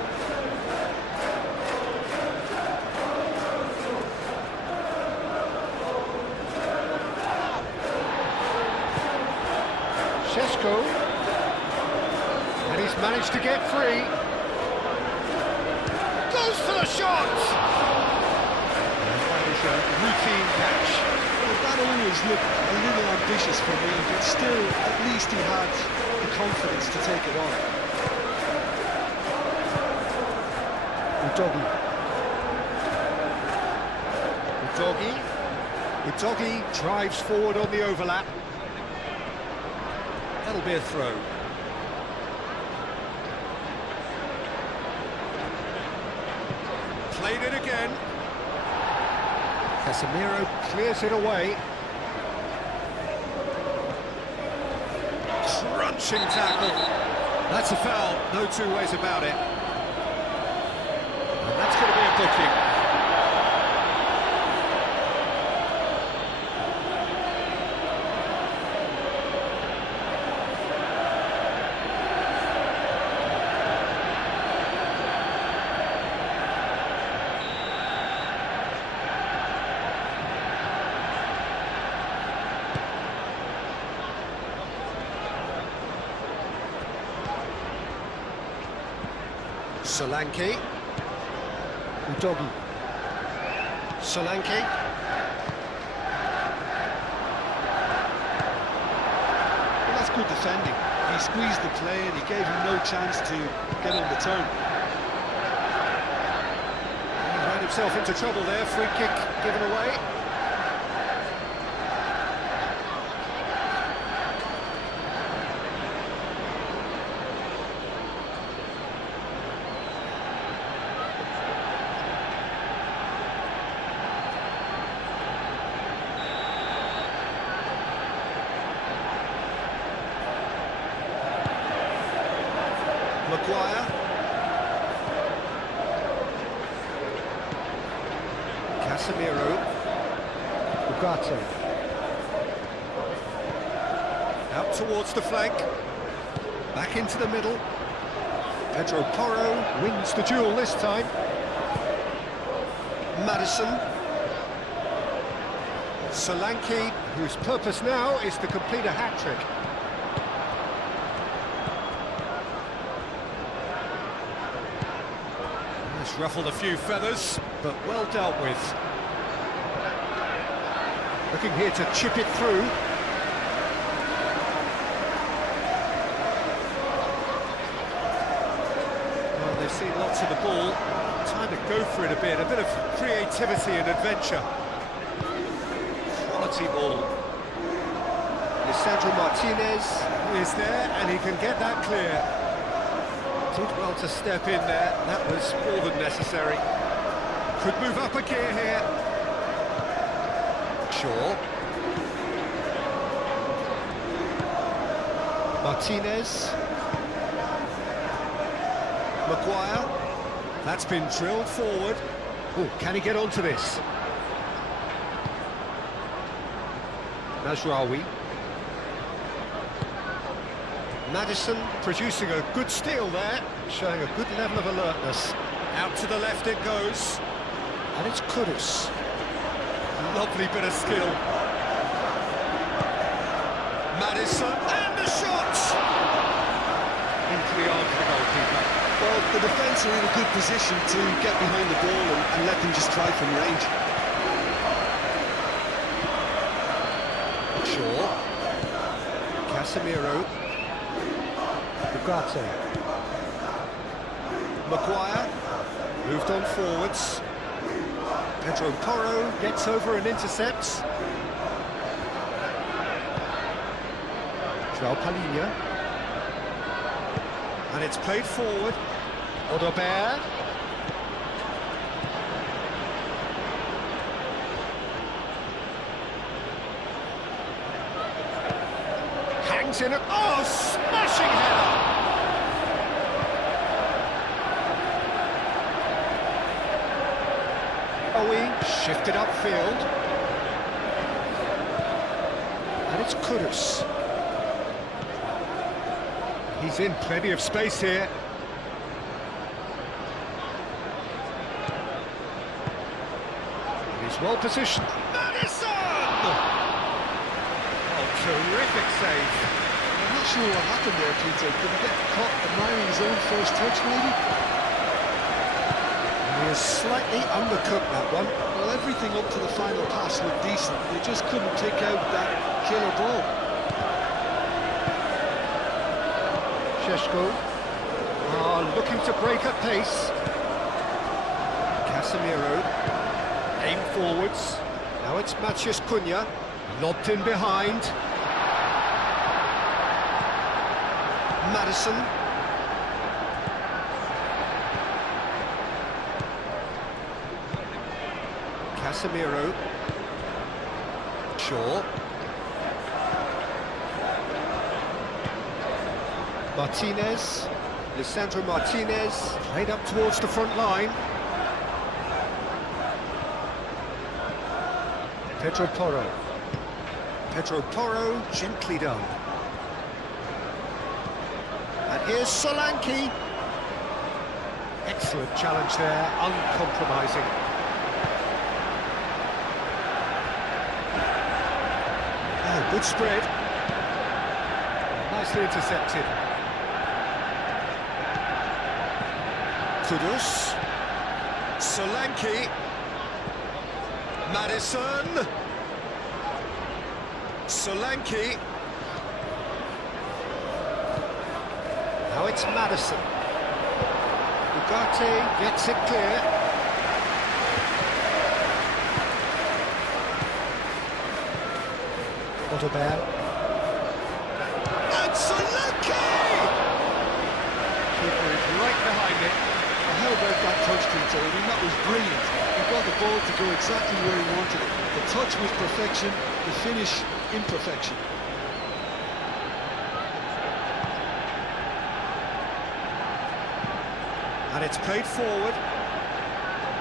Šeško. And he's managed to get free. Goes for the shot! And that is a routine catch. Well, that always looked a little ambitious for me, but still, at least he had the confidence to take it on. Udogi drives forward on the overlap. That'll be a throw. Played it again. Casemiro clears it away. Crunching tackle. That's a foul, no two ways about it. And that's going to be a booking. Solanke. Udogi. Solanke. Well, that's good defending. He squeezed the play and he gave him no chance to get on the turn. He ran himself into trouble there, free kick given away. Maguire. Casemiro. Ugarte. Out towards the flank. Back into the middle. Pedro Porro wins the duel this time. Maddison. Solanke, whose purpose now is to complete a hat-trick. Ruffled a few feathers, but well dealt with. Looking here to chip it through. Well, they've seen lots of the ball. Time to go for it a bit of creativity and adventure. Quality ball. Lisandro Martinez is there, and he can get that clear. Did well to step in there, that was more than necessary. Could move up a gear here. Shaw. Martinez. Maguire. That's been drilled forward. Oh, can he get onto this? Mazraoui. Maddison producing a good steal there, showing a good level of alertness. Out to the left it goes, and it's Kudus. Lovely bit of skill. Maddison, and the shot! Into the arms of the goalkeeper. Well, the defence are in a good position to get behind the ball and let them just try from range. Shaw. Casemiro. Ugarte. Maguire. Moved on forwards. Pedro Porro gets over and intercepts. João Palhinha. And it's played forward. Odobert. Hangs in a... Oh, smashing header! Owie shifted upfield. And it's Kudus. He's in plenty of space here. He's well positioned. Maddison! Oh, terrific save. I'm not sure what happened there, Peter. Did he get caught admiring his own first touch, maybe? He has slightly undercooked that one. Well, everything up to the final pass looked decent. They just couldn't pick out that killer ball. Šeško looking to break at pace. Casemiro, aim forwards. Now it's Matheus Cunha, lobbed in behind. Maddison. Casemiro. Shaw. Martinez. Lisandro Martinez. Played up towards the front line. Pedro Porro. Pedro Porro, gently done. And here's Solanke. Excellent challenge there, uncompromising. Oh, good spread. Nicely intercepted. Kudus. Solanke. Madison. Solanke. Now it's Madison. Ugarte gets it clear. Otterberg. And Solanke! Keeper is right behind it. How about that touch, Peter? I mean, that was brilliant. He got the ball to go exactly where he wanted it. The touch was perfection, the finish imperfection. And it's played forward.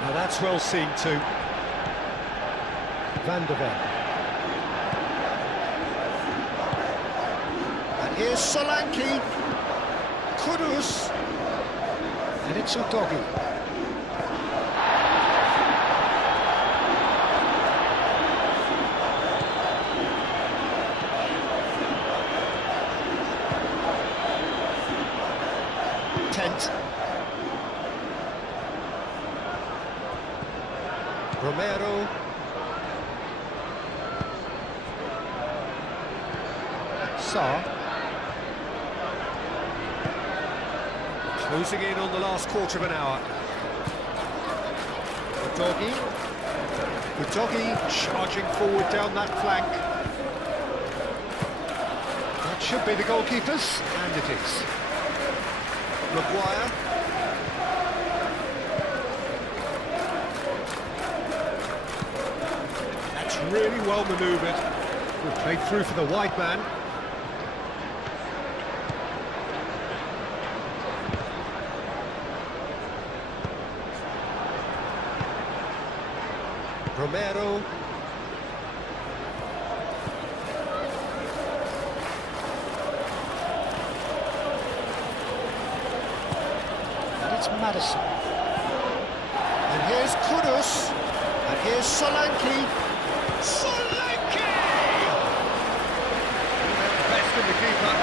Now that's well seen too. Van der Ven. And here's Solanke. Kudus. And it's Udogi. Tent. Romero. Sarr. Closing in on the last quarter of an hour. Udogi. Udogi charging forward down that flank. That should be the goalkeepers, and it is. Maguire. That's really well manoeuvred. Good play through for the wide man. Romero. And it's Madison. And here's Kudus. And here's Solanke. Solanke! Best in the keeper.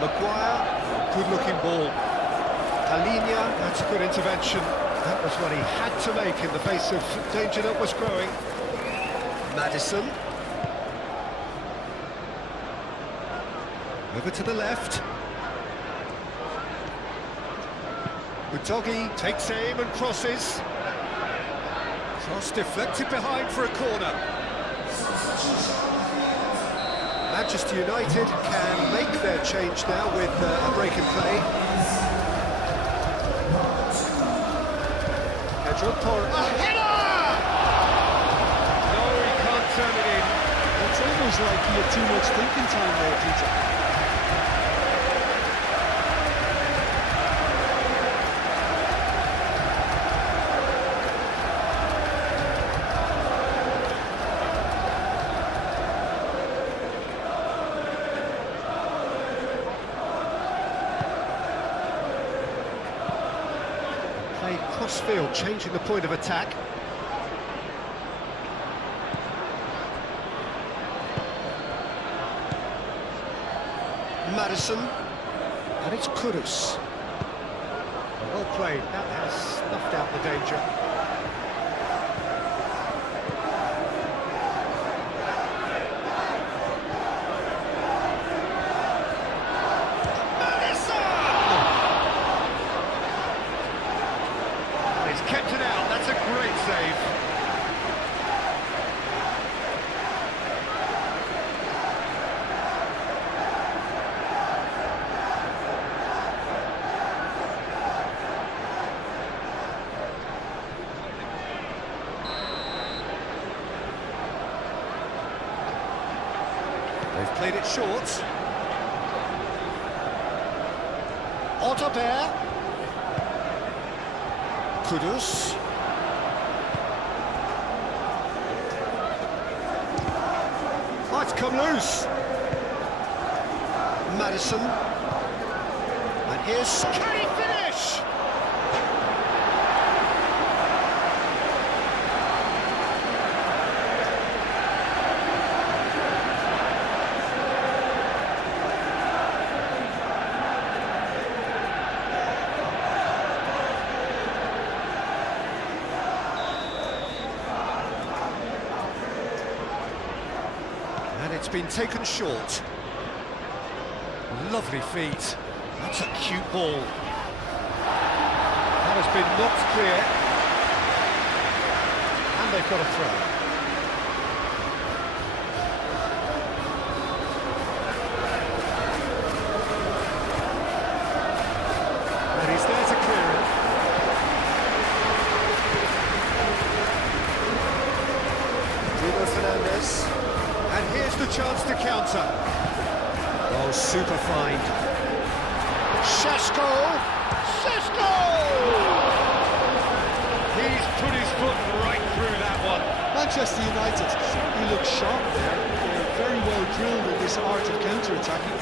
Maguire, good-looking ball. Talinia, that's a good intervention. That was what he had to make in the face of danger that was growing. Madison. Over to the left. Udogi takes aim and crosses. Cross deflected behind for a corner. Manchester United can make their change now with a break in play. Pedro Porro. A header! No, he can't turn it in. It's almost like he had too much thinking time there, Peter. Played cross-field, changing the point of attack. Madison. And it's Kudus. Well played, that has snuffed out the danger. Kept it out, that's a great save. They've played it short. Otterberg. Kudus. Oh, it's come loose. Madison. And here's... Can he finish? And it's been taken short. Lovely feet. That's a cute ball. That has been knocked clear. And they've got a throw. And he's there to clear it. Bruno Fernandes. And here's the chance to counter. Oh, super find. Šeško! He's put his foot right through that one. Manchester United certainly look sharp there. They're very well drilled in this art of counter-attacking.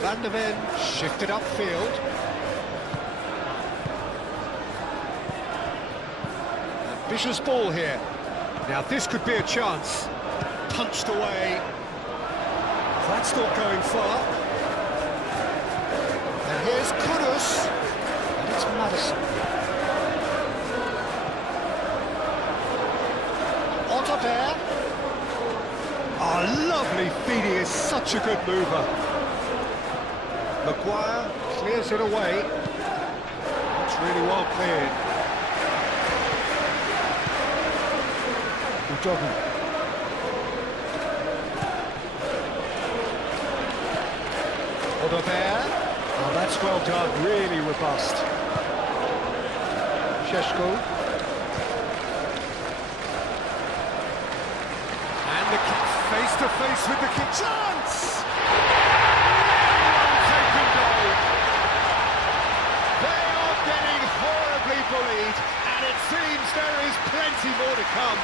Van der Ven shifted upfield. Ambitious ball here. Now this could be a chance. Punched away. That's not going far. And here's Kudus. And it's Maddison. Otterbeer. Oh, lovely feed. He is such a good mover. Maguire clears it away. That's really well cleared. Udogu. Otterbeer. Oh, that's well done, really robust. Šeško. And the kick face to face with the kick. Chance! Bullied, and it seems there is plenty more to come.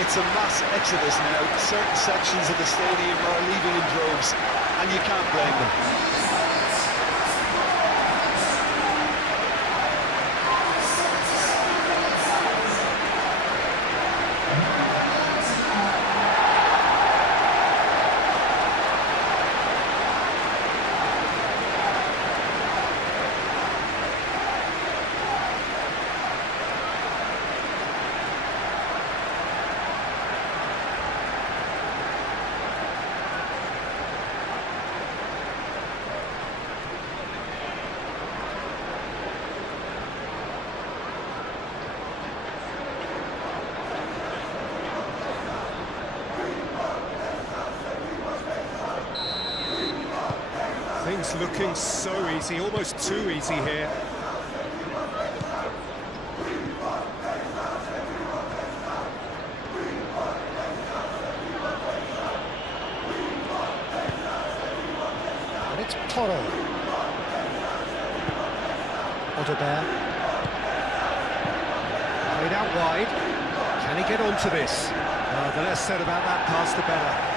It's a mass exodus now. Certain sections of the stadium are leaving in droves, and you can't blame them. Things looking so easy, almost too easy here. And it's Toro. Otterbeer. Played out wide. Can he get onto this? The less said about that pass, the better.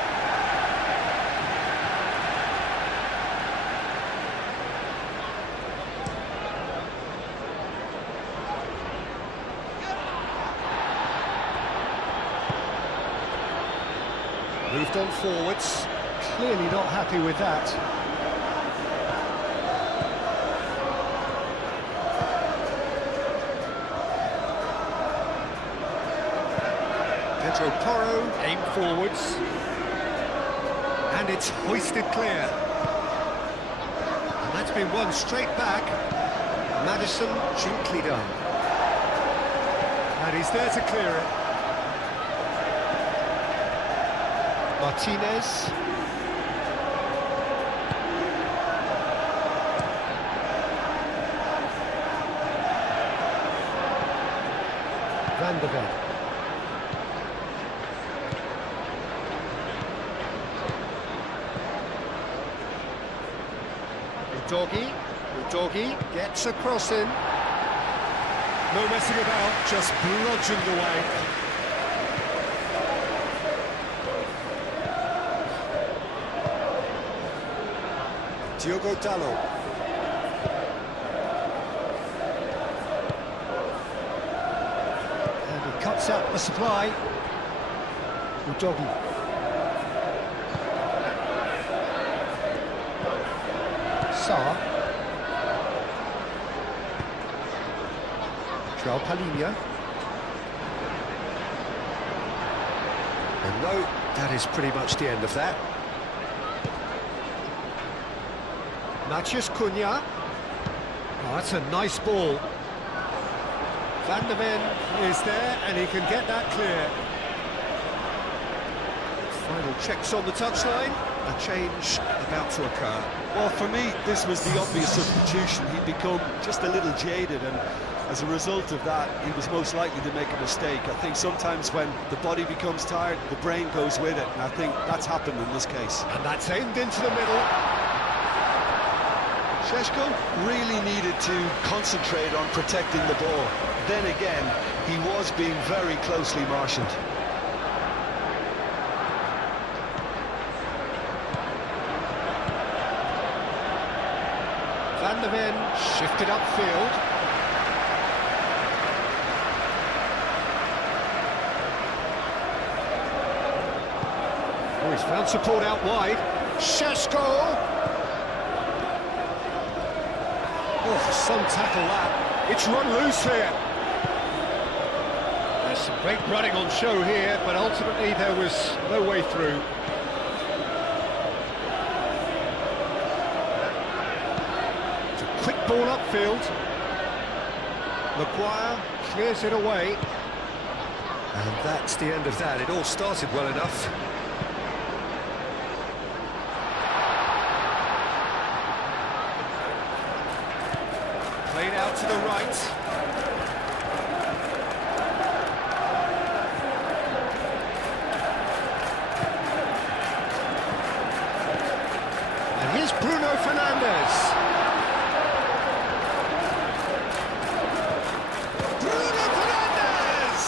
Moved on forwards, clearly not happy with that. Pedro Porro, aim forwards. And it's hoisted clear. And that's been won straight back. Maddison gently done. And he's there to clear it. Martinez. Van der Ven. Udogi gets a cross in. No messing about, just bludgeoned away. Diogo Dalot. cuts out the supply. Udogi. Sarr. João Palhinha. And no, that is pretty much the end of that. Matheus Cunha. Oh, that's a nice ball. Van der Ven is there, and he can get that clear. Final checks on the touchline. A change about to occur. Well, for me, this was the obvious substitution. He'd become just a little jaded, and as a result of that, he was most likely to make a mistake. I think sometimes when the body becomes tired, the brain goes with it, and I think that's happened in this case. And that's aimed into the middle. Šeško really needed to concentrate on protecting the ball. Then again, he was being very closely marshalled. Van der Ven shifted upfield. Oh, he's found support out wide. Šeško! Oh, some tackle that. It's run loose here. There's some great running on show here, but ultimately there was no way through. It's a quick ball upfield. Maguire clears it away. And that's the end of that. It all started well enough. Played out to the right. And here's Bruno Fernandes. Bruno Fernandes!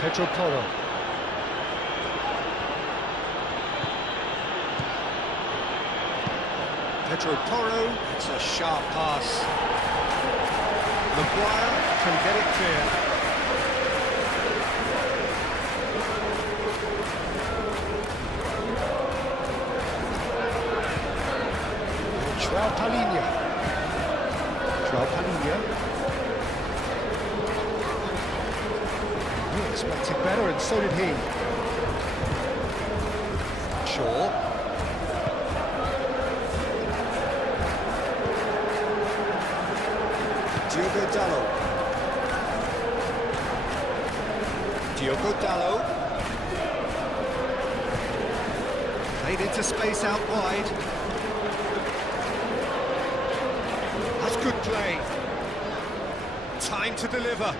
Pedro Porro. Pedro Porro, it's a sharp pass. Maguire can get it clear. João Palhinha. João Palhinha. He expected better, and so did he. Shaw. Diogo Dalot. Diogo Dalot. Played into space out wide. That's good play. Time to deliver.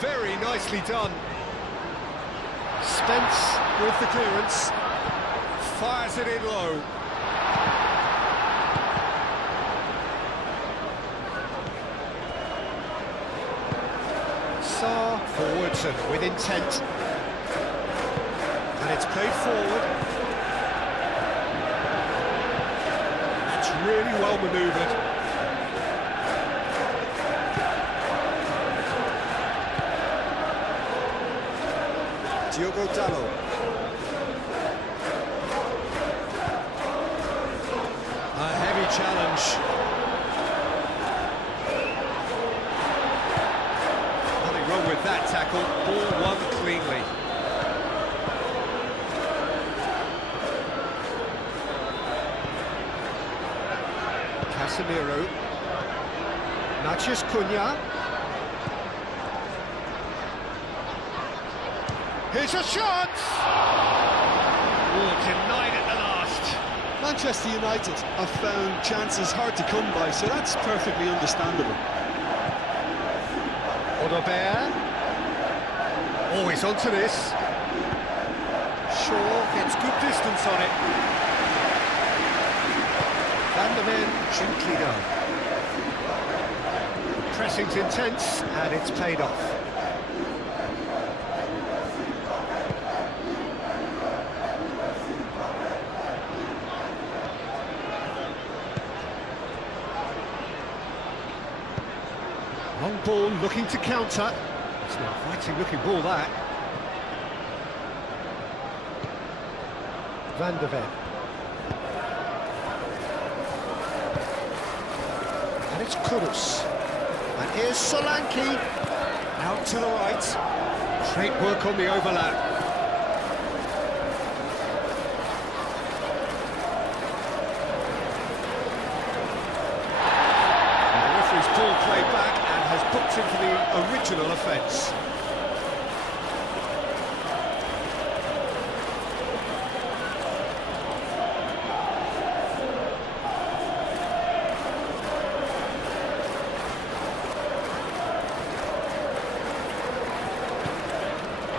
Very nicely done. Spence with the clearance. Fires it in low. Sarr forwards and with intent. And it's played forward. That's really well manoeuvred. Diogo Dalot. A heavy challenge. Nothing wrong with that tackle. Ball won cleanly. Casemiro. Matheus Cunha. Here's a shot! Oh, denied at the last. Manchester United have found chances hard to come by, so that's perfectly understandable. Odobert. Oh, he's onto this. Shaw gets good distance on it. Van der Ven gently done. The pressing's intense, and it's paid off. Long ball looking to counter. It's an inviting looking ball, that. Van de Ven. And it's Kudus. And here's Solanke. Out to the right. Great work on the overlap. Ball played back and has booked him for the original offence.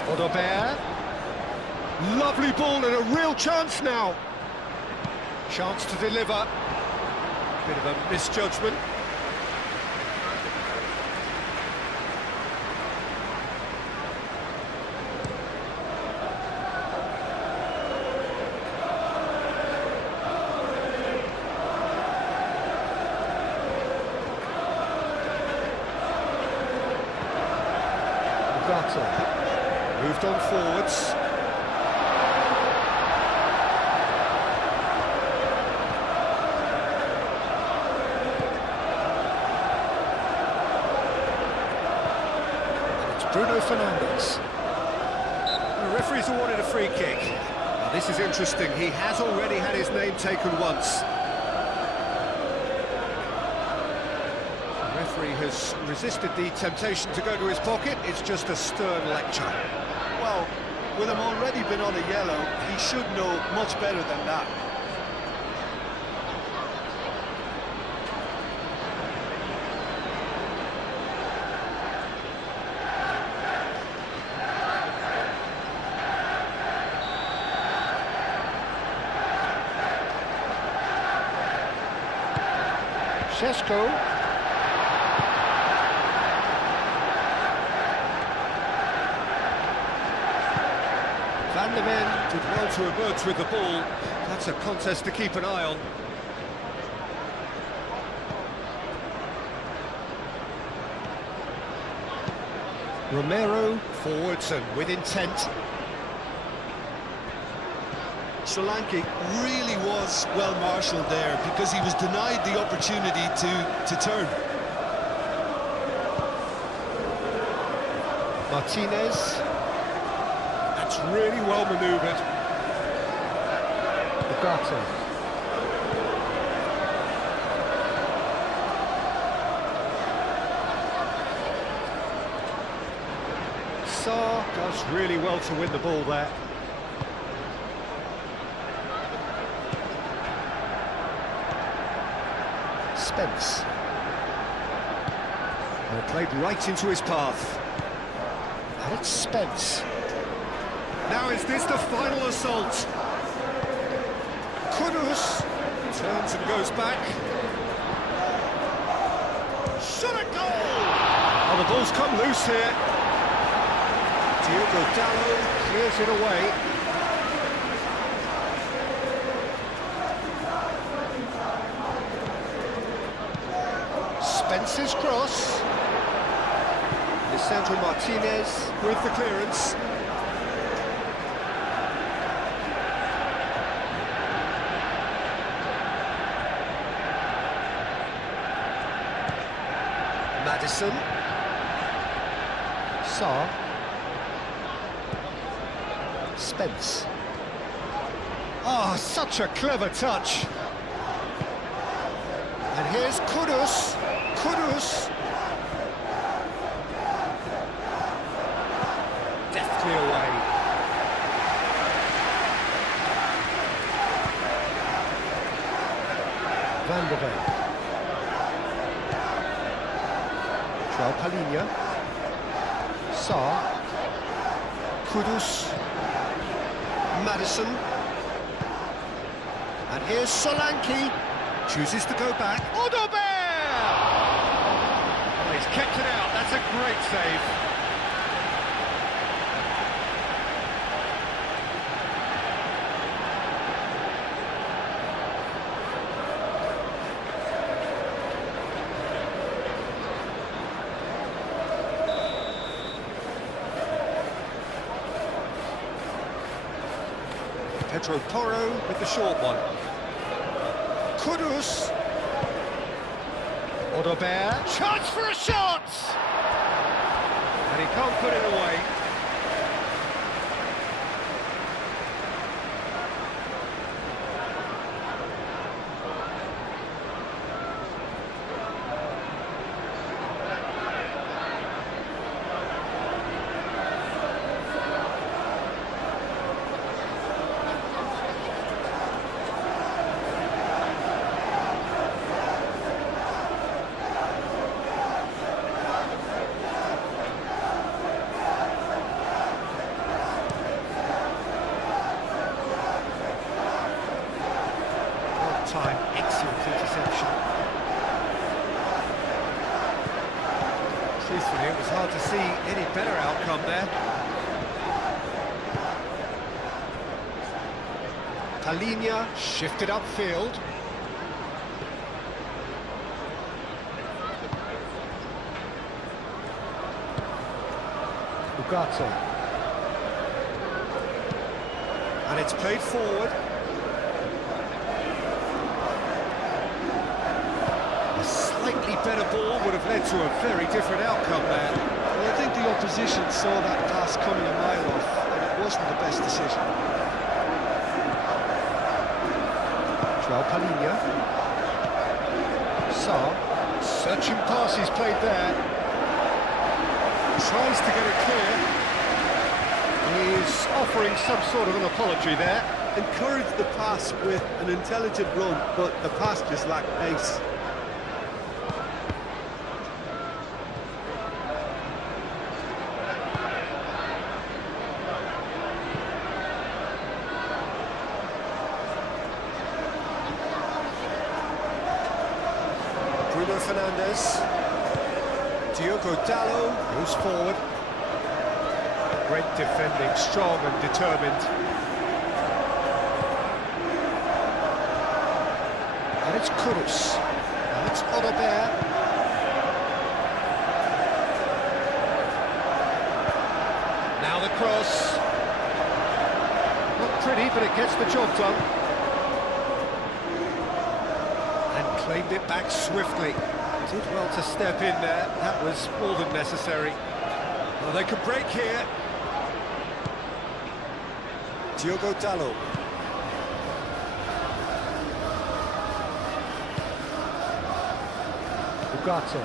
Odobert. Lovely ball and a real chance now. Chance to deliver. Bit of a misjudgment. Moved on forwards. It's Bruno Fernandes. The referee's awarded a free kick. Now this is interesting. He has already had his name taken once. The referee has resisted the temptation to go to his pocket. It's just a stern lecture. Well, with him already been on a yellow, he should know much better than that. Šeško. Van de Ven Did well to emerge with the ball. That's a contest to keep an eye on. Romero forwards and with intent. Solanke really was well marshalled there because he was denied the opportunity to turn. Martinez. That's really well manoeuvred. Ugarte. Sarr does really well to win the ball there. Spence. Well, played right into his path. And it's Spence. Now is this the final assault? Kudus turns and goes back. Shot a goal! Oh, the ball's come loose here. Diogo Dalot clears it away. Spence's cross. Lisandro Martinez with the clearance. Madison. Sarr. Spence. Oh, such a clever touch. And here's Kudus. Kudus. Deftly away. Van de Ven. Palinha. Sarr. Kudus. Madison. And here's Solanke. Chooses to go back. Odobert! Well, he's kept it out. That's a great save. Pedro Porro with the short one. Kudus. Odobert. Chance for a shot! And he can't put it away. Time, excellent interception. Truthfully, it was hard to see any better outcome there. Palinha shifted upfield. Ugarte. And it's played forward. Slightly better ball would have led to a very different outcome there. Well, I think the opposition saw that pass coming a mile off, and it wasn't the best decision. Joao Palinha. Sarr. Searching pass he's played there. Tries to get it clear. He's offering some sort of an apology there. Encouraged the pass with an intelligent run, but the pass just lacked pace. Bruno Fernandes. Diogo Dalot moves forward. Great defending, strong and determined. And it's Kudus. And it's Odobert. Now the cross. Not pretty, but it gets the job done. And claimed it back swiftly. Did well to step in there. That was more than necessary. Well, they could break here. Diogo Dalot. Ugarte.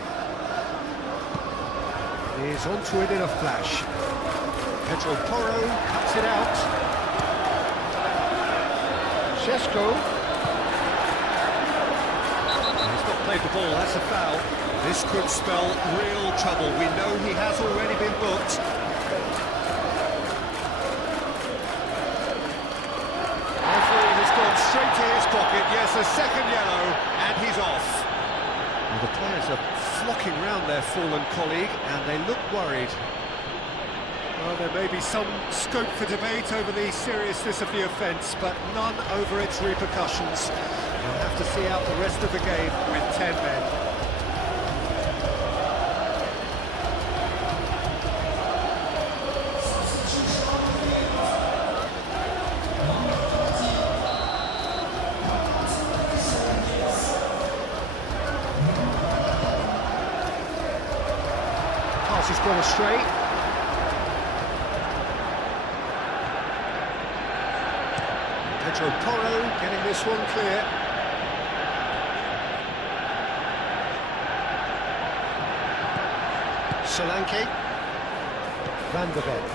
Is onto it in a flash. Pedro Porro cuts it out. Šeško. He's not played the ball, that's a foul. This could spell real trouble. We know he has already been booked. Referee has gone straight to his pocket. Yes, a second yellow, and he's off. Well, the players are flocking round their fallen colleague, and they look worried. Well, there may be some scope for debate over the seriousness of the offence, but none over its repercussions. You'll have to see out the rest of the game with 10 men. Pass has gone astray. Pedro Porro getting this one clear. Solanke. Van der Beek.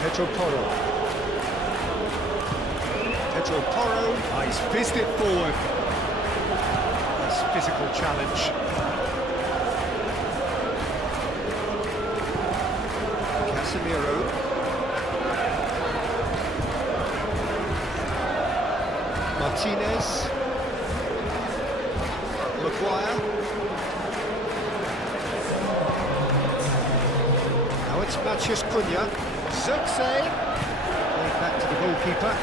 Pedro Porro. Pedro Porro. He's fizzed it forward. Nice physical challenge. Casemiro. Martinez. Maguire. Now it's Matheus Cunha. Zirkzee. Played back to the goalkeeper.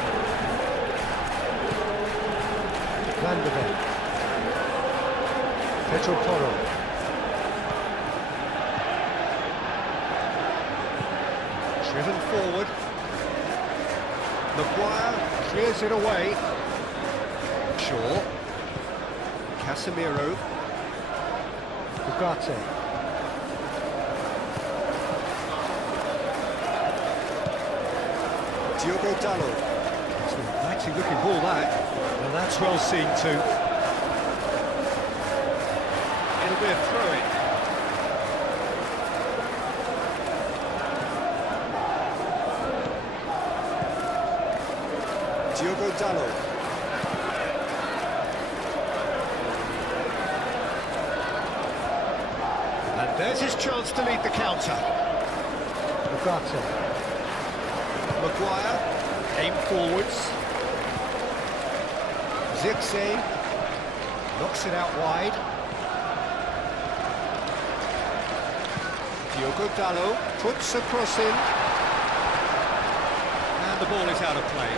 Van der Beek. Pedro Porro. Driven forward. Maguire clears it away. Shaw. Casemiro. Ugarte. Diogo Dalot. It's an exciting looking ball, that. Well, that's well seen too. It'll be a throw-in. Diogo Dalot. And there's his chance to lead the counter. Ugarte. Maguire, aim forwards. Zirkzee knocks it out wide. Diogo Dalot puts a cross in. And the ball is out of play.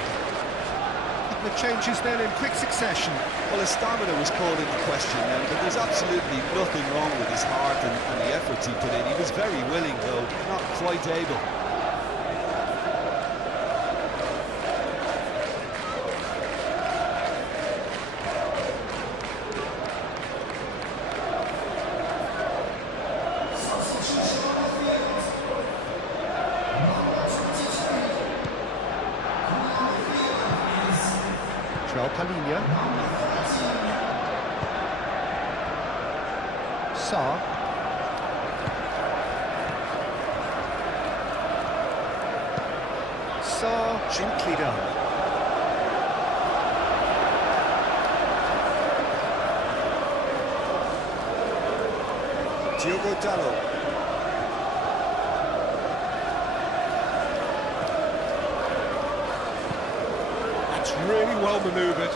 The changes then in quick succession. Well, his stamina was called into question, and there was absolutely nothing wrong with his heart and the efforts he put in. He was very willing, though not quite able. Palinia. Sarr. Sarr, gently done. Diogo Dalot. Really well manoeuvred.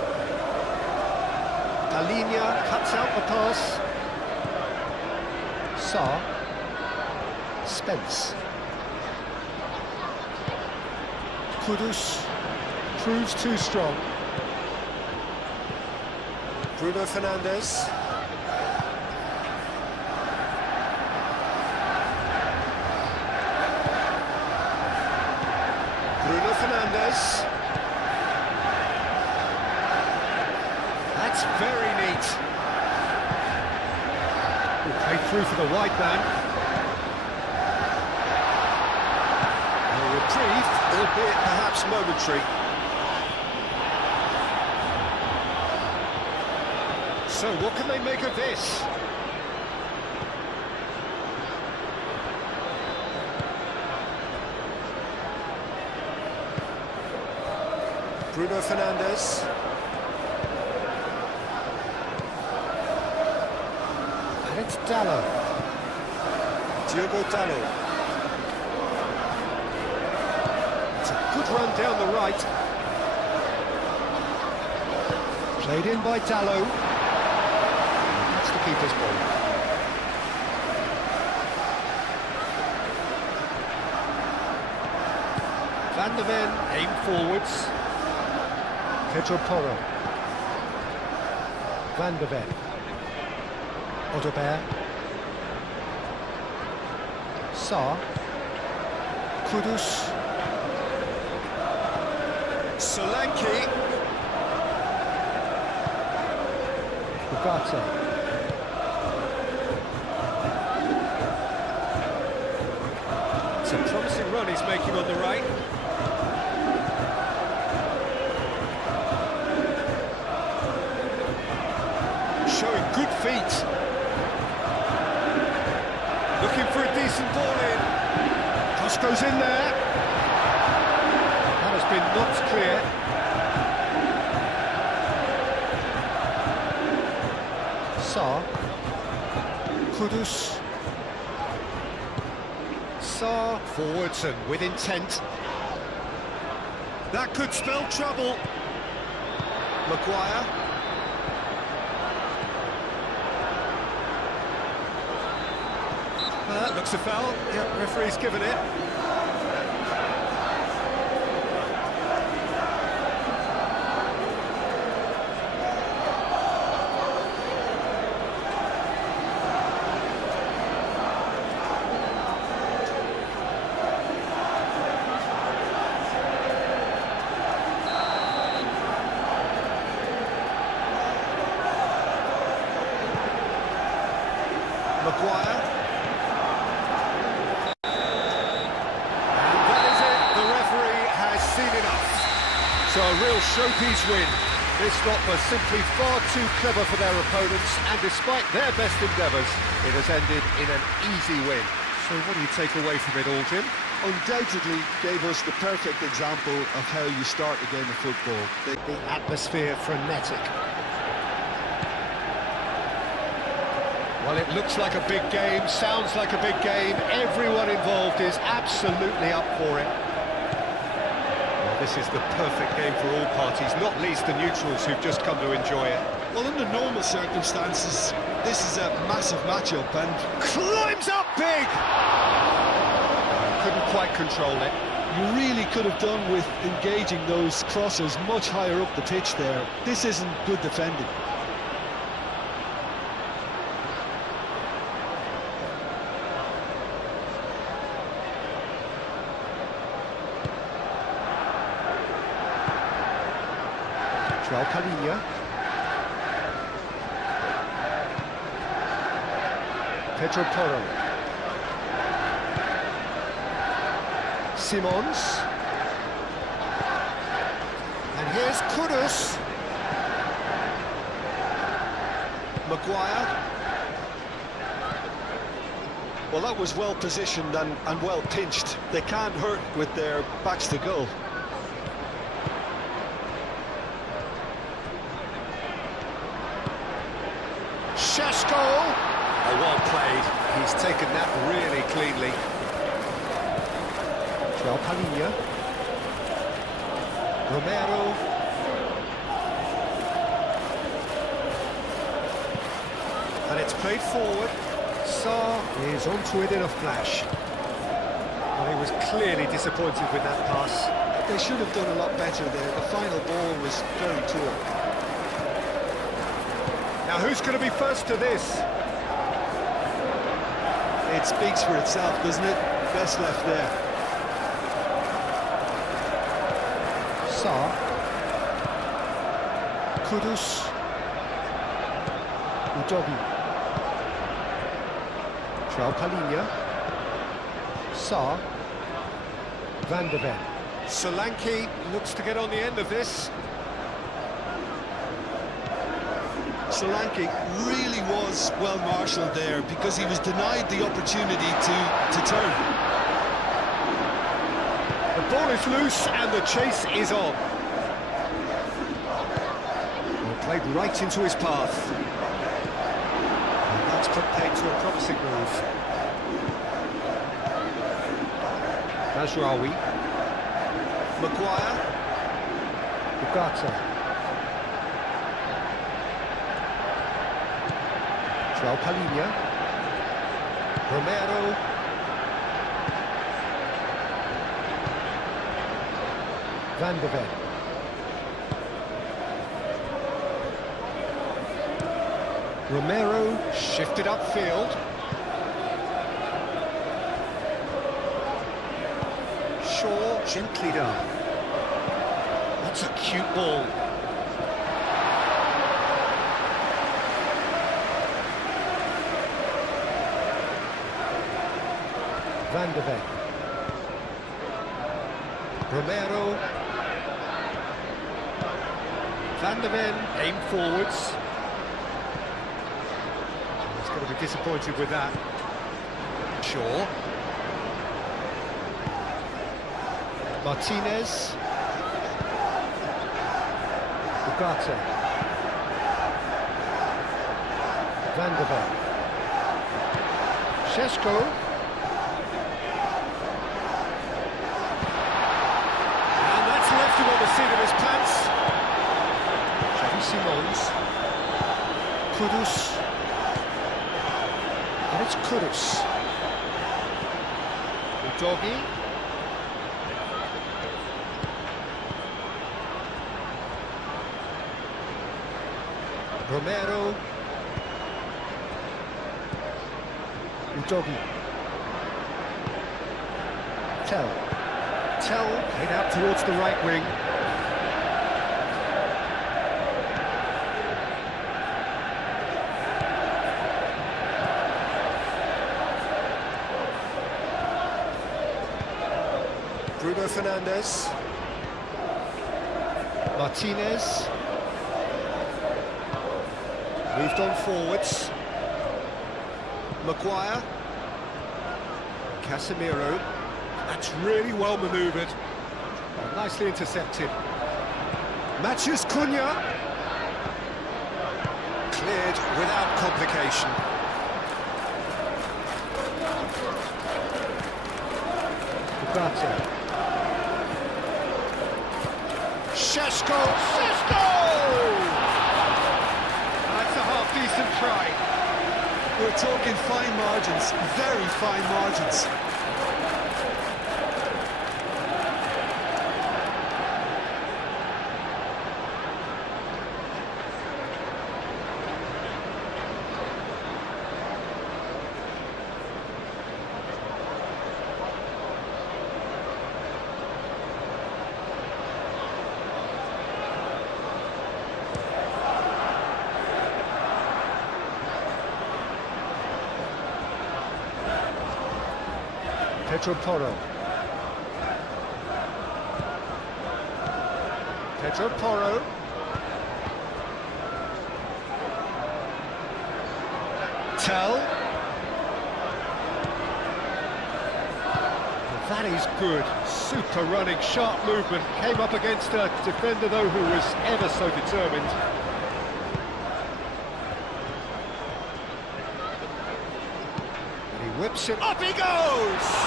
Palinia cuts out the pass. Sarr. Spence. Kudus proves too strong. Bruno Fernandes. Bruno Fernandes. That's very neat. Played through for the wide man. A reprieve, albeit perhaps momentary. So what can they make of this? Bruno Fernandes. It's Dalot. Diogo Dalot. It's a good run down the right. Played in by Dalot. That's the keeper's ball. Van der Ven, aim forwards. Pedro Porro. Van der Ven. Odobert. Sarr. Kudus. Solanke. Ugarte. It's a promising run he's making on the right. Showing good feet. Looking for a decent ball in. Cross goes in there. That has been knocked clear. Sarr. Kudus. Sarr forwards and with intent. That could spell trouble. Maguire. That looks a foul. Yeah, referee's given it. seen enough. So a real showpiece win. This lot were simply far too clever for their opponents, and despite their best endeavours, it has ended in an easy win. So what do you take away from it all, Jim? Undoubtedly gave us the perfect example of how you start a game of football. The atmosphere frenetic. Well, it looks like a big game, sounds like a big game. Everyone involved is absolutely up for it. Well, this is the perfect game for all parties, not least the neutrals who've just come to enjoy it. Well, under normal circumstances, this is a massive matchup and Climbs up big! Couldn't quite control it. you really could have done with engaging those crossers much higher up the pitch there. This isn't good defending. Palinha. Pedro Porro. Simons. And here's Kudus. Maguire. Well, that was well positioned and well pinched. They can't hurt with their backs to goal. Shesko. Oh, well played. He's taken that really cleanly. Palinha. Romero. And it's played forward. Sarr is onto it in a flash. Well, he was clearly disappointed with that pass. They should have done a lot better there. The final ball was very poor. Now, who's going to be first to this? It speaks for itself, doesn't it? Best left there. Sarr. Kudus. Udogi. Palinha. Sarr. Van der Ven. Solanke looks to get on the end of this. Solanke really was well marshalled there because he was denied the opportunity to turn. The ball is loose and the chase is on. Well, played right into his path. And that's put paid to a promising move. Mazraoui. Maguire. Ugarte. Palinha. Romero. Van der Ven. Romero shifted upfield. Shaw gently done. That's a cute ball. Van der Ven. Romero. Van der Ven aim forwards. He's going to be disappointed with that. Shaw. Martinez. Ugarte. Van der Ven. Shesko. On the seat of his pants. Xavi Simons. Kudus. And it's Kudus. Udogi. Romero. Udogi. Tell played out towards the right wing. Bruno Fernandes. Martinez. Moved on forwards. Maguire. Casemiro. That's really well manoeuvred. Nicely intercepted. Matthews Cunha. Cleared without complication. Ugarte. Šeško! That's a half-decent try. We're talking fine margins, very fine margins. Pedro Porro. Pedro Porro. Tell. That is good. Super running, sharp movement. Came up against a defender, though, who was ever so determined. He whips it. Up he goes!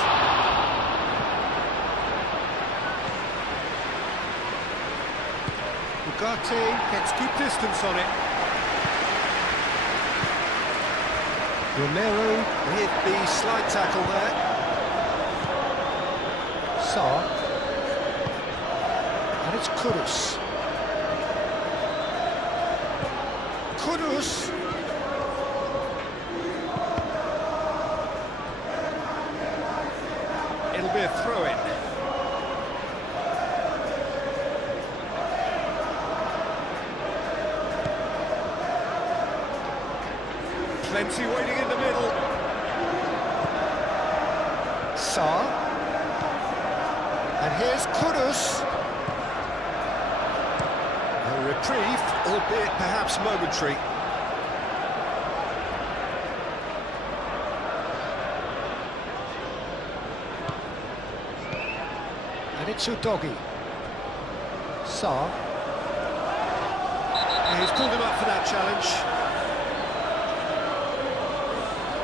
Ugarte gets good distance on it. Romero with the slide tackle there. Sarr. And it's Kudus. Kudus. It'll be a throw-in. Plenty waiting in the middle. Sarr. And here's Kudus. A reprieve, albeit perhaps momentary. And it's Udogi. Sarr. He's pulled him up for that challenge.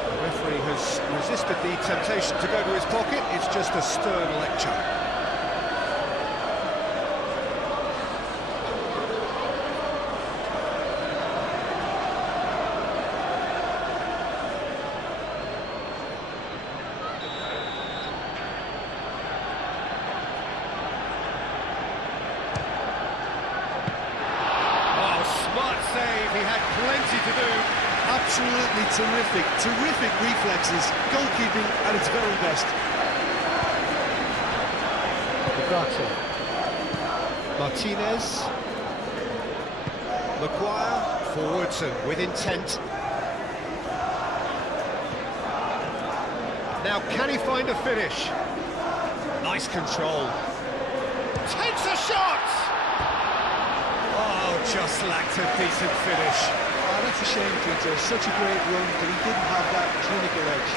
The referee has resisted the temptation to go to his pocket. It's just a stern lecture. Smart save, he had plenty to do. Absolutely terrific reflexes, goalkeeping at its very best. Ugarte. Martinez. Maguire, forwards and with intent. Now can he find a finish? Nice control. Takes a shot! Oh, just lacked a decent finish. Oh, that's a shame, Peter. Such a great run, but he didn't have that clinical edge.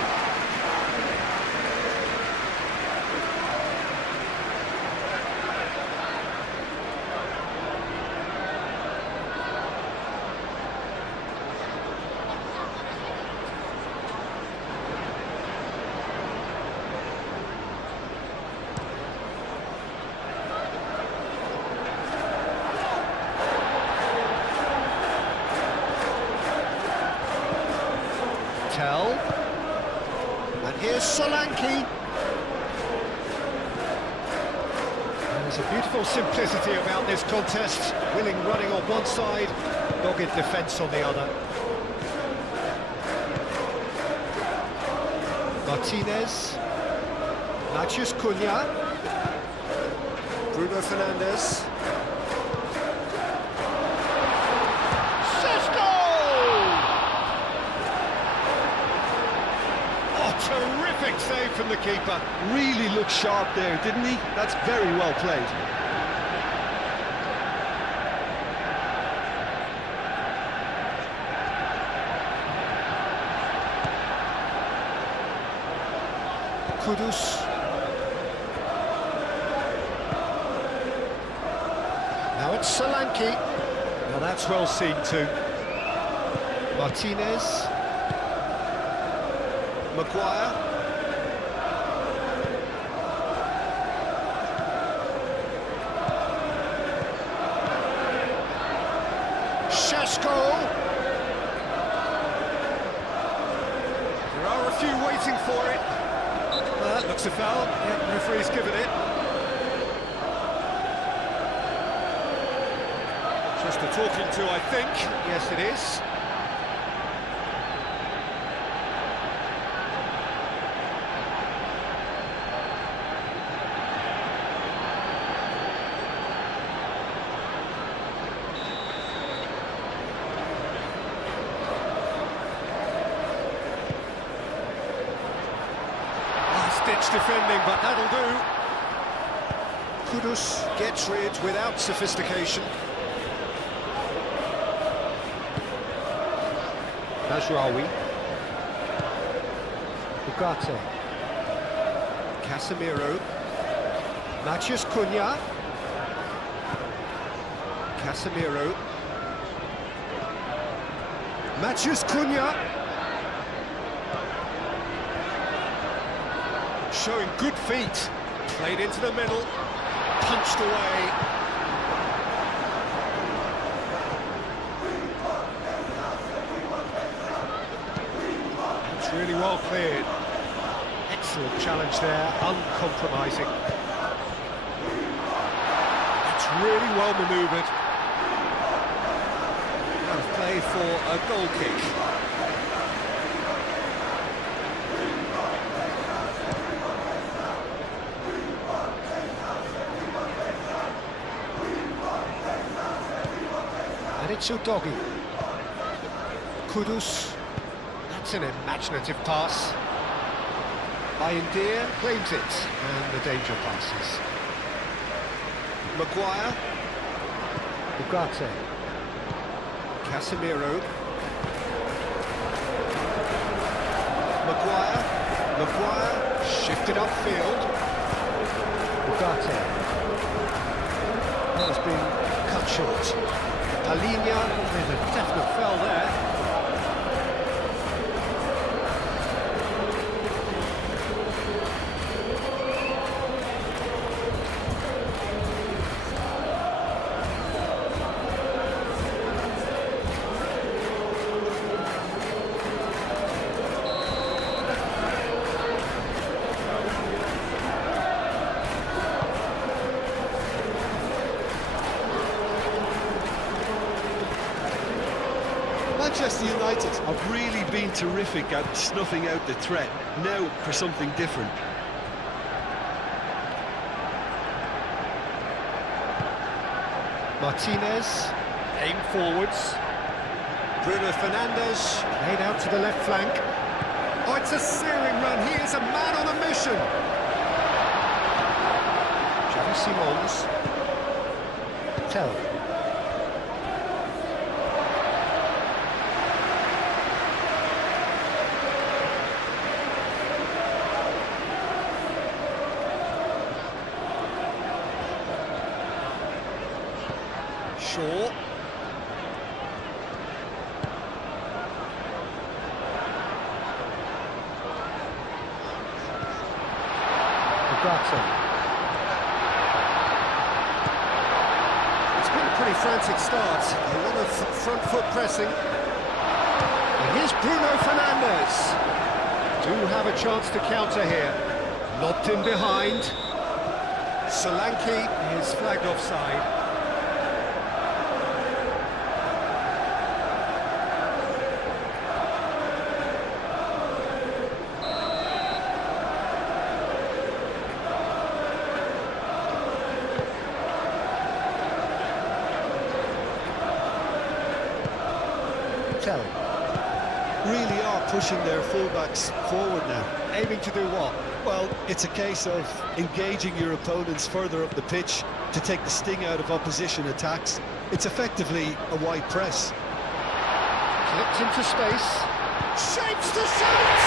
And here's Solanke. There's a beautiful simplicity about this contest. Willing running on one side, dogged defence on the other. Martinez. Matthews Cunha. Bruno Fernandes. Terrific save from the keeper. Really looked sharp there, didn't he? That's very well played. Kudus. Now it's Solanke. Now that's well seen too. Martinez. Maguire. Shasko. There are a few waiting for it. That looks a foul. Yeah, referee's given it. Just a talking to, I think. Yes, it is. Last-ditch defending, but that'll do. Kudus gets rid without sophistication. Najraoui. Ugarte. Casemiro. Matheus Cunha. Casemiro. Matheus Cunha. Showing good feet. Played into the middle. Punched away. Really well cleared. Excellent challenge there, uncompromising. It's really well manoeuvred. Out of play for a goal kick. And it's Udogi. Kudus. That's an imaginative pass. Bayindir claims it, and the danger passes. Maguire. Ugarte. Casemiro. Maguire shifted upfield. Ugarte. That has been cut short. Alinia with a definite foul there. Manchester United have really been terrific at snuffing out the threat. Now for something different. Martinez, aim forwards. Bruno Fernandes, laid out to the left flank. Oh, it's a searing run. He is a man on a mission. Xavi Simons. Tell. Shaw. Ugarte. It's been a pretty frantic start. A lot of front foot pressing. And here's Bruno Fernandes. Do have a chance to counter here. Lobbed in behind. Solanke is flagged offside. Really are pushing their fullbacks forward now. Aiming to do what? Well, it's a case of engaging your opponents further up the pitch to take the sting out of opposition attacks. It's effectively a wide press. Flipped into space. Shapes to shoot!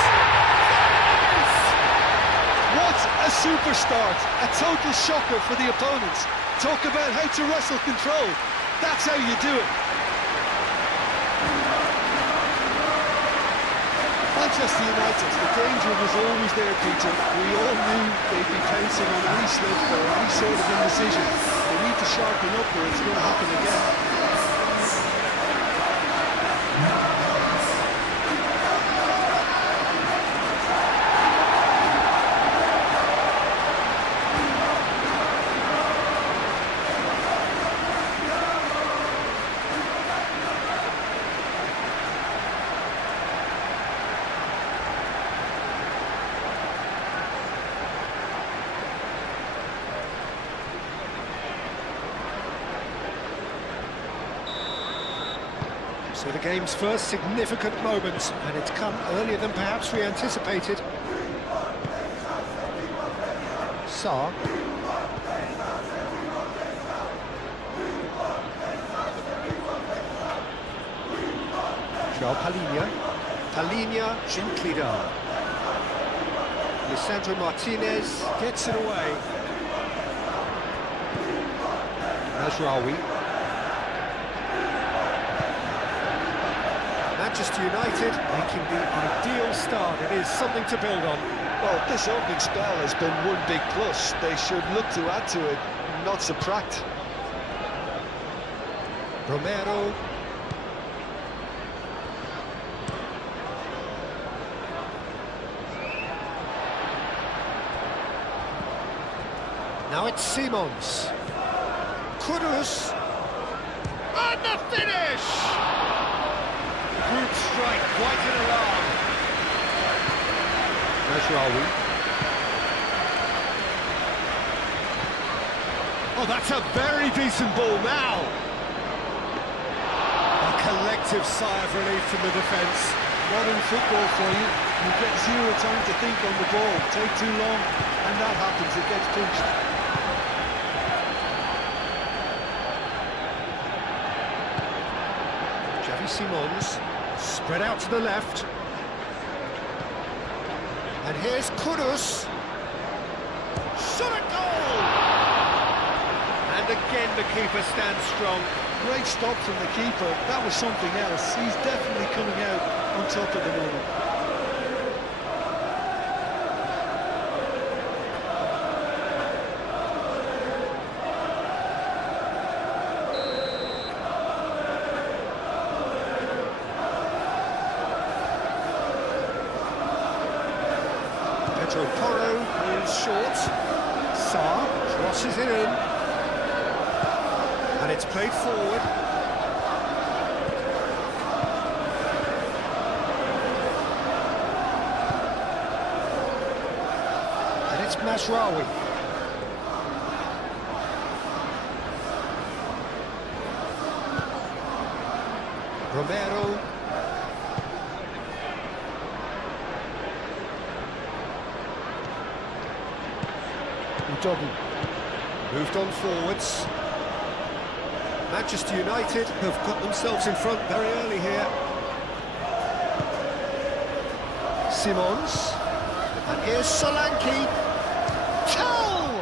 super start, a total shocker for the opponents. Talk about how to wrestle control. That's how you do it. Manchester United, the danger was always there, Peter. We all knew they'd be pouncing on any slip or any sort of indecision. They need to sharpen up or it's going to happen again. So the game's first significant moment, and it's come earlier than perhaps we anticipated. Sarr. João Palhinha. Palhinha gently down. Lisandro Martinez gets it away. Mazraoui. Manchester United making the ideal start. It is something to build on. Well, this opening spell has been one big plus. They should look to add to it, not subtract. Romero. Now it's Simons. Kudus. And the finish! Good strike, quite an alarm. Mazraoui. Oh, that's a very decent ball now. A collective sigh of relief from the defence. Modern football for you. You get zero time to think on the ball. Take too long, and that happens. It gets pinched. Simons, spread out to the left. And here's Kudus. Shot at goal! And again the keeper stands strong. Great stop from the keeper. That was something else. He's definitely coming out on top at the moment. Porro is short. Sarr crosses it in. And it's played forward. And it's Mazraoui. Romero. Doggy moved on forwards. Manchester United have got themselves in front very early here. Simons, and here's Solanke. Tell!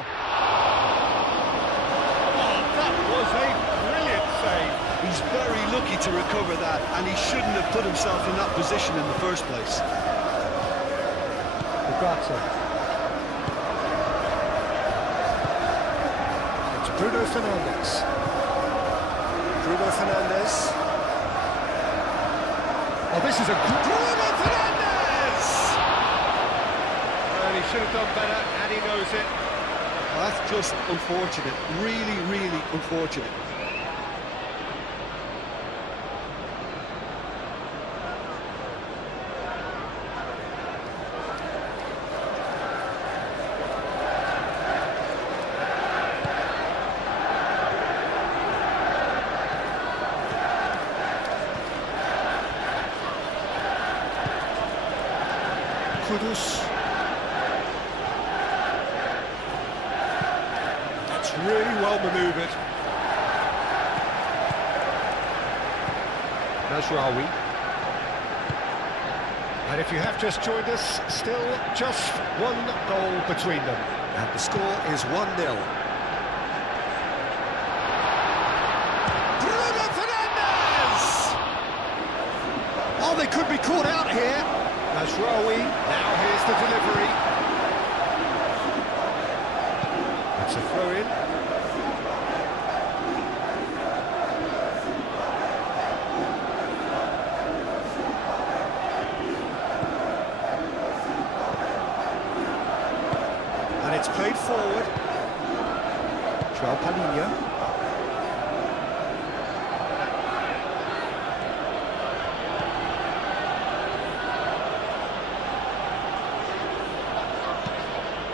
Oh, that was a brilliant save. He's very lucky to recover that, and he shouldn't have put himself in that position in the first place. Ugarte. Bruno Fernandes. Bruno Fernandes. Oh, this is a good... Bruno Fernandes! Well, he should have done better, and he knows it. Well, that's just unfortunate. Really, really unfortunate. Kudus. That's really well manoeuvred. Mazraoui. And if you have just joined us, still just one goal between them. And the score is 1-0. Bruno Fernandes! Oh, they could be caught out here. Mazraoui, now here's the delivery. It's a throw-in. And it's played forward. João Palhinha.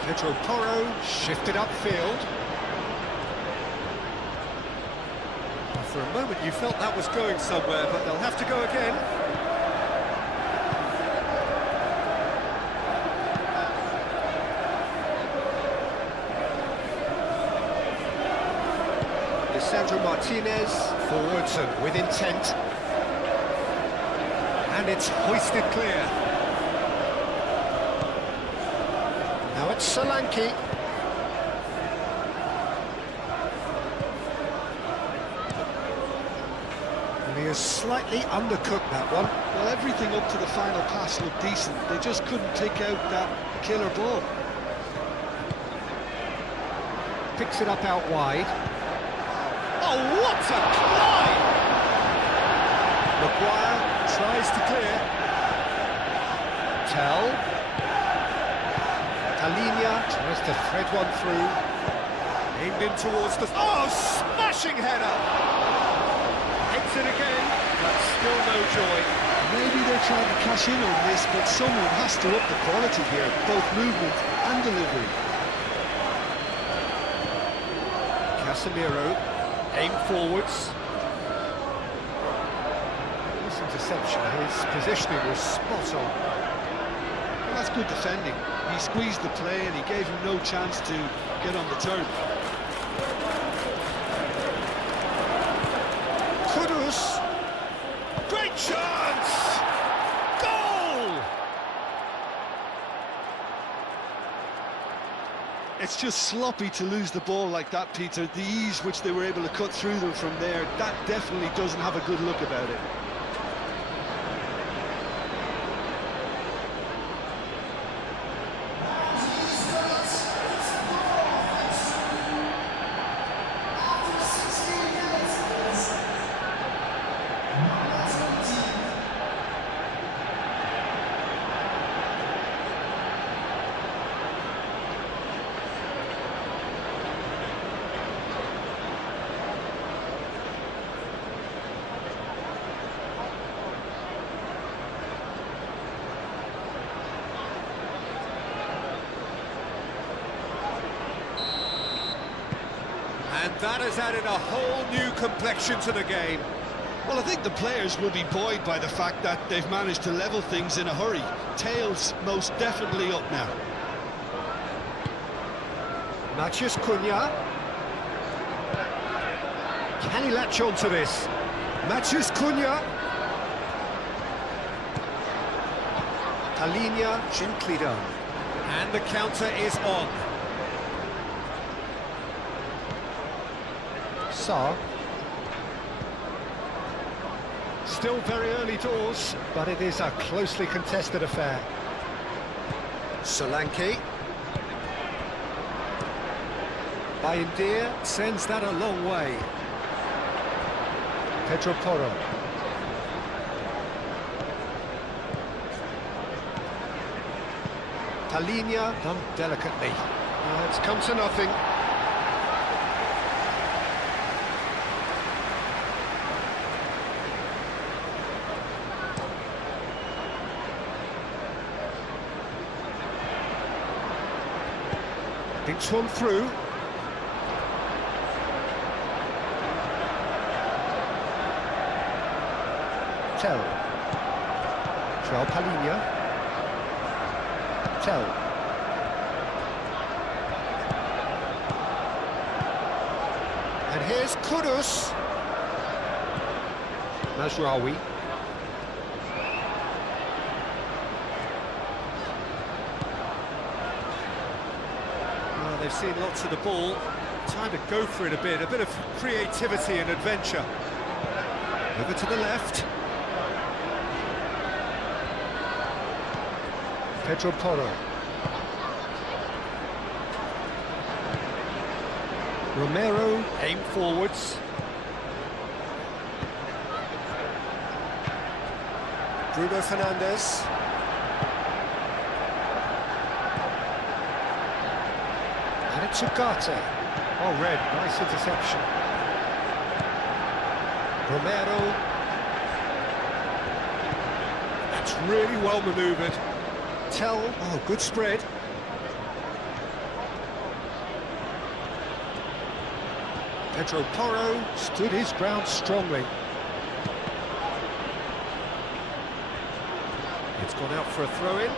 Pedro Porro shifted upfield. For a moment you felt that was going somewhere, but they'll have to go again. Lisandro Martinez, forwards and with intent. And it's hoisted clear. Now it's Solanke. And he has slightly undercooked that one. Well, everything up to the final pass looked decent. They just couldn't take out that killer ball. Picks it up out wide. Oh, what a climb! Maguire tries to clear. Palhinha tries to thread one through. Aimed in towards the... Oh, smashing header! Hits it again, but still no joy. Maybe they're trying to cash in on this, but someone has to up the quality here, both movement and delivery. Casemiro, aim forwards. This interception, his positioning was spot on. Well, that's good defending. He squeezed the play and he gave him no chance to get on the turn. Kudus, great chance! Goal! It's just sloppy to lose the ball like that, Peter. The ease which they were able to cut through them from there, that definitely doesn't have a good look about it. And that has added a whole new complexion to the game. Well, I think the players will be buoyed by the fact that they've managed to level things in a hurry. Tails most definitely up now. Matheus Cunha. Can he latch on to this? Matheus Cunha. Palhinha, gently done. And the counter is on. Sarr. Still very early doors, but it is a closely contested affair. Solanke. Bayendir sends that a long way. Pedro Porro. Palhinha done delicately. It's come to nothing. Dinks one through. Tell. João Palhinha. Tell. And here's Kudus. Mazraoui. they've seen lots of the ball. Time to go for it a bit of creativity and adventure. Over to the left. Pedro Porro. Romero, aim forwards. Bruno Fernandes. And it's Ugarte. Oh, red, nice interception. Romero. That's really well manoeuvred. Tell, oh, good spread. Pedro Porro stood his ground strongly. It's gone out for a throw-in.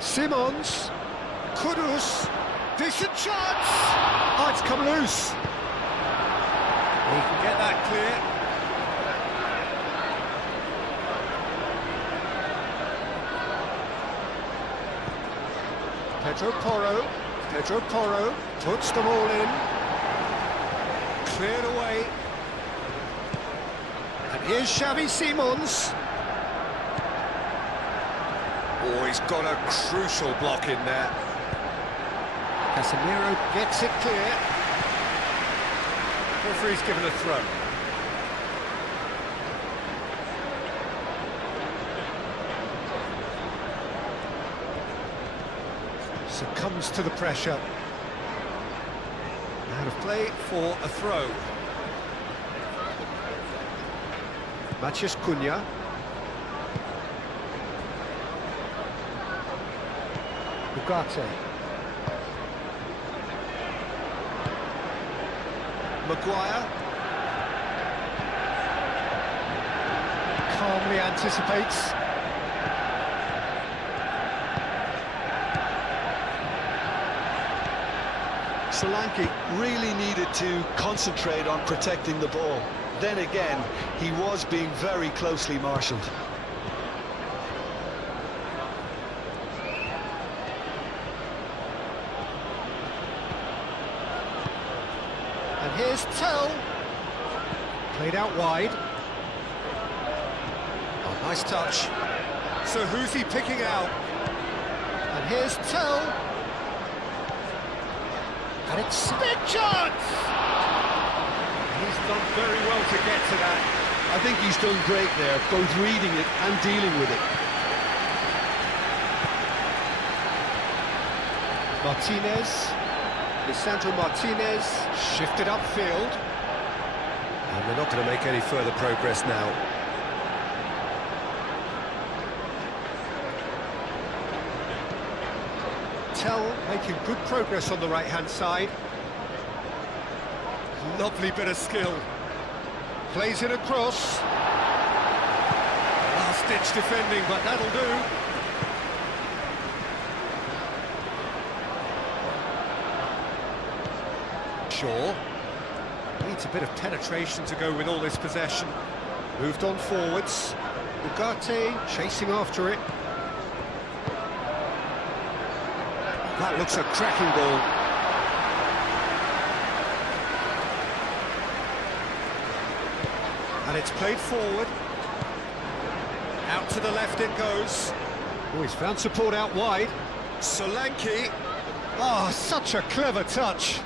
Simons. Kudus. Decent chance. Oh, it's come loose. He can get that clear. Pedro Porro puts them all in. Cleared away. And here's Xavi Simons. Oh, he's got a crucial block in there. Casemiro gets it clear. Referee's given a throw. Succumbs to the pressure. Out of play For a throw. Matheus Cunha. Ugarte. Maguire. Calmly anticipates. Solanke really needed to concentrate on protecting the ball. Then again, he was being very closely marshalled. And here's Tell. Played out wide. Oh, nice touch. So who's he picking out? And here's Tell. And it's big chance! He's done very well to get to that. I think he's done great there, both reading it and dealing with it. Martinez. Lisandro Martinez. Shifted upfield. And they're not going to make any further progress now. Tell making good progress on the right-hand side. Lovely bit of skill. Plays it across. Last-ditch defending, but that'll do. Shaw. Needs a bit of penetration to go with all this possession. Moved on forwards. Ugarte chasing after it. That looks a cracking ball. And it's played forward. Out to the left it goes. Oh, he's found support out wide. Solanke. Oh, such a clever touch.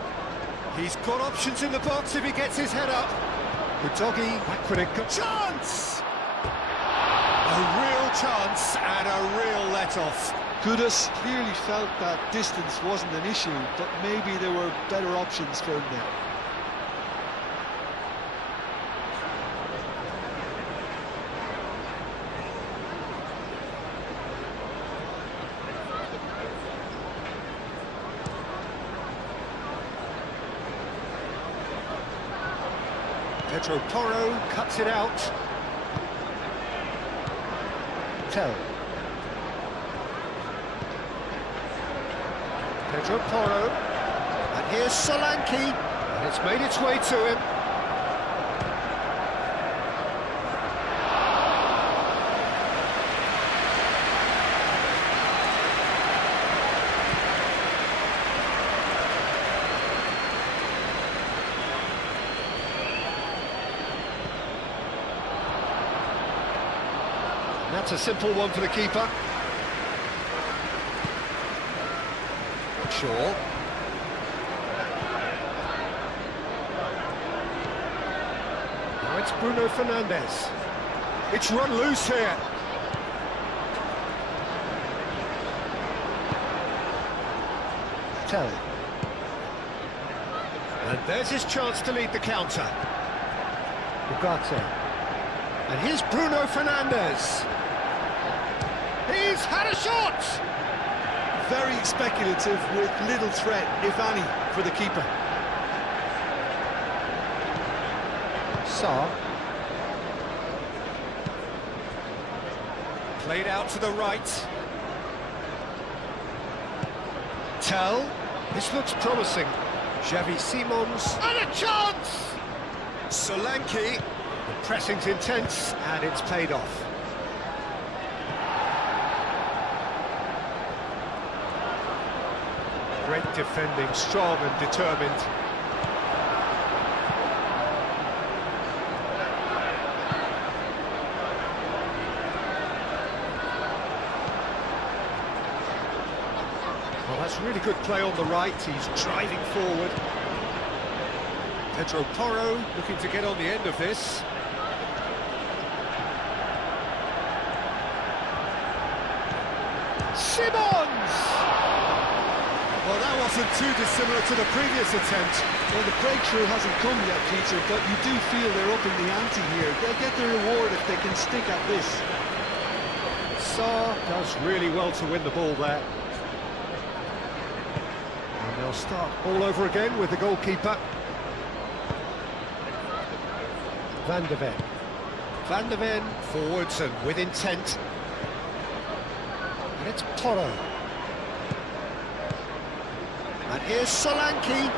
He's got options in the box if he gets his head up. Udogi, backward it goes. Chance! A real chance and a real let-off. Kudus clearly felt that distance wasn't an issue, but maybe there were better options for him there. Pedro Porro cuts it out. Tell. Pedro Porro. And here's Solanke. And it's made its way to him. That's a simple one for the keeper. Shaw. Now it's Bruno Fernandes. It's run loose here. Tell. And there's his chance to lead the counter. Ugarte. And here's Bruno Fernandes. He's had a shot! Very speculative with little threat, if any, for the keeper. Saar. Played out to the right. Tell. This looks promising. Xavi Simons. And a chance! Solanke. The pressing's intense, and it's paid off. Great defending, strong and determined. Well, that's really good play on the right. He's driving forward. Pedro Porro looking to get on the end of this. Simons! Well, that wasn't too dissimilar to the previous attempt. Well, the breakthrough hasn't come yet, Peter, but you do feel they're upping the ante here. They'll get the reward if they can stick at this. Saar does really well to win the ball there. And they'll start all over again with the goalkeeper. Van de Ven. Van de Ven forwards and with intent. And it's Porro. And here's Solanke.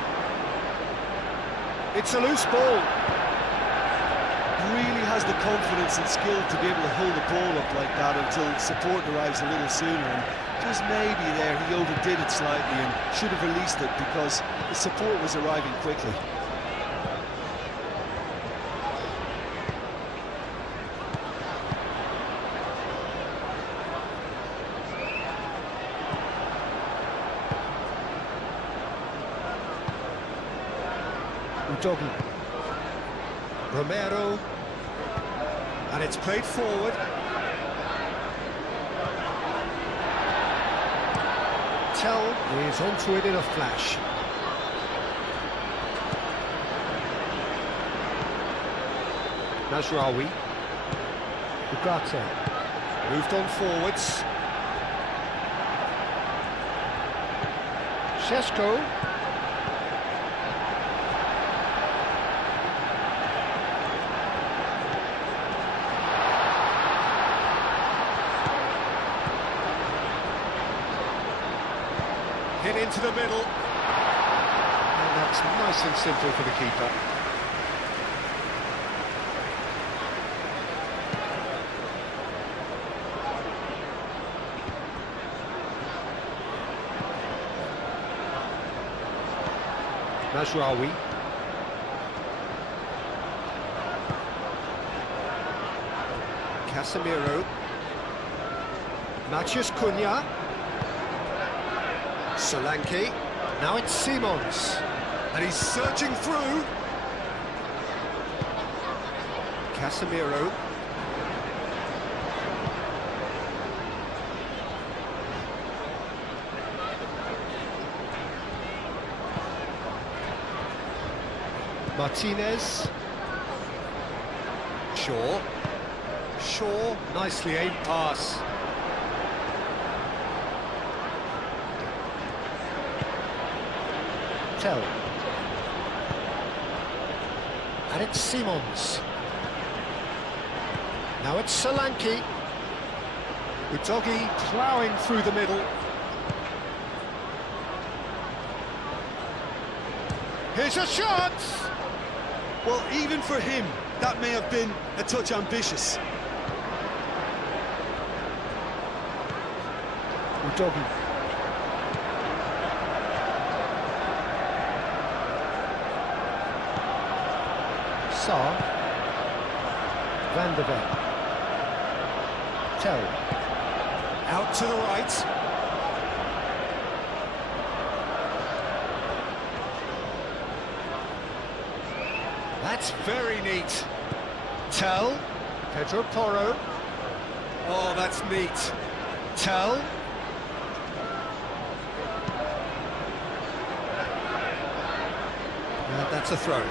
It's a loose ball. Really has the confidence and skill to be able to hold the ball up like that until support arrives a little sooner. And just maybe there he overdid it slightly and should have released it because the support was arriving quickly. Udogi. Romero. And it's played forward. Tell is onto it in a flash. Nasraoui. Ugarte. Moved on forwards. Šeško. Hit into the middle. And that's nice and simple for the keeper. Nasraoui. Casemiro. Matheus Cunha. Solanke. Now it's Simons. And he's searching through. Casemiro. Martinez. Shaw. Shaw. Nicely aimed pass. Tell. And it's Simons. Now it's Solanke. Udogi ploughing through the middle. Here's a shot! Well, even for him, that may have been a touch ambitious. Udogi. Saar. Van de Ven. Tell. Out to the right. That's very neat. Tell. Pedro Porro. Oh, that's neat. Tell. And that's a throw.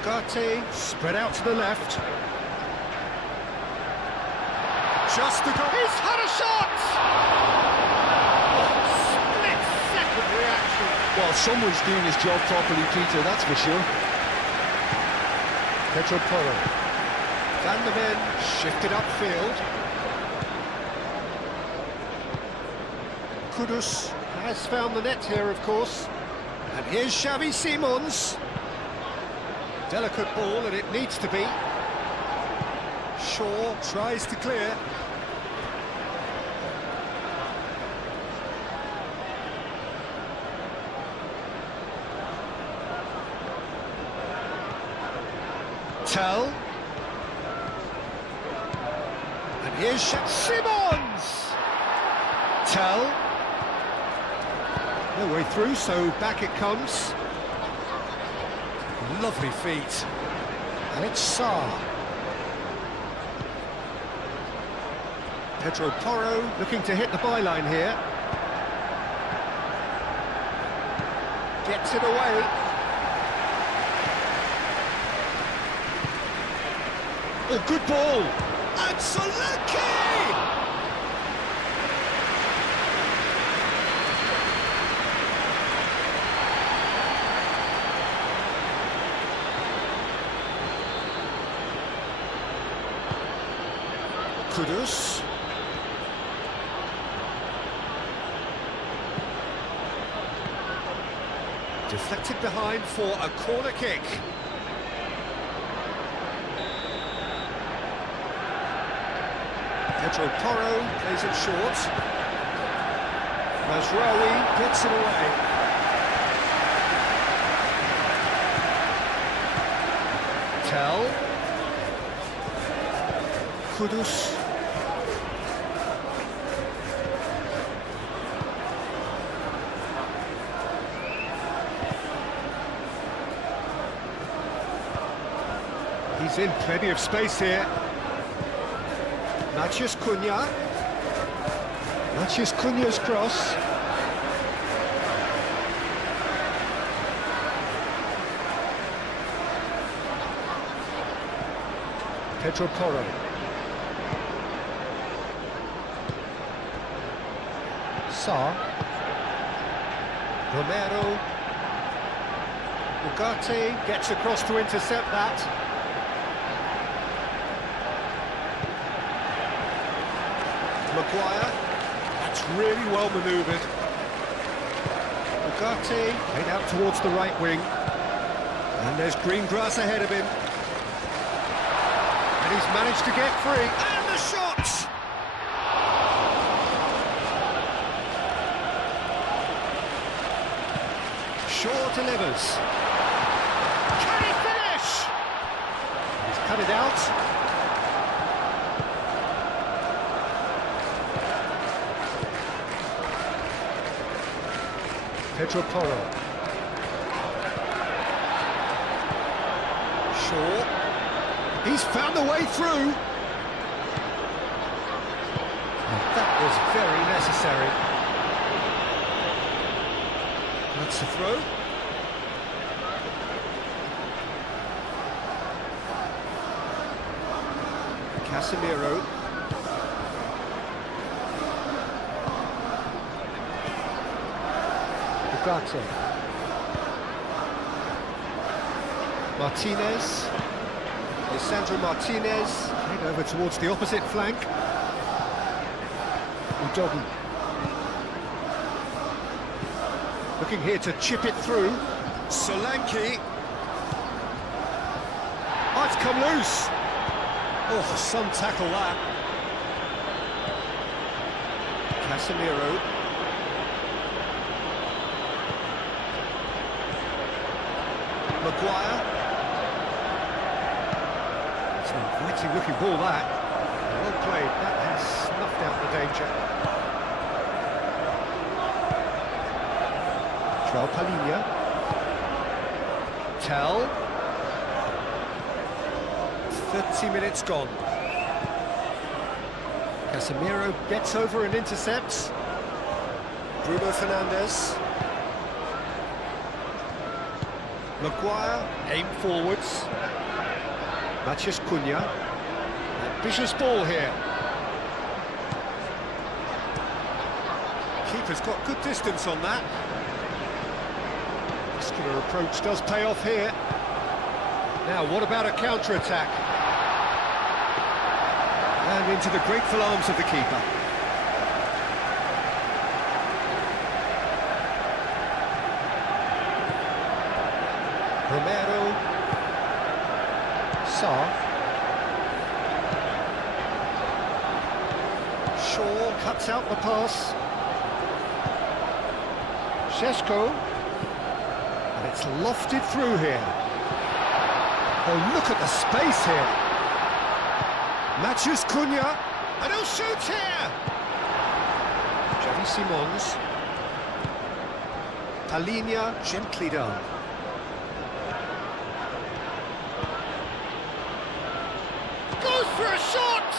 Ugarte, spread out to the left. Just to go. He's had a shot! Split-second reaction. Well, someone's doing his job properly, Peter, that's for sure. Pedro Porro. Van der Ven shifted upfield. Kudus has found the net here, of course. And here's Xavi Simons. Delicate ball, and it needs to be. Shaw tries to clear. Tell. And here's Simons! Tell. No way through, so back it comes. Lovely feet. And it's Sarr. Pedro Porro looking to hit the byline here. Gets it away. Oh, good ball! And Solanke! Kudus. Deflected behind for a corner kick. Pedro Porro plays it short. Mazraoui gets it away. Tell. Kudus. He's in plenty of space here. Matheus Cunha. Matheus Cunha's cross. Pedro Porro. Sarr. Romero. Ugarte gets across to intercept that. Maguire, that's really well manoeuvred. Ugarte played out towards the right wing. And there's green grass ahead of him. And he's managed to get free. And the shot! Shaw delivers. Can he finish? He's cut it out. Pedro Porro. Shaw. He's found a way through. And that was very necessary. That's the throw. Casemiro. Ugarte. Martinez. Lisandro Martinez. Head over towards the opposite flank. Udogi. Looking here to chip it through. Solanke. Oh, it's come loose. Oh, some tackle that. Maguire. It's an inviting looking ball, that. Well played, that has snuffed out the danger. Joao Palhinha. Tell. 30 minutes gone. Casemiro gets over and intercepts. Bruno Fernandes. Maguire, aim forwards. Matheus Cunha. Ambitious ball here. Keeper's got good distance on that. Muscular approach does pay off here. Now, what about a counter-attack? And into the grateful arms of the keeper. Romero. Sarr. Shaw cuts out the pass. Šeško. And it's lofted through here. Oh, look at the space here. Matheus Cunha. And he'll shoot here. Xavi Simons. Palhinha, gently done. Goes for a shot!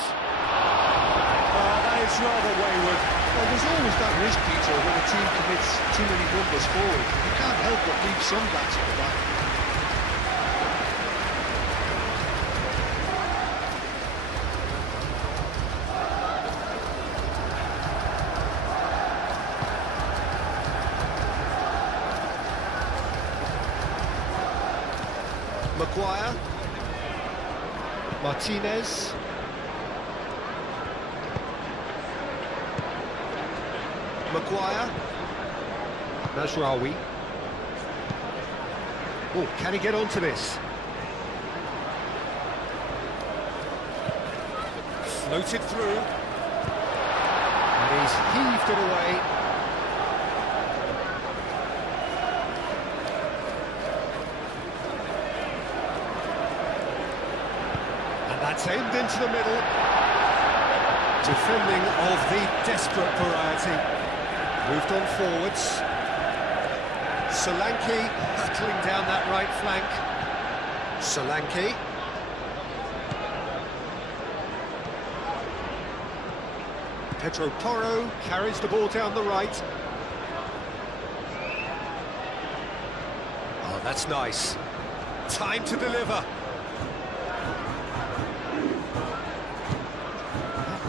That is rather wayward. Well, there's always that risk, Peter, when a team commits too many blunders forward. You can't help but leave some gaps at the back. Maguire. Martinez. Maguire. Mazraoui. Oh, can he get onto this? Floated through. And he's heaved it away. That's aimed into the middle. Defending of the desperate variety. Moved on forwards. Solanke battling down that right flank. Solanke. Pedro Porro carries the ball down the right. Oh, that's nice. Time to deliver.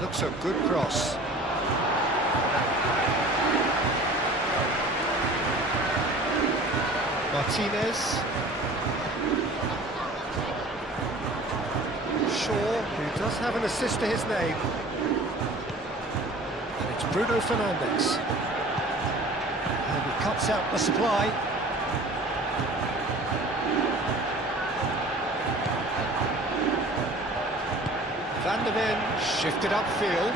Looks a good cross. Martinez. Shaw, who does have an assist to his name. And it's Bruno Fernandes. And he cuts out the supply. Van der Ven shifted upfield.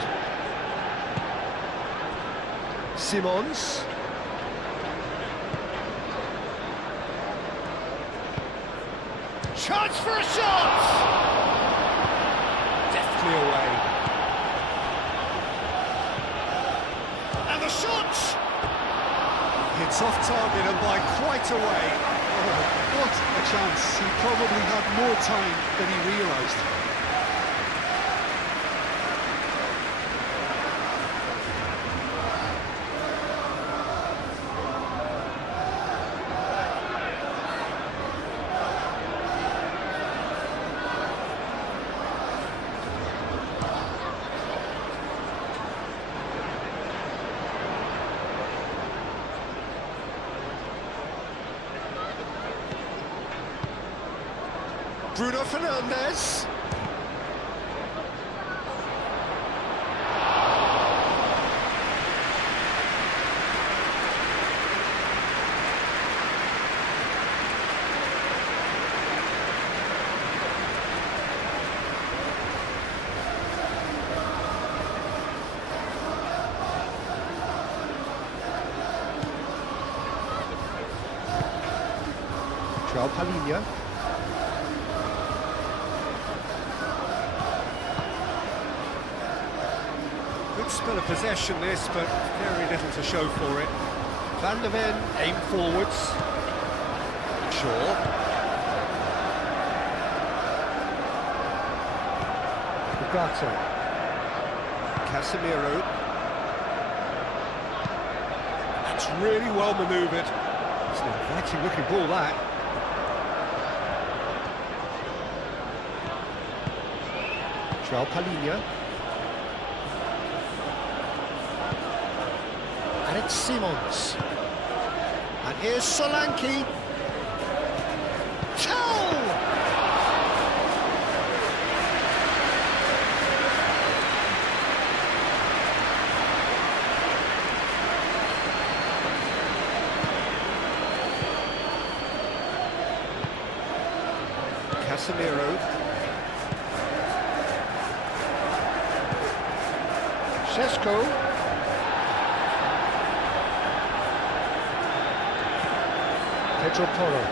Simons. Chance for a shot! Deftly away. And the shot! It's off target and by quite a way. Oh, what a chance. He probably had more time than he realised. Bruno Fernandes. Palinha. Good spell of possession this, but very little to show for it. Van der Ven aim forwards. Shaw. Ugarte. Casemiro. That's really well manoeuvred. It's an inviting looking ball, that. Palinha. And it's Simons. And here's Solanke. Casemiro. Sesko. Pedro Porro.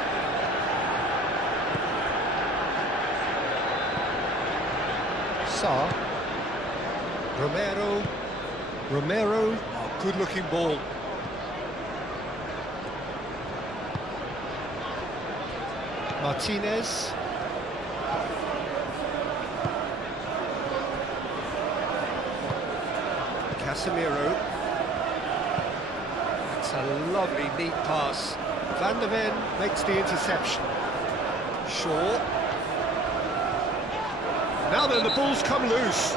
Sa. Romero. Oh, good looking ball. Martinez. Casemiro. That's a lovely, neat pass. Van der Ven makes the interception. Shaw. Now then, the ball's come loose.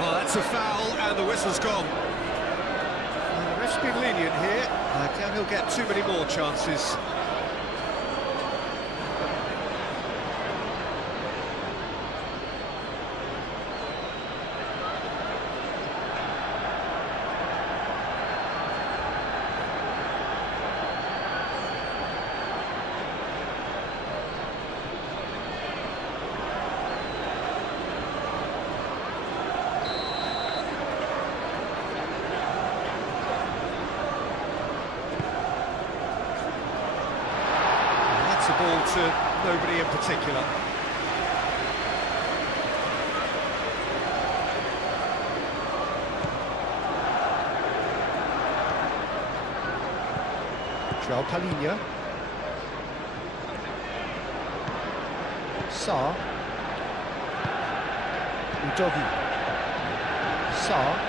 Oh, that's a foul, and the whistle's gone. Well, the ref's been lenient here. I doubt he'll get too many more chances. That's a ball to nobody in particular. Palinha. Sa. Udogi. Sa.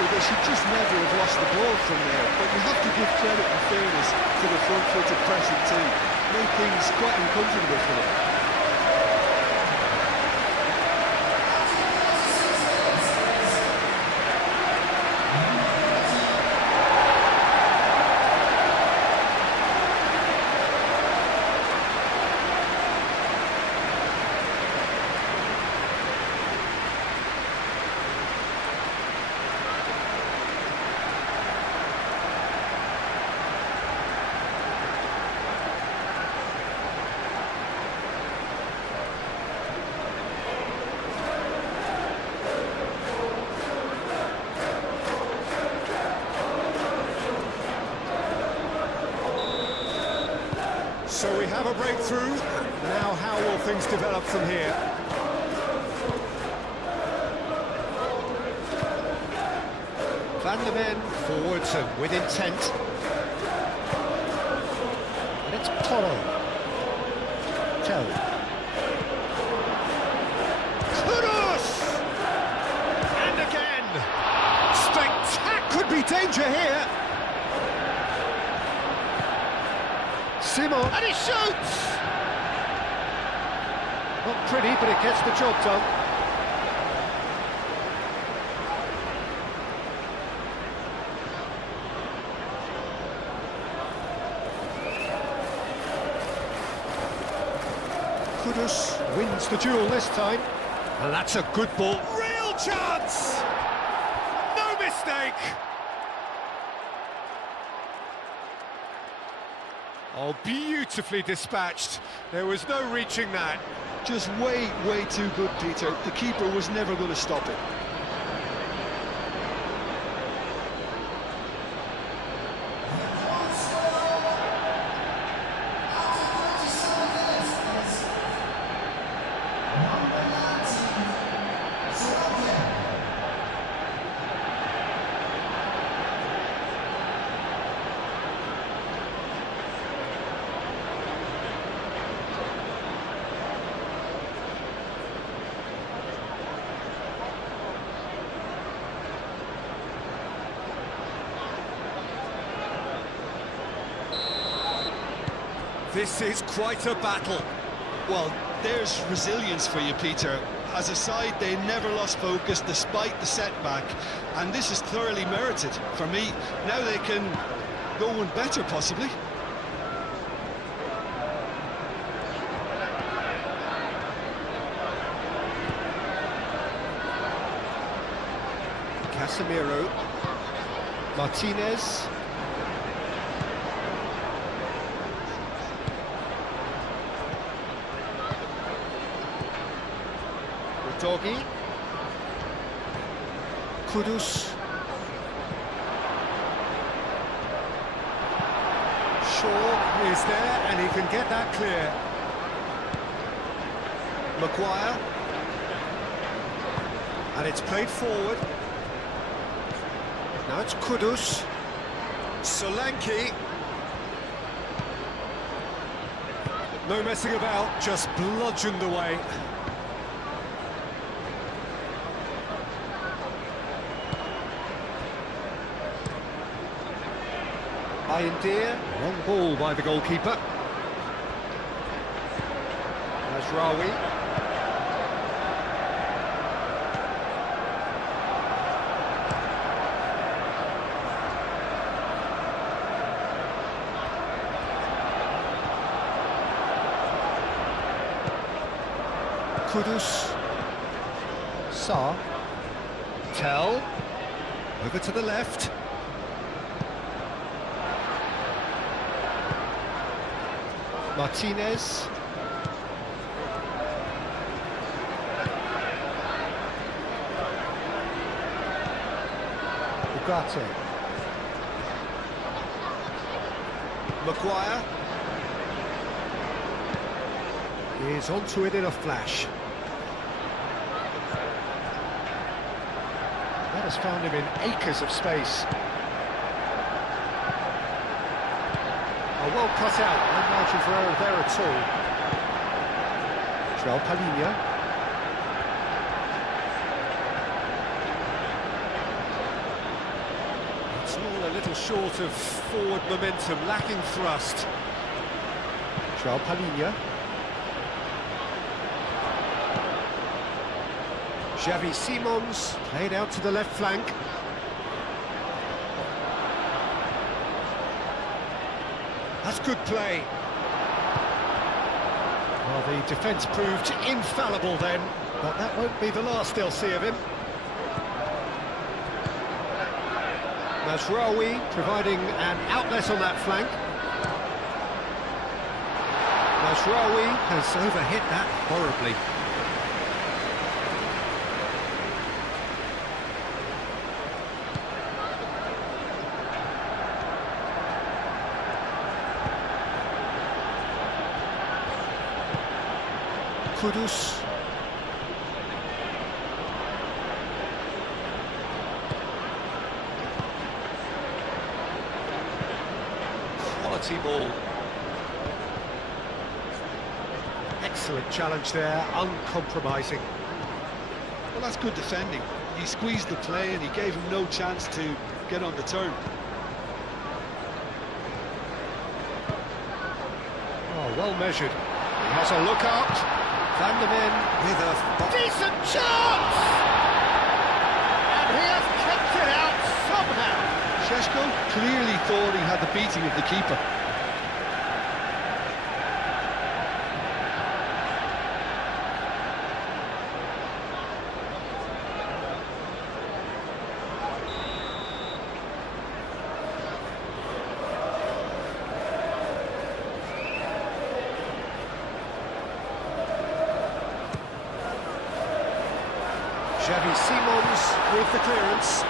They should just never have lost the ball from there, but you have to give credit and fairness to the front-footed pressing team. Made things quite uncomfortable for them. So we have a breakthrough. Now how will things develop from here? Van der Ven forwards and with intent. And it's Porro. Tell. Kudus! And again! Could be danger here! Simon, and he shoots! Not pretty, but it gets the job done. Kudus wins the duel this time. And that's a good ball. Real chance! No mistake. Oh, beautifully dispatched. There was no reaching that. Just way too good, Peter. The keeper was never going to stop it. This is quite a battle. Well, there's resilience for you, Peter. As a side, they never lost focus despite the setback, and this is thoroughly merited for me. Now they can go one better, possibly. Casemiro. Martinez. Doggy. Kudus. Shaw is there and he can get that clear. Maguire. And it's played forward. Now it's Kudus. Solanke. No messing about, just bludgeoned away. Deer, wrong ball by the goalkeeper. Mazraoui. Kudus. Sarr. Tell. Over to the left. Martinez. Ugarte. Maguire. Is onto it in a flash. That has found him in acres of space. Well cut out, no margin for error there at all. João Palhinha. It's all a little short of forward momentum, lacking thrust. João Palhinha. Xavi Simons played out to the left flank. That's good play. Well, the defence proved infallible then, but that won't be the last they'll see of him. Mazraoui providing an outlet on that flank. Mazraoui has overhit that horribly. Kudus. Quality ball. Excellent challenge there, uncompromising. Well, that's good defending. He squeezed the play and he gave him no chance to get on the turn. Oh, well measured. He has a look out. Van der Ven with a decent chance! And he has kept it out somehow. Šeško clearly thought he had the beating of the keeper. Xavi Simons with the clearance.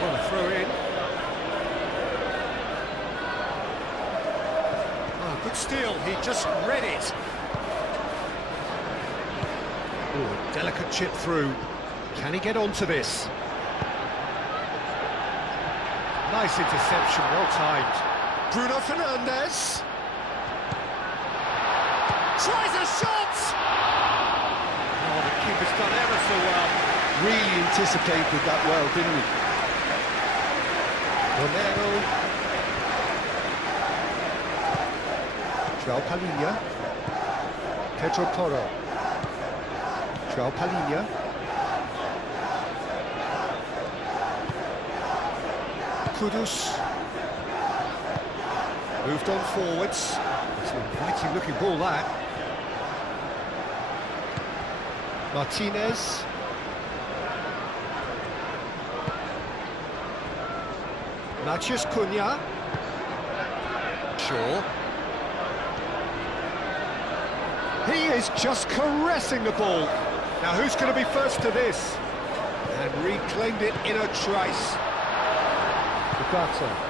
Well, a throw in. Oh, good steal, he just read it. Oh, delicate chip through. Can he get onto this? Nice interception, well timed. Bruno Fernandes. Tries a shot! Oh, the keeper's done ever so well. Really anticipated that well, didn't he? Romero. João Palhinha. Pedro Porro. João Palhinha. Kudus. Moved on forwards. It's an inviting looking ball, that. Martinez. Matheus Cunha. Shaw. He is just caressing the ball. Now who's going to be first to this? And reclaimed it in a trice. Ugarte.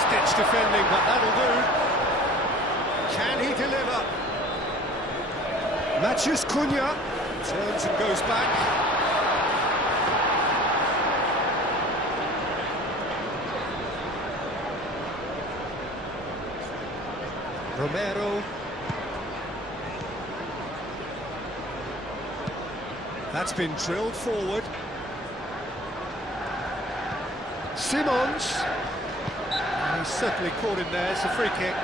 Stitch defending, but that'll do. Can he deliver? Matheus Cunha turns and goes back. Romero. That's been drilled forward. Simons. He's certainly caught him there, it's a free kick.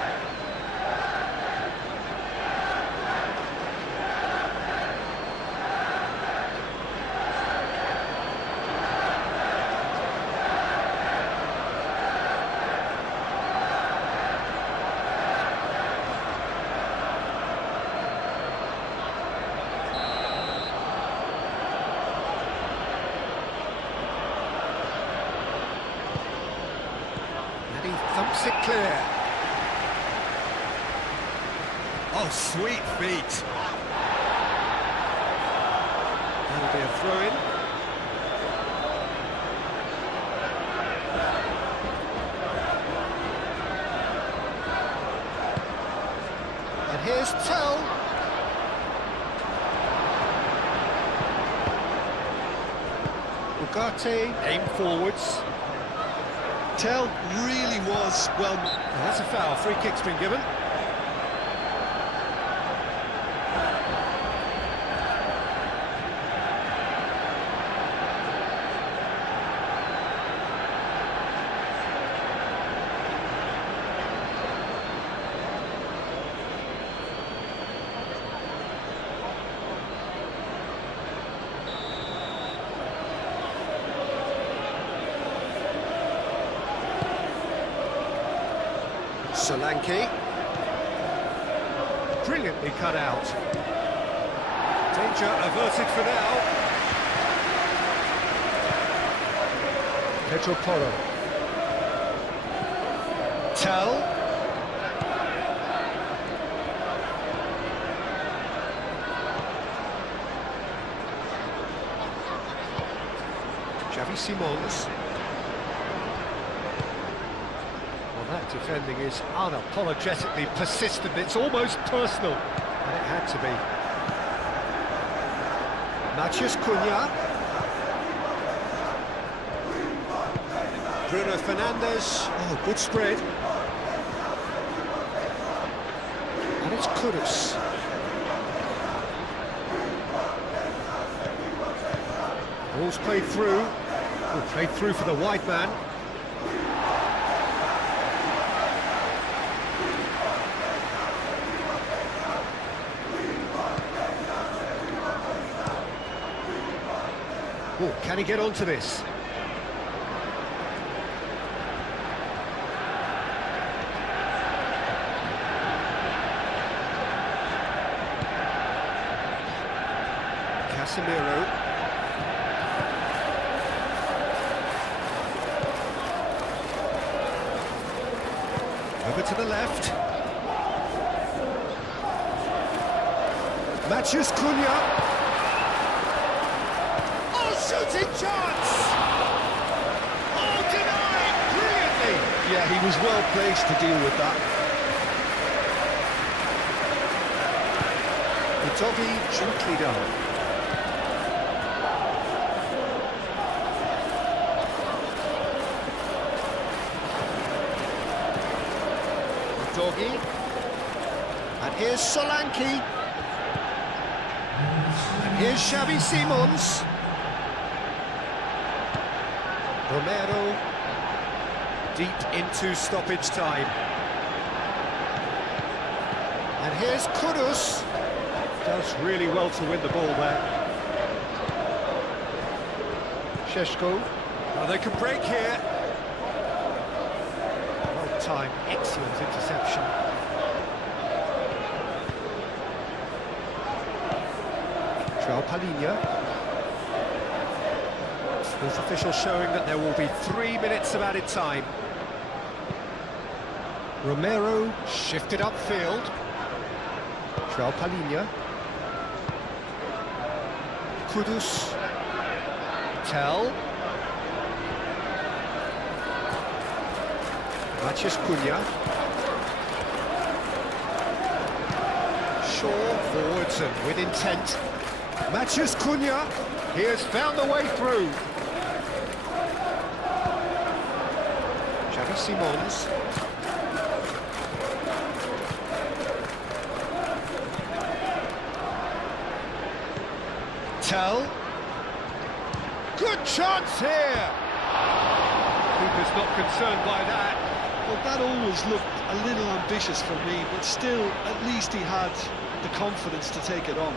Thumps it clear. Oh, sweet feet. That'll be a throw-in. And here's Tell. Ugarte, aim forwards. Tell really was, well... Oh, that's a foul, free kick's been given. Solanke. Brilliantly cut out. Danger averted for now. Pedro Porro. Tell. Xavi Simons. That defending is unapologetically persistent, it's almost personal, and it had to be. Matheus Cunha. Bruno Fernandes. Oh, good spread. And it's Kudus. Ball's played through. Oh, played through for the wide man. Oh, can he get onto this? Casemiro. Over to the left. Matches Cunha. Oh, shooting chance! Oh, denied brilliantly! Yeah, he was well placed to deal with that. The doggy gently done. Doggy. And here's Solanke. And here's Xavi Simons. Romero. Deep into stoppage time. And here's Kudus. Does really well to win the ball there. Šeško. Oh, they can break here. Well timed, excellent interception. João Palhinha. Sports official showing that there will be 3 minutes of added time. Romero shifted upfield. João Palhinha. Kudus. Tell. Matches Cunha. Shaw forwards and with intent. Matches Cunha. He has found the way through. Xavi Simons. Tell. Good chance here. Keeper's not concerned by that. Well, that always looked a little ambitious for me, but still, at least he had the confidence to take it on.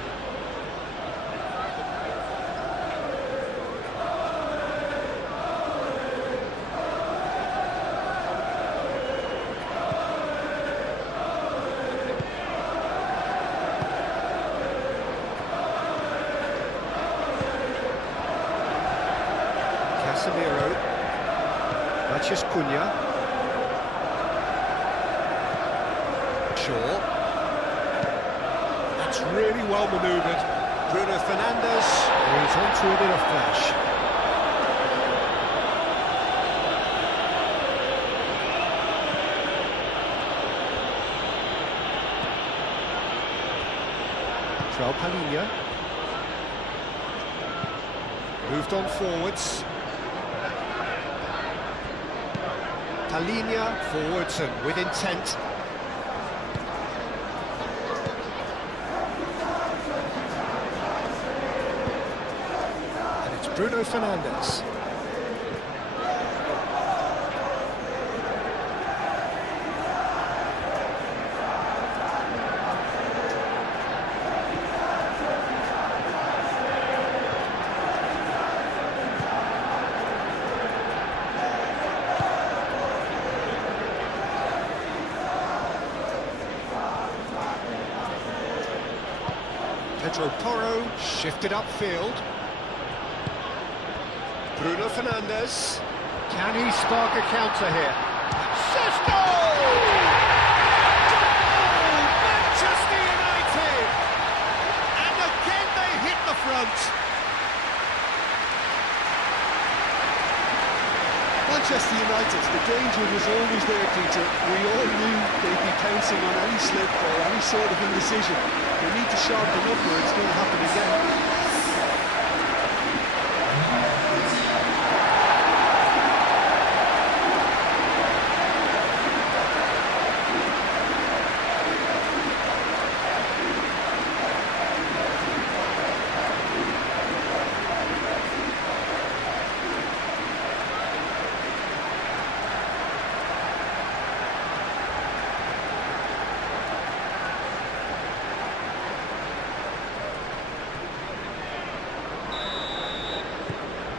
Casemiro. Matches Cunha. Shaw. That's really well manoeuvred. Bruno Fernandes is onto it in a flash. João Palhinha. Moved on forwards. Palhinha forwards and with intent. And it's Bruno Fernandes. Pedro Porro shifted upfield. Bruno Fernandes. Can he spark a counter here? Šeško! Goal! Manchester United! And again they hit the front. Manchester United, the danger was always there, Peter. We all knew they'd be pouncing on any slip or any sort of indecision. They need to sharpen up or it's going to happen again.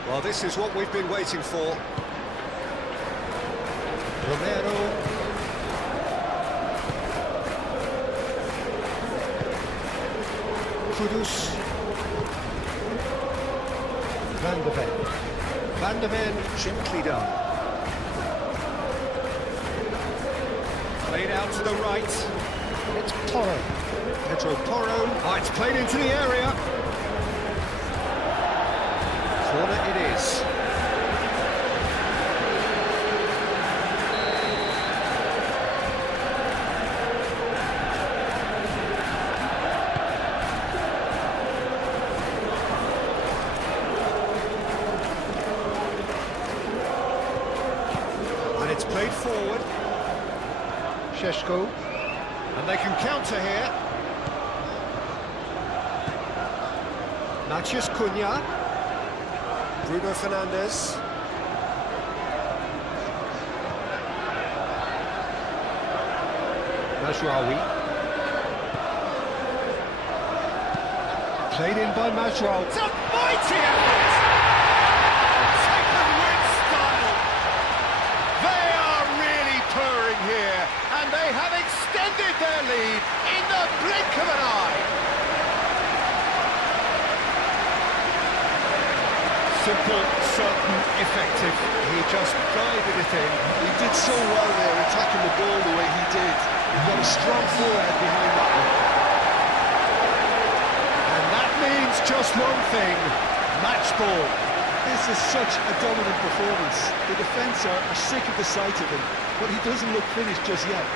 Well, this is what we've been waiting for. Romero. Kudus. Van de Ven. Van de Ven, gently done. out to the right. It's Porro. Pedro Porro. Oh, it's played into the area. Corner it is. And it's played forward. Sheshko. And they can counter here. Matheus Cunha. Bruno Fernandes. Mazraoui. Played in by Mazraoui. It's a mighty effort! Second win style! They are really purring here, and they have extended their lead in the blink of an eye. Simple, certain, effective. He just guided it in. He did so well there, attacking the ball the way he did. He's got a strong forehead behind that one. And that means just one thing, match ball. This is such a dominant performance. The defence are sick of the sight of him, but he doesn't look finished just yet.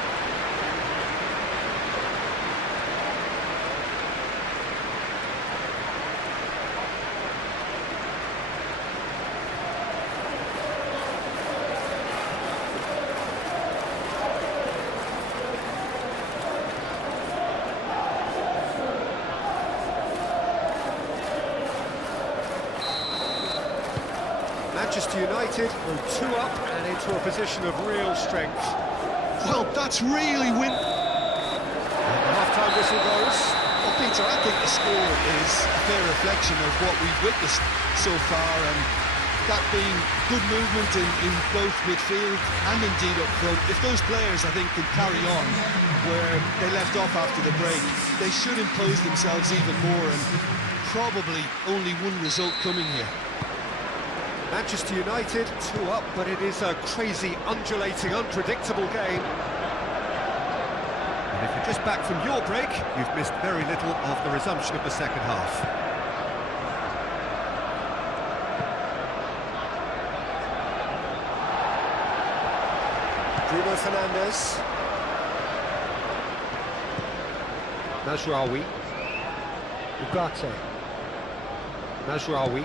Manchester United go 2 up and into a position of real strength. Well, that's really And the half-time whistle goes. Well, Peter, I think the score is a fair reflection of what we've witnessed so far, and that being good movement in both midfield and indeed up front. If those players, I think, can carry on where they left off after the break, they should impose themselves even more, and probably only one result coming here. Manchester United 2 up, but it is a crazy, undulating, unpredictable game. And if you're just back from your break, you've missed very little of the resumption of the second half. Bruno Fernandes. Mazraoui. Ugarte. Mazraoui.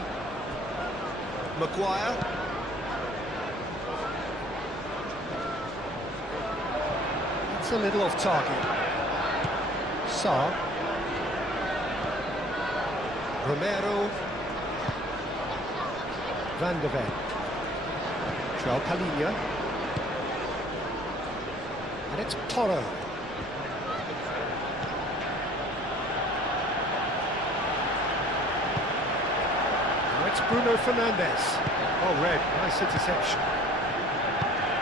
Maguire. It's a little off target. Sarr. Romero. Van de Ven. João Palhinha. And it's Porro. It's Bruno Fernandes. Oh, red. Nice interception.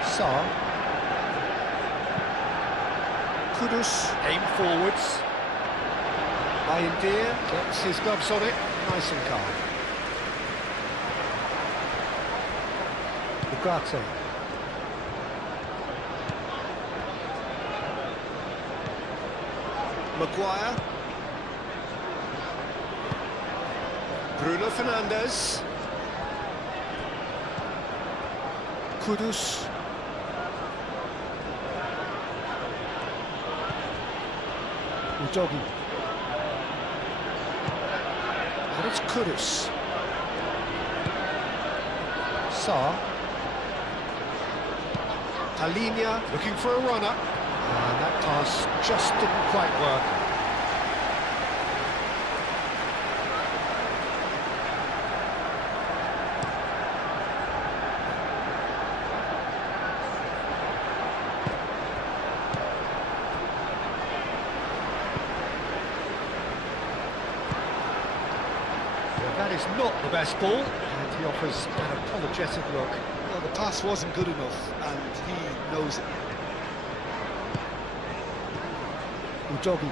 Sarr. Kudus. Aim forwards. Bayindir gets his gloves on it. Nice and calm. Ugarte. Maguire. Bruno Fernandes. Kudus. Udogi. And it's Kudus. Sarr. Palhinha looking for a runner. And that pass just didn't quite work. That is not the best ball, and he offers an apologetic look. Well, the pass wasn't good enough, and he knows it. Udogi.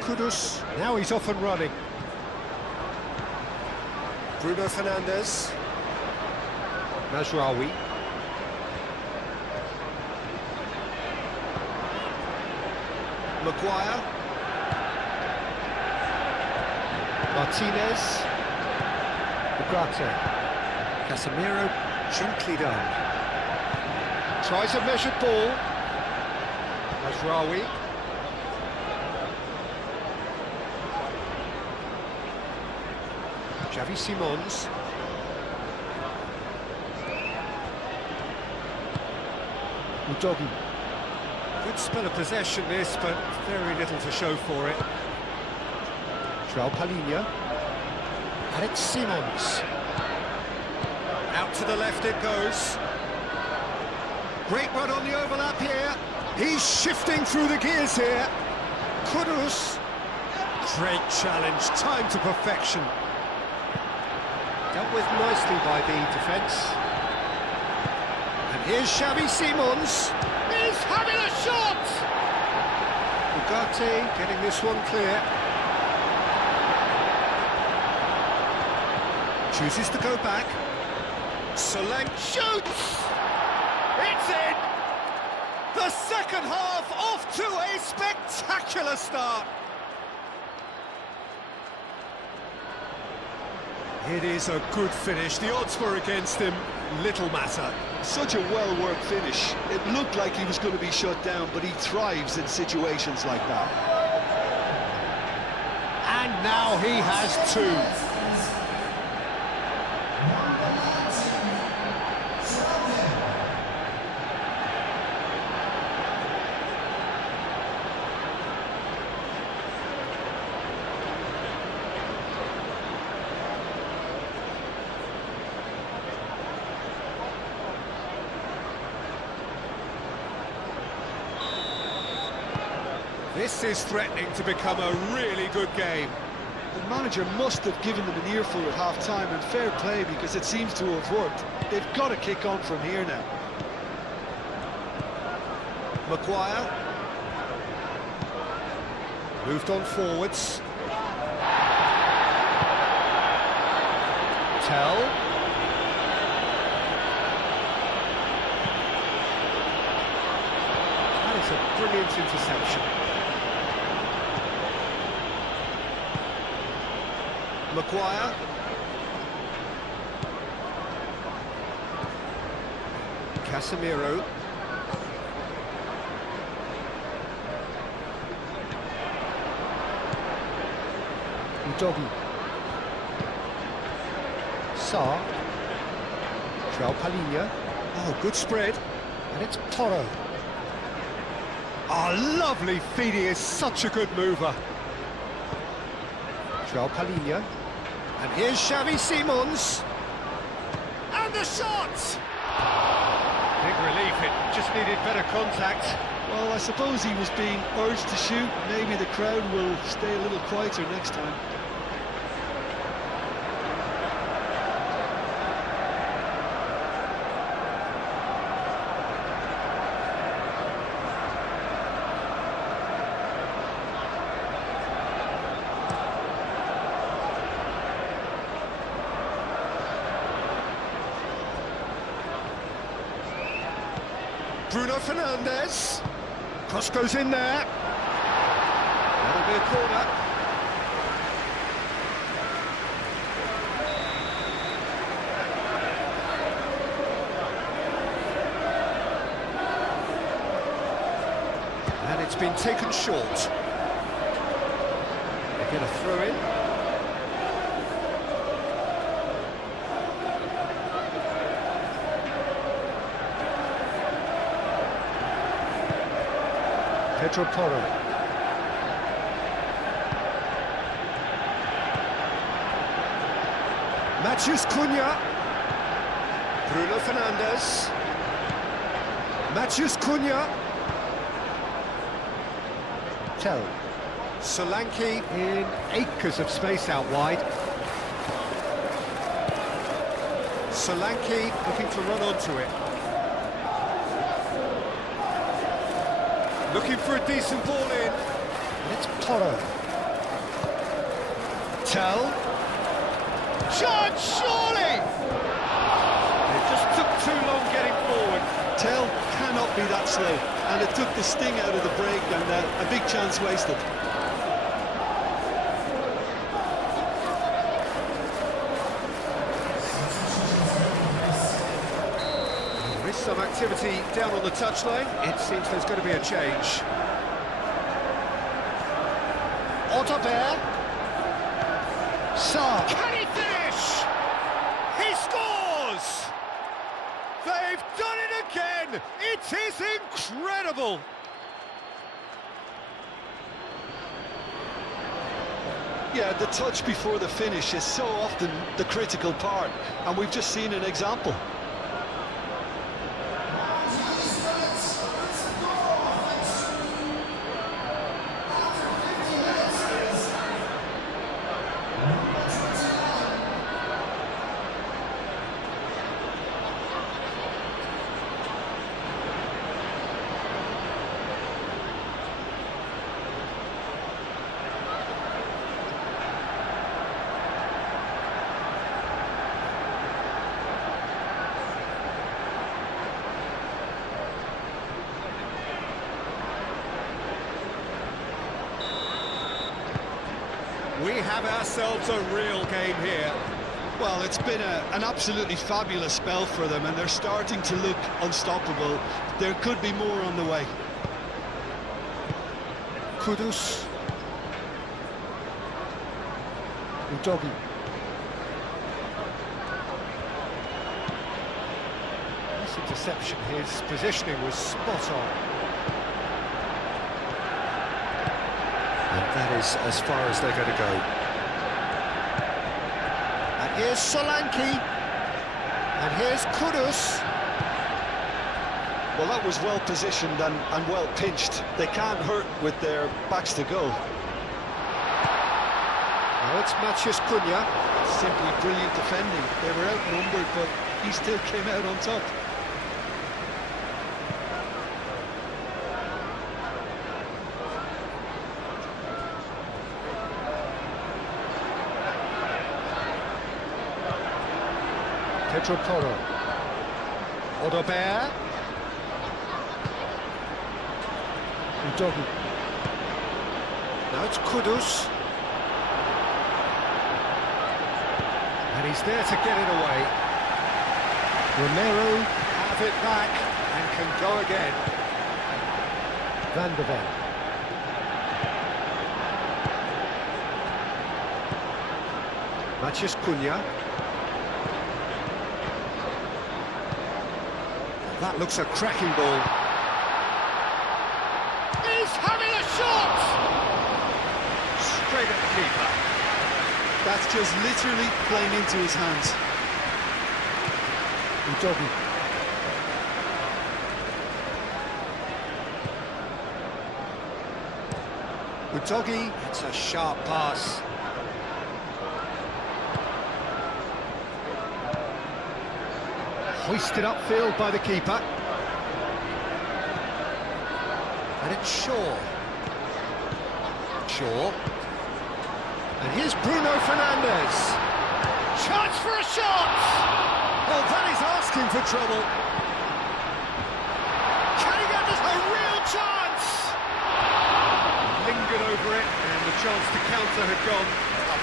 Kudus. Now he's off and running. Bruno Fernandes. Mazraoui. Maguire. Martinez. Ugarte. Casemiro, gently done. Tries a measured ball. Mazraoui. Xavi Simons. Udogi. Good spell of possession this, but very little to show for it. João Palhinha. And it's Simons. Out to the left it goes. Great run on the overlap here. He's shifting through the gears here. Kudus. Great challenge, time to perfection. Dealt with nicely by the defence. And here's Xavi Simons. He's having a shot! Ugarte getting this one clear. Chooses to go back. Solanke shoots! It's in! The second half off to a spectacular start. It is a good finish. The odds were against him. Little matter. Such a well-worked finish. It looked like he was going to be shut down, but he thrives in situations like that. And now he has two. This is threatening to become a really good game. The manager must have given them an earful at half-time, and fair play, because it seems to have worked. They've got to kick on from here now. Maguire. Moved on forwards. Tell. That is a brilliant interception. Maguire. Casemiro. Udogi. Sarr. João Palhinha. Oh, good spread. And it's Toro. Oh, lovely feed. He is such a good mover. João Palhinha. And here's Xavi Simons. And the shot! Big relief, it just needed better contact. Well, I suppose he was being urged to shoot. Maybe the crowd will stay a little quieter next time. Bruno Fernandes. Cross goes in there. That'll be a corner. And it's been taken short. They get a throw in. Pedro Porro. Matheus Cunha. Bruno Fernandes. Matheus Cunha. Tell. Solanke in acres of space out wide. Solanke looking to run onto it. Looking for a decent ball in. And it's Toro. Tell. Chance, surely! It just took too long getting forward. Tell cannot be that slow. And it took the sting out of the break, and a big chance wasted. There is some activity down on the touchline. It seems there's going to be a change. Otterbeer. Saar. Can he finish? He scores! They've done it again! It is incredible! Yeah, the touch before the finish is so often the critical part, and we've just seen an example. We have ourselves a real game here. Well, it's been an absolutely fabulous spell for them, and they're starting to look unstoppable. There could be more on the way. Kudus. Udogi. This interception, his positioning was spot on. And that is as far as they're going to go. And here's Solanke. And here's Kudus. Well, that was well positioned and well pinched. They can't hurt with their backs to go. Now it's Maciej Cunha. Simply brilliant defending. They were outnumbered, but he still came out on top. Pedro Porro. Otterbeer. Udogi. Now it's Kudus. And he's there to get it away. Romero. Have it back and can go again. Van de Ven. Maciej Cunha. That looks a cracking ball. He's having a shot! Straight at the keeper. That's just literally playing into his hands. Udogi. Udogi. It's a sharp pass. Hoisted upfield by the keeper. And it's Shaw. Shaw. And here's Bruno Fernandes. Chance for a shot! Oh, that is asking for trouble. Can he get this? A real chance! Lingered over it, and the chance to counter had gone.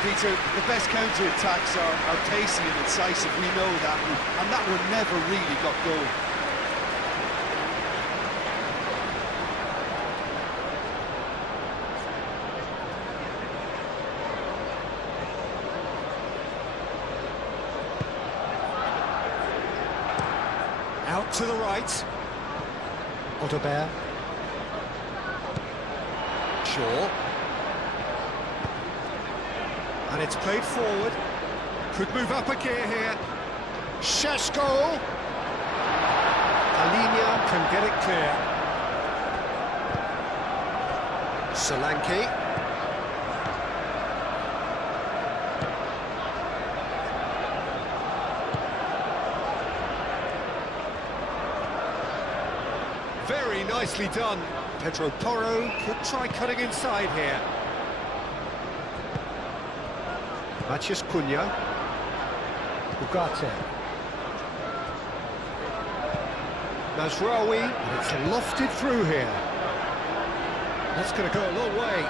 Peter, the best counter-attacks are pacey and incisive, we know that, and that one never really got going. Out to the right. Otterbeer. Shaw. And it's played forward. Could move up a gear here. Šeško. Alinia can get it clear. Solanke. Very nicely done. Pedro Porro could try cutting inside here. Maciej Cunha. Ugarte. Mazraoui, and it's lofted through here. That's going to go a long way.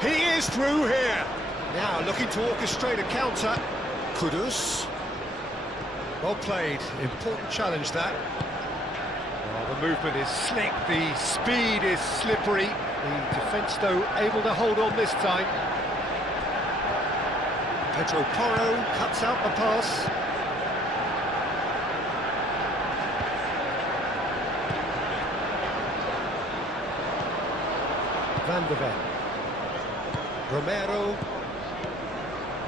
He is through here. Now looking to orchestrate a counter. Kudus. Well played. Important challenge, that. Oh, the movement is slick. The speed is slippery. The defence, though, able to hold on this time. Pedro Porro cuts out the pass. Van de Ven. Romero.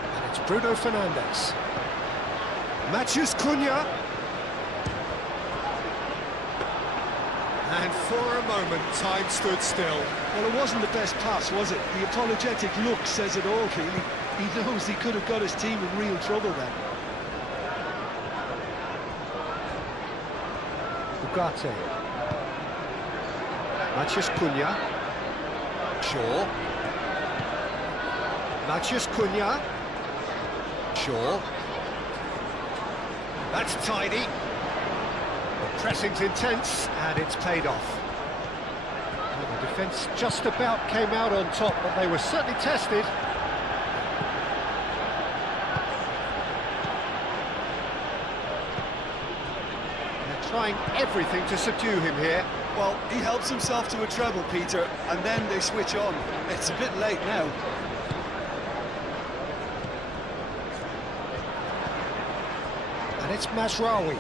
And it's Bruno Fernandes. Matheus Cunha. And for a moment, time stood still. Well, it wasn't the best pass, was it? The apologetic look says it all, Keely. He knows he could have got his team in real trouble then. Ugarte. Matheus Cunha. Shaw. Matheus Cunha. Shaw. That's tidy. The pressing's intense, and it's paid off. Well, the defence just about came out on top, but they were certainly tested. They're trying everything to subdue him here. Well, he helps himself to a treble, Peter, and then they switch on. It's a bit late now. And it's Mazraoui.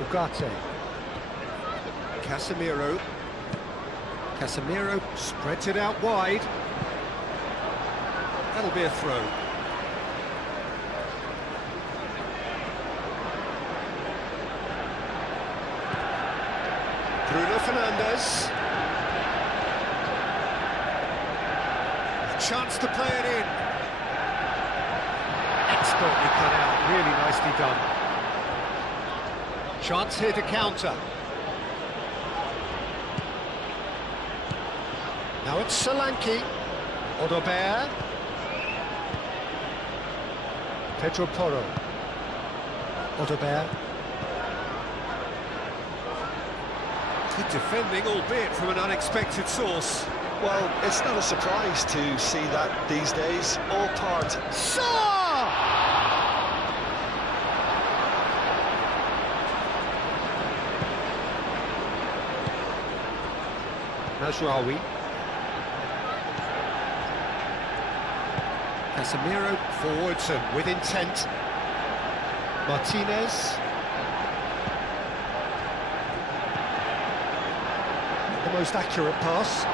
Ugarte. Casemiro. Casemiro spreads it out wide. That'll be a throw. Bruno Fernandes. A chance to play it in. Expertly cut out, really nicely done. Chance here to counter. Now it's Solanke. Odobert. Pedro Porro. Odobert. Good defending, albeit from an unexpected source. Well, it's not a surprise to see that these days. All part. Saw! Mazraoui. Casemiro forwards and with intent. Martinez. The most accurate pass.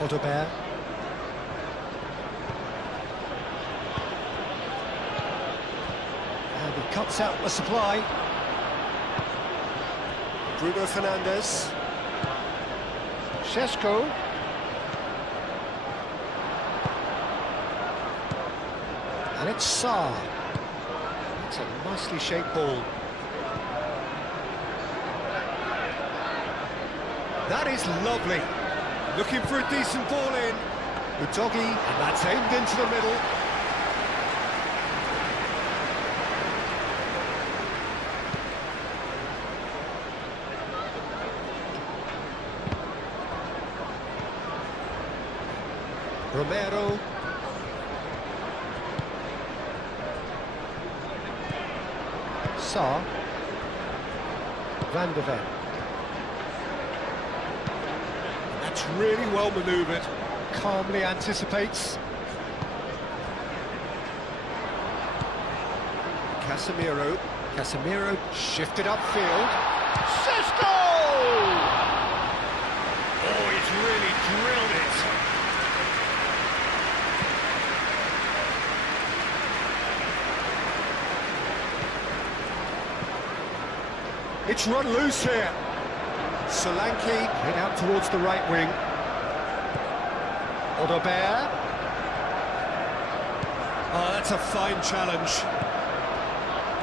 Odobert. And he cuts out the supply. Bruno Fernandes. Šeško. And it's Sarr. It's a nicely shaped ball. That is lovely. Looking for a decent ball in. Udogi, and that's aimed into the middle. Romero. Sarr. Van de Ven. That's really well manoeuvred. Calmly anticipates. Casemiro. Casemiro shifted upfield. Šeško! Oh, he's really drilled it. It's run loose here. Solanke head out towards the right wing. Odobert. Oh, that's a fine challenge.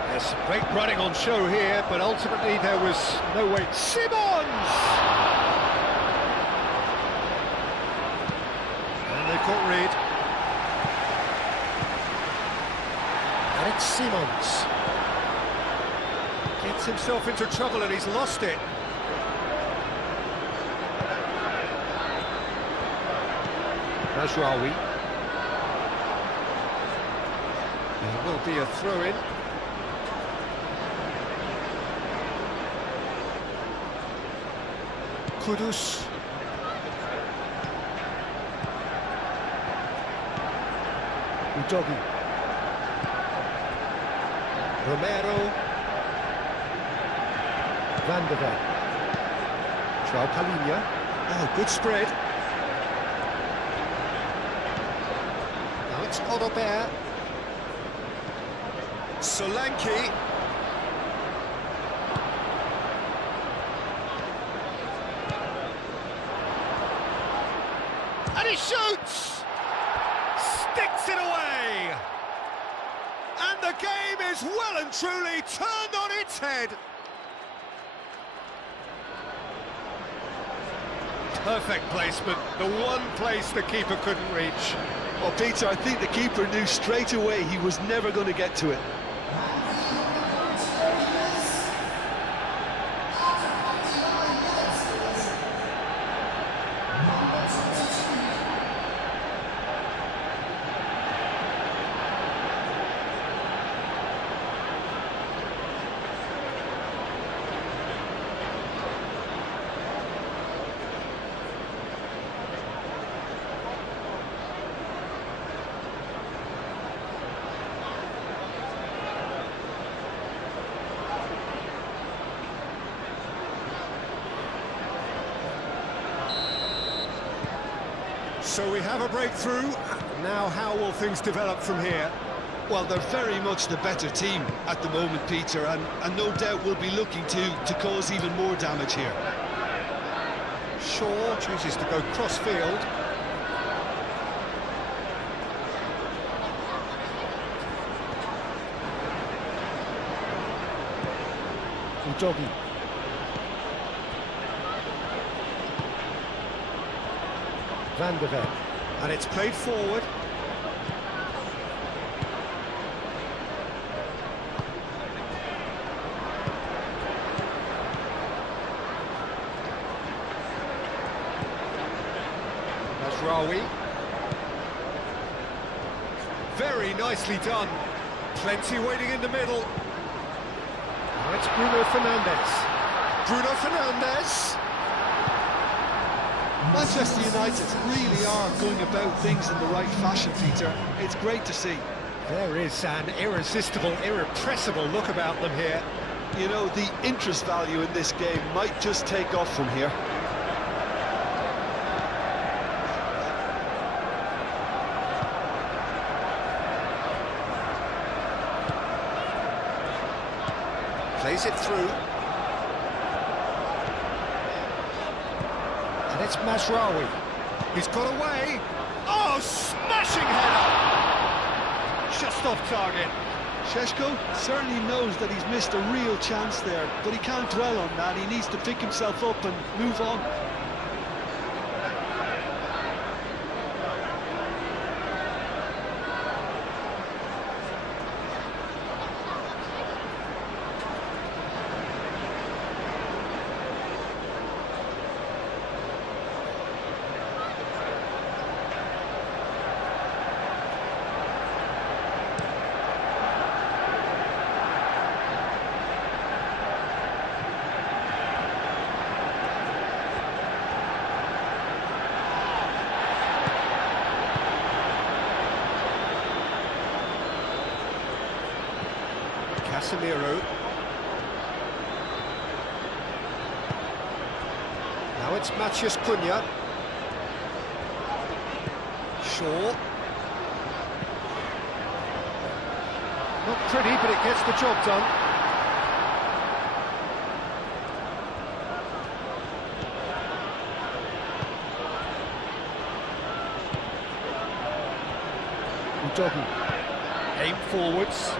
There's some great running on show here, but ultimately there was no way. Simons! difficult read. And it's Simons. Gets himself into trouble and he's lost it. Mazraoui. There will be a throw-in. Kudus. Udogi. Romero. Van der Ven. João Palhinha. Oh, good spread. Now it's Odobert. Solanke. And he shoots! Sticks it away! And the game is well and truly turned on its head. Perfect placement, the one place the keeper couldn't reach. Well, Peter, I think the keeper knew straight away he was never going to get to it. So we have a breakthrough. Now how will things develop from here? Well, they're very much the better team at the moment, Peter, and no doubt will be looking to cause even more damage here. Shaw chooses to go cross-field. Udogi. Van der Ven. And it's played forward. Mazraoui. Very nicely done. Plenty waiting in the middle. Now it's Bruno Fernandes. Bruno Fernandes. Manchester United really are going about things in the right fashion, Peter. It's great to see. There is an irresistible, irrepressible look about them here. You know, the interest value in this game might just take off from here. Plays it through. And it's Mazraoui. He's got away. Oh, smashing header! Just off target. Šeško certainly knows that he's missed a real chance there, but he can't dwell on that. He needs to pick himself up and move on. Casemiro. Now it's Matheus Cunha. Shaw. Not pretty, but it gets the job done. Udogi. Aim forwards.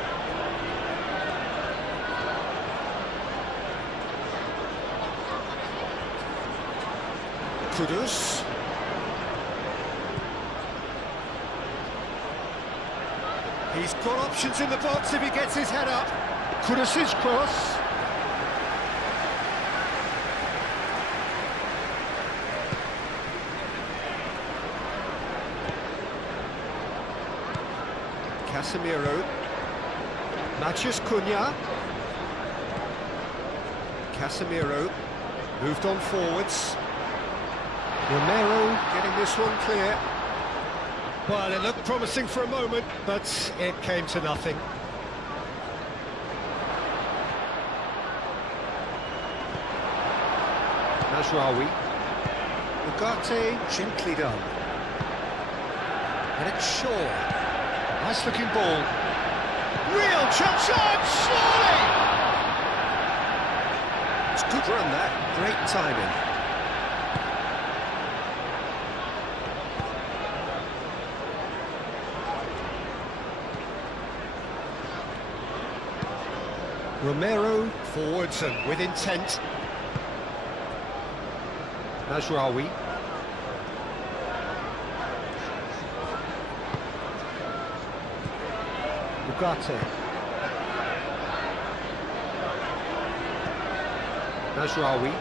Kudus. He's got options in the box if he gets his head up. Kudus's cross. Casemiro. Matheus Cunha. Casemiro. Moved on forwards. Romero getting this one clear. Well, it looked promising for a moment, but it came to nothing. Mazraoui. Ugarte, gently done. And it's Shaw. Nice looking ball. Real chance, surely! It's good run that, great timing. Romero, forwards and with intent. Mazraoui. Ugarte. Mazraoui.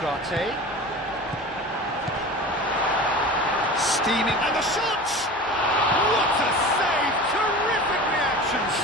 Ugarte. Steaming, and the shot! What a save! Terrific reactions!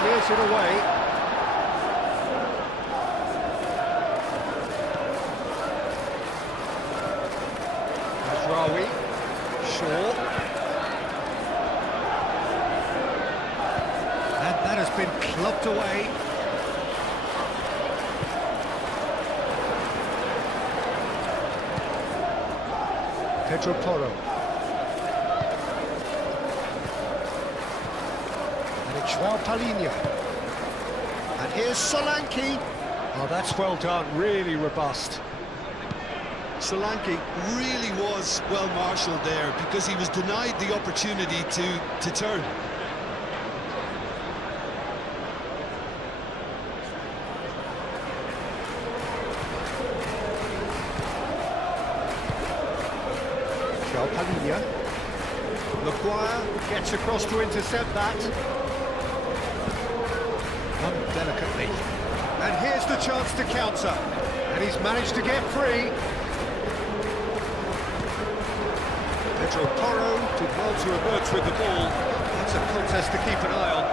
Clears it away. Mazraoui. Shaw. And that has been clubbed away. Pedro Porro. Joao Palhinha. And here's Solanke. Oh, that's well done, really robust. Solanke really was well marshalled there because he was denied the opportunity to turn. Joao Palhinha. Maguire gets across to intercept that. Delicately. And here's the chance to counter. And he's managed to get free. Pedro Porro did well to emerge with the ball. That's a contest to keep an eye on.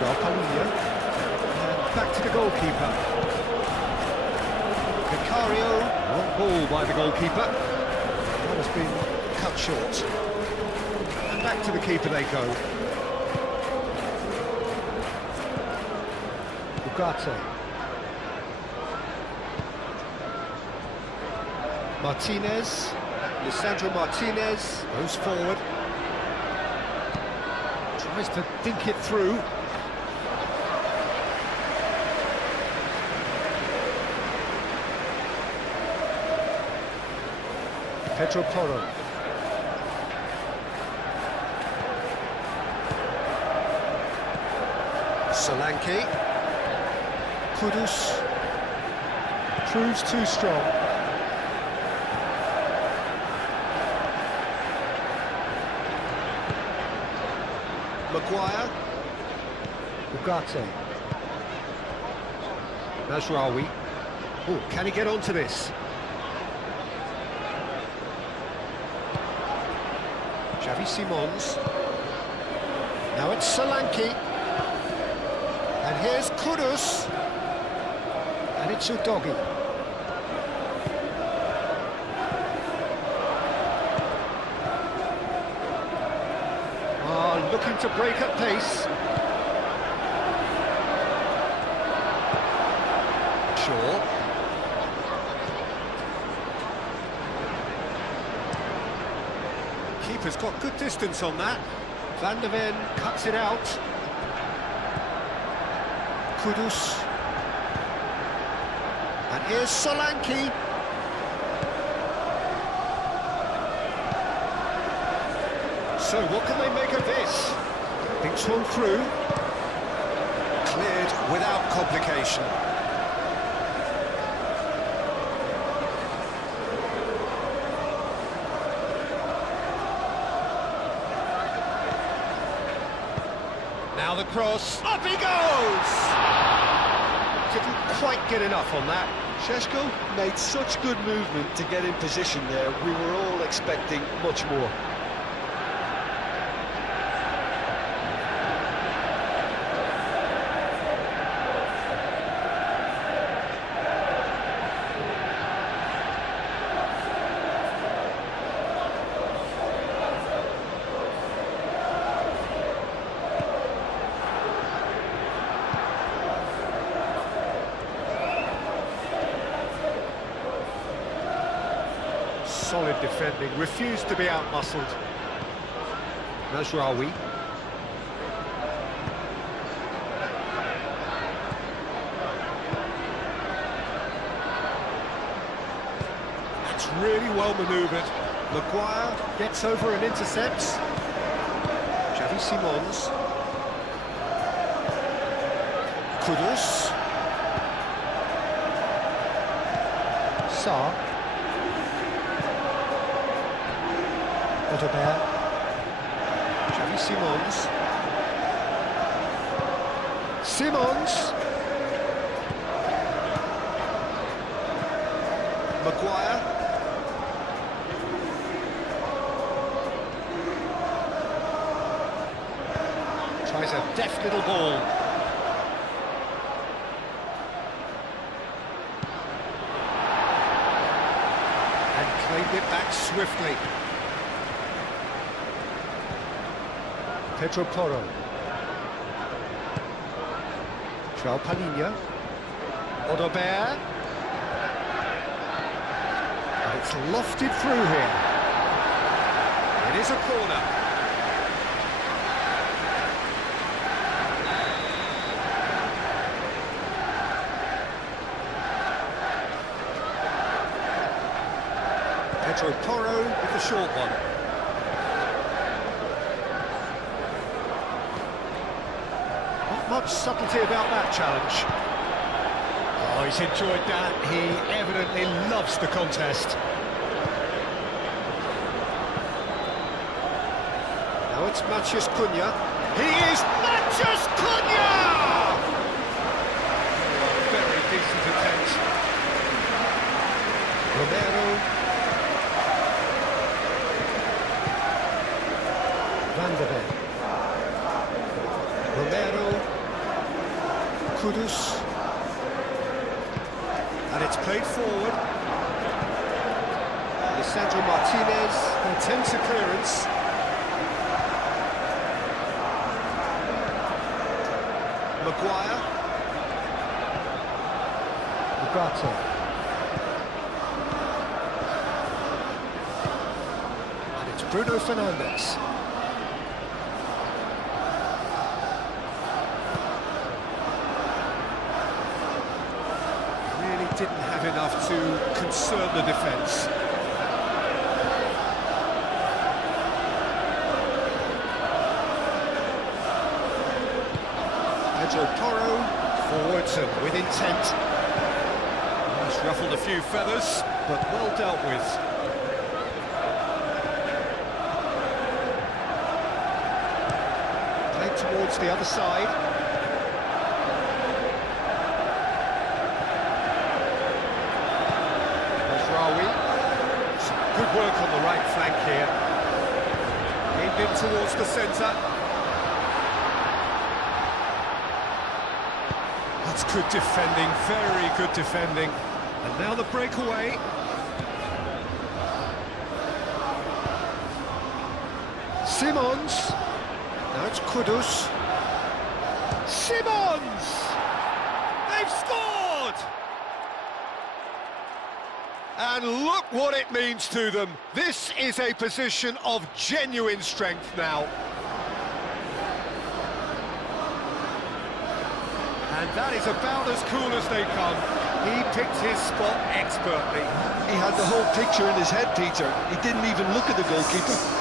Joao Palhinha. And back to the goalkeeper. Vicario. Wrong ball by the goalkeeper. That has been cut short. Back to the keeper they go. Ugarte. Martinez. Lisandro Martinez goes forward. Tries to dink it through. Pedro Porro. Solanke. Kudus proves too strong. Maguire. Ugarte. Mazraoui. Oh, can he get onto this? Xavi Simons. Now it's Solanke. And here's Kudus. And it's Udogi. Looking to break at pace. Shaw. Keeper's got good distance on that. Van der Ven cuts it out. Kudus. And here's Solanke. So what can they make of this? Thinks one through. Cleared without complication. Now the cross, up he goes! Didn't quite get enough on that. Šeško made such good movement to get in position there. We were all expecting much more. Solid defending, refused to be outmuscled. Mazraoui. That's really well manoeuvred. Maguire gets over and intercepts. Xavi Simons. Kudus. Sarr. Odobert. Xavi Simons. Simons. Maguire. Tries a deft little ball. And claimed it back swiftly. Pedro Porro. João Palhinha. Odobert. And it's lofted through here. It is a corner. Pedro Porro with the short one. Much subtlety about that challenge. Oh, he's enjoyed that. He evidently loves the contest. Now it's Matheus Cunha. He is Matheus Cunha! Oh, very decent attempt. Romero. Van der Ven. Romero. Kudus. And it's played forward. Lisandro Martinez, intense clearance. Maguire. Ugarte. And it's Bruno Fernandes. Didn't have enough to concern the defence. Pedro Porro, forwards and with intent. He's ruffled a few feathers, but well dealt with. Played towards the other side. Good work on the right flank here. Aimed in towards the centre. That's good defending, very good defending. And now the breakaway. Simons. Now it's Kudus. Simons! They've scored! And look what it means to them. This is a position of genuine strength now. And that is about as cool as they come. He picked his spot expertly. He had the whole picture in his head, Peter. He didn't even look at the goalkeeper.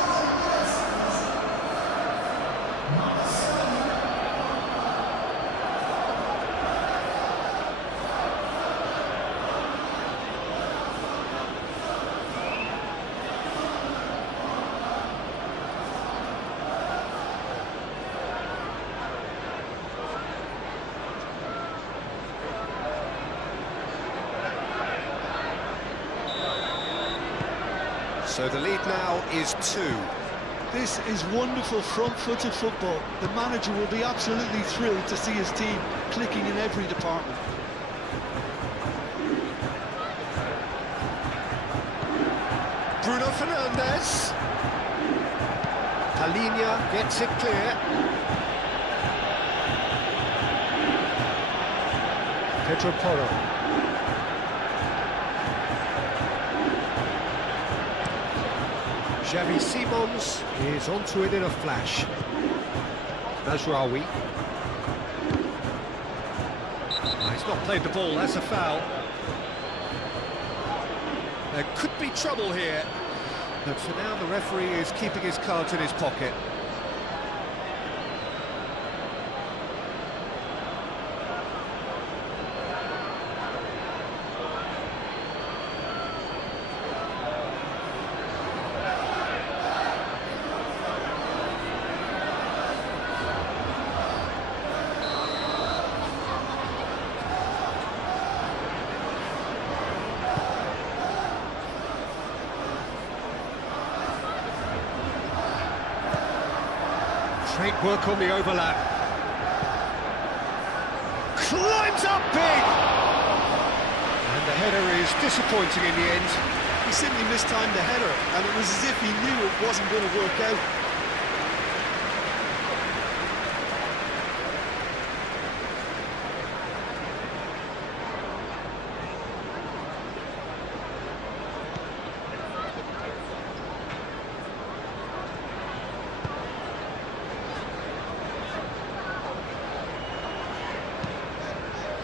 So the lead now is 2. This is wonderful front-footed football. The manager will be absolutely thrilled to see his team clicking in every department. Bruno Fernandes. Palinha gets it clear. Pedro Porro. Xavi Simons is onto it in a flash. Mazraoui. He's not played the ball, that's a foul. There could be trouble here. But for now, the referee is keeping his cards in his pocket. Great work on the overlap. Climbs up big! And the header is disappointing in the end. He simply mistimed the header, and it was as if he knew it wasn't going to work out.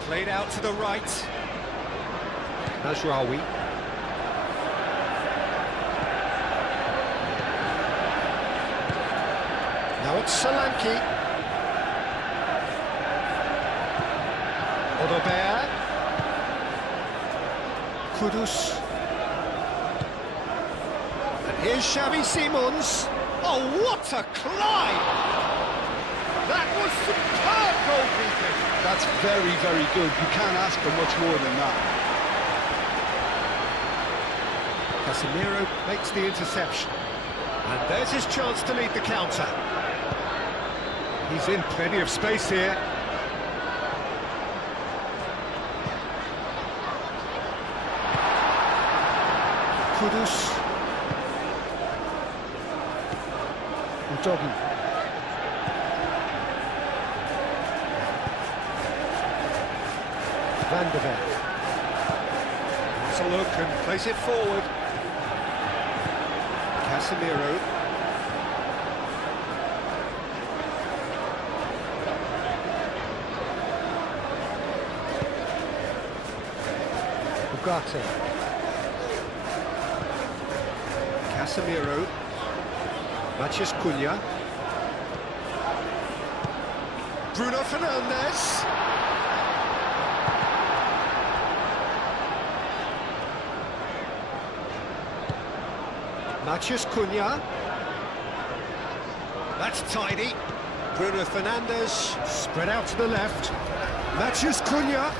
Played out to the right. Mazraoui. Now it's Solanke. Odobert. Kudus. And here's Xavi Simons. Oh, what a climb! That was superb goalkeeping. That's very, very good. You can't ask for much more than that. Casemiro makes the interception. And there's his chance to lead the counter. He's in plenty of space here. Kudus. Udogi. Van de Beek. Has a look and plays it forward. Casemiro. Ugarte. Casemiro. Matheus Cunha. Bruno Fernandes. Matheus Cunha. That's tidy. Bruno Fernandes spread out to the left. Matheus Cunha.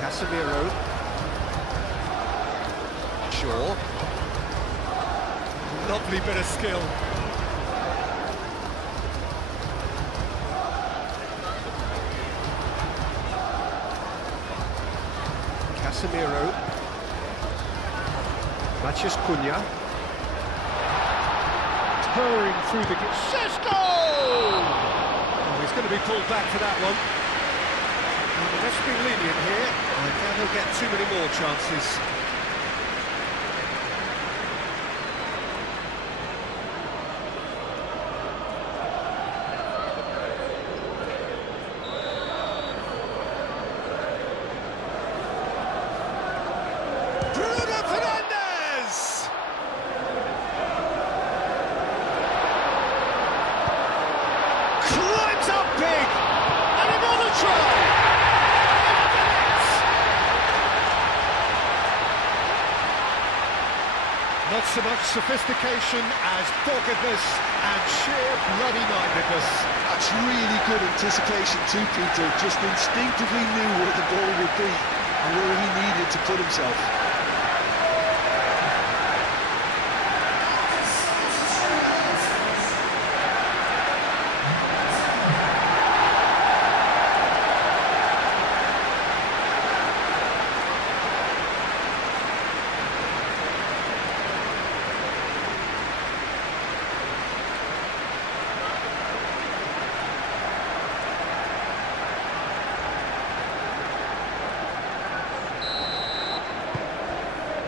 Casemiro. Shaw. Lovely bit of skill. Casemiro. Matheus Cunha. Purring through the... Sesko! Oh, he's going to be pulled back for that one. Well, the ref's been lenient here. I gather he'll get too many more chances. Not so much sophistication as doggedness and sheer bloody-mindedness. That's really good anticipation too, Peter. Just instinctively knew where the ball would be and where he needed to put himself.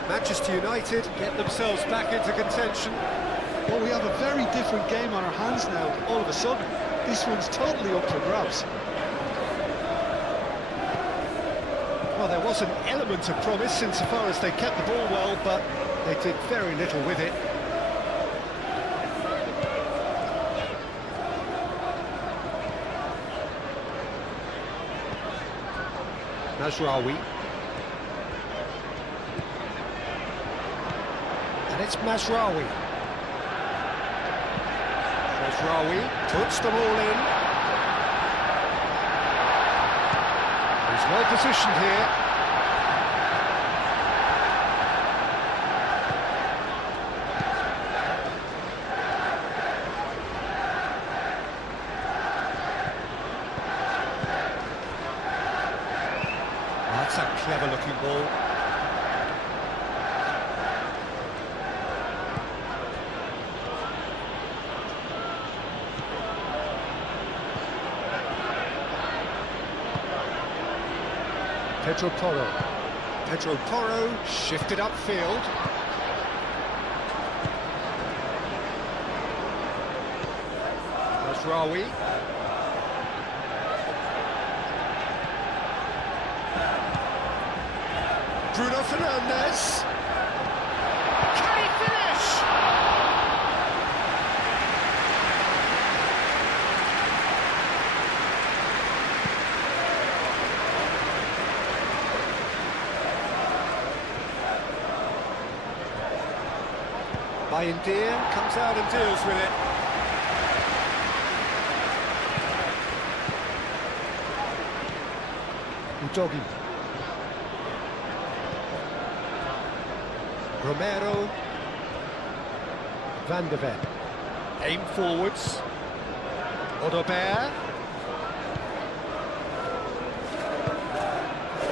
Manchester United get themselves back into contention. Well, we have a very different game on our hands now, all of a sudden. This one's totally up for grabs. Well, there was an element of promise insofar as they kept the ball well, but they did very little with it. Mazraoui. And it's Mazraoui. Mazraoui puts the ball in. He's well positioned here. That's a clever looking ball. Pedro Porro shifted upfield. Mazraoui. Bruno Fernandes. Can he finish? Bayindir comes out and deals with it. Udogi. Romero. Van de Ven. Aim forwards. Odobert.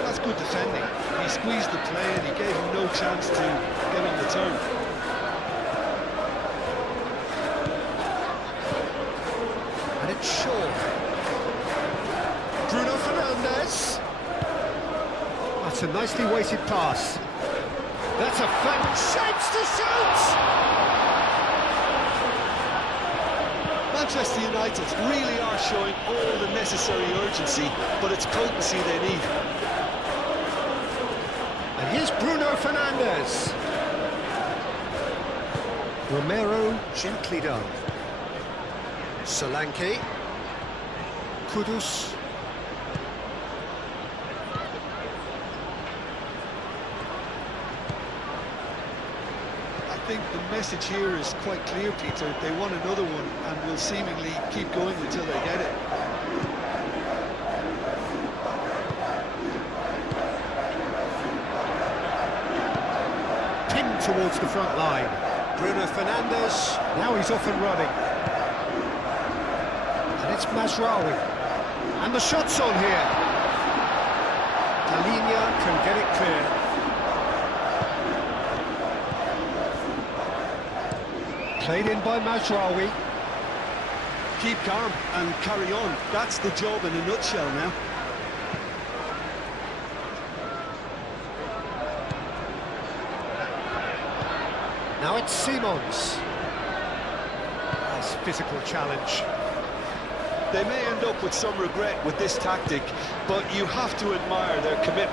That's good defending. He squeezed the play and he gave him no chance to get on the turn. And it's Shaw. Bruno Fernandes. That's a nicely weighted pass. That's a fan shapes to shoot! Manchester United really are showing all the necessary urgency, but it's potency they need. And here's Bruno Fernandes. Romero gently done. Solanke. Kudus. I think the message here is quite clear, Peter. They want another one and will seemingly keep going until they get it. Pinned towards the front line. Bruno Fernandes. Now he's off and running. And it's Mazraoui. And the shot's on here. Talinia can get it clear. Played in by Mazraoui. Keep calm and carry on. That's the job in a nutshell now. Now it's Simons. Nice physical challenge. They may end up with some regret with this tactic, but you have to admire their commitment.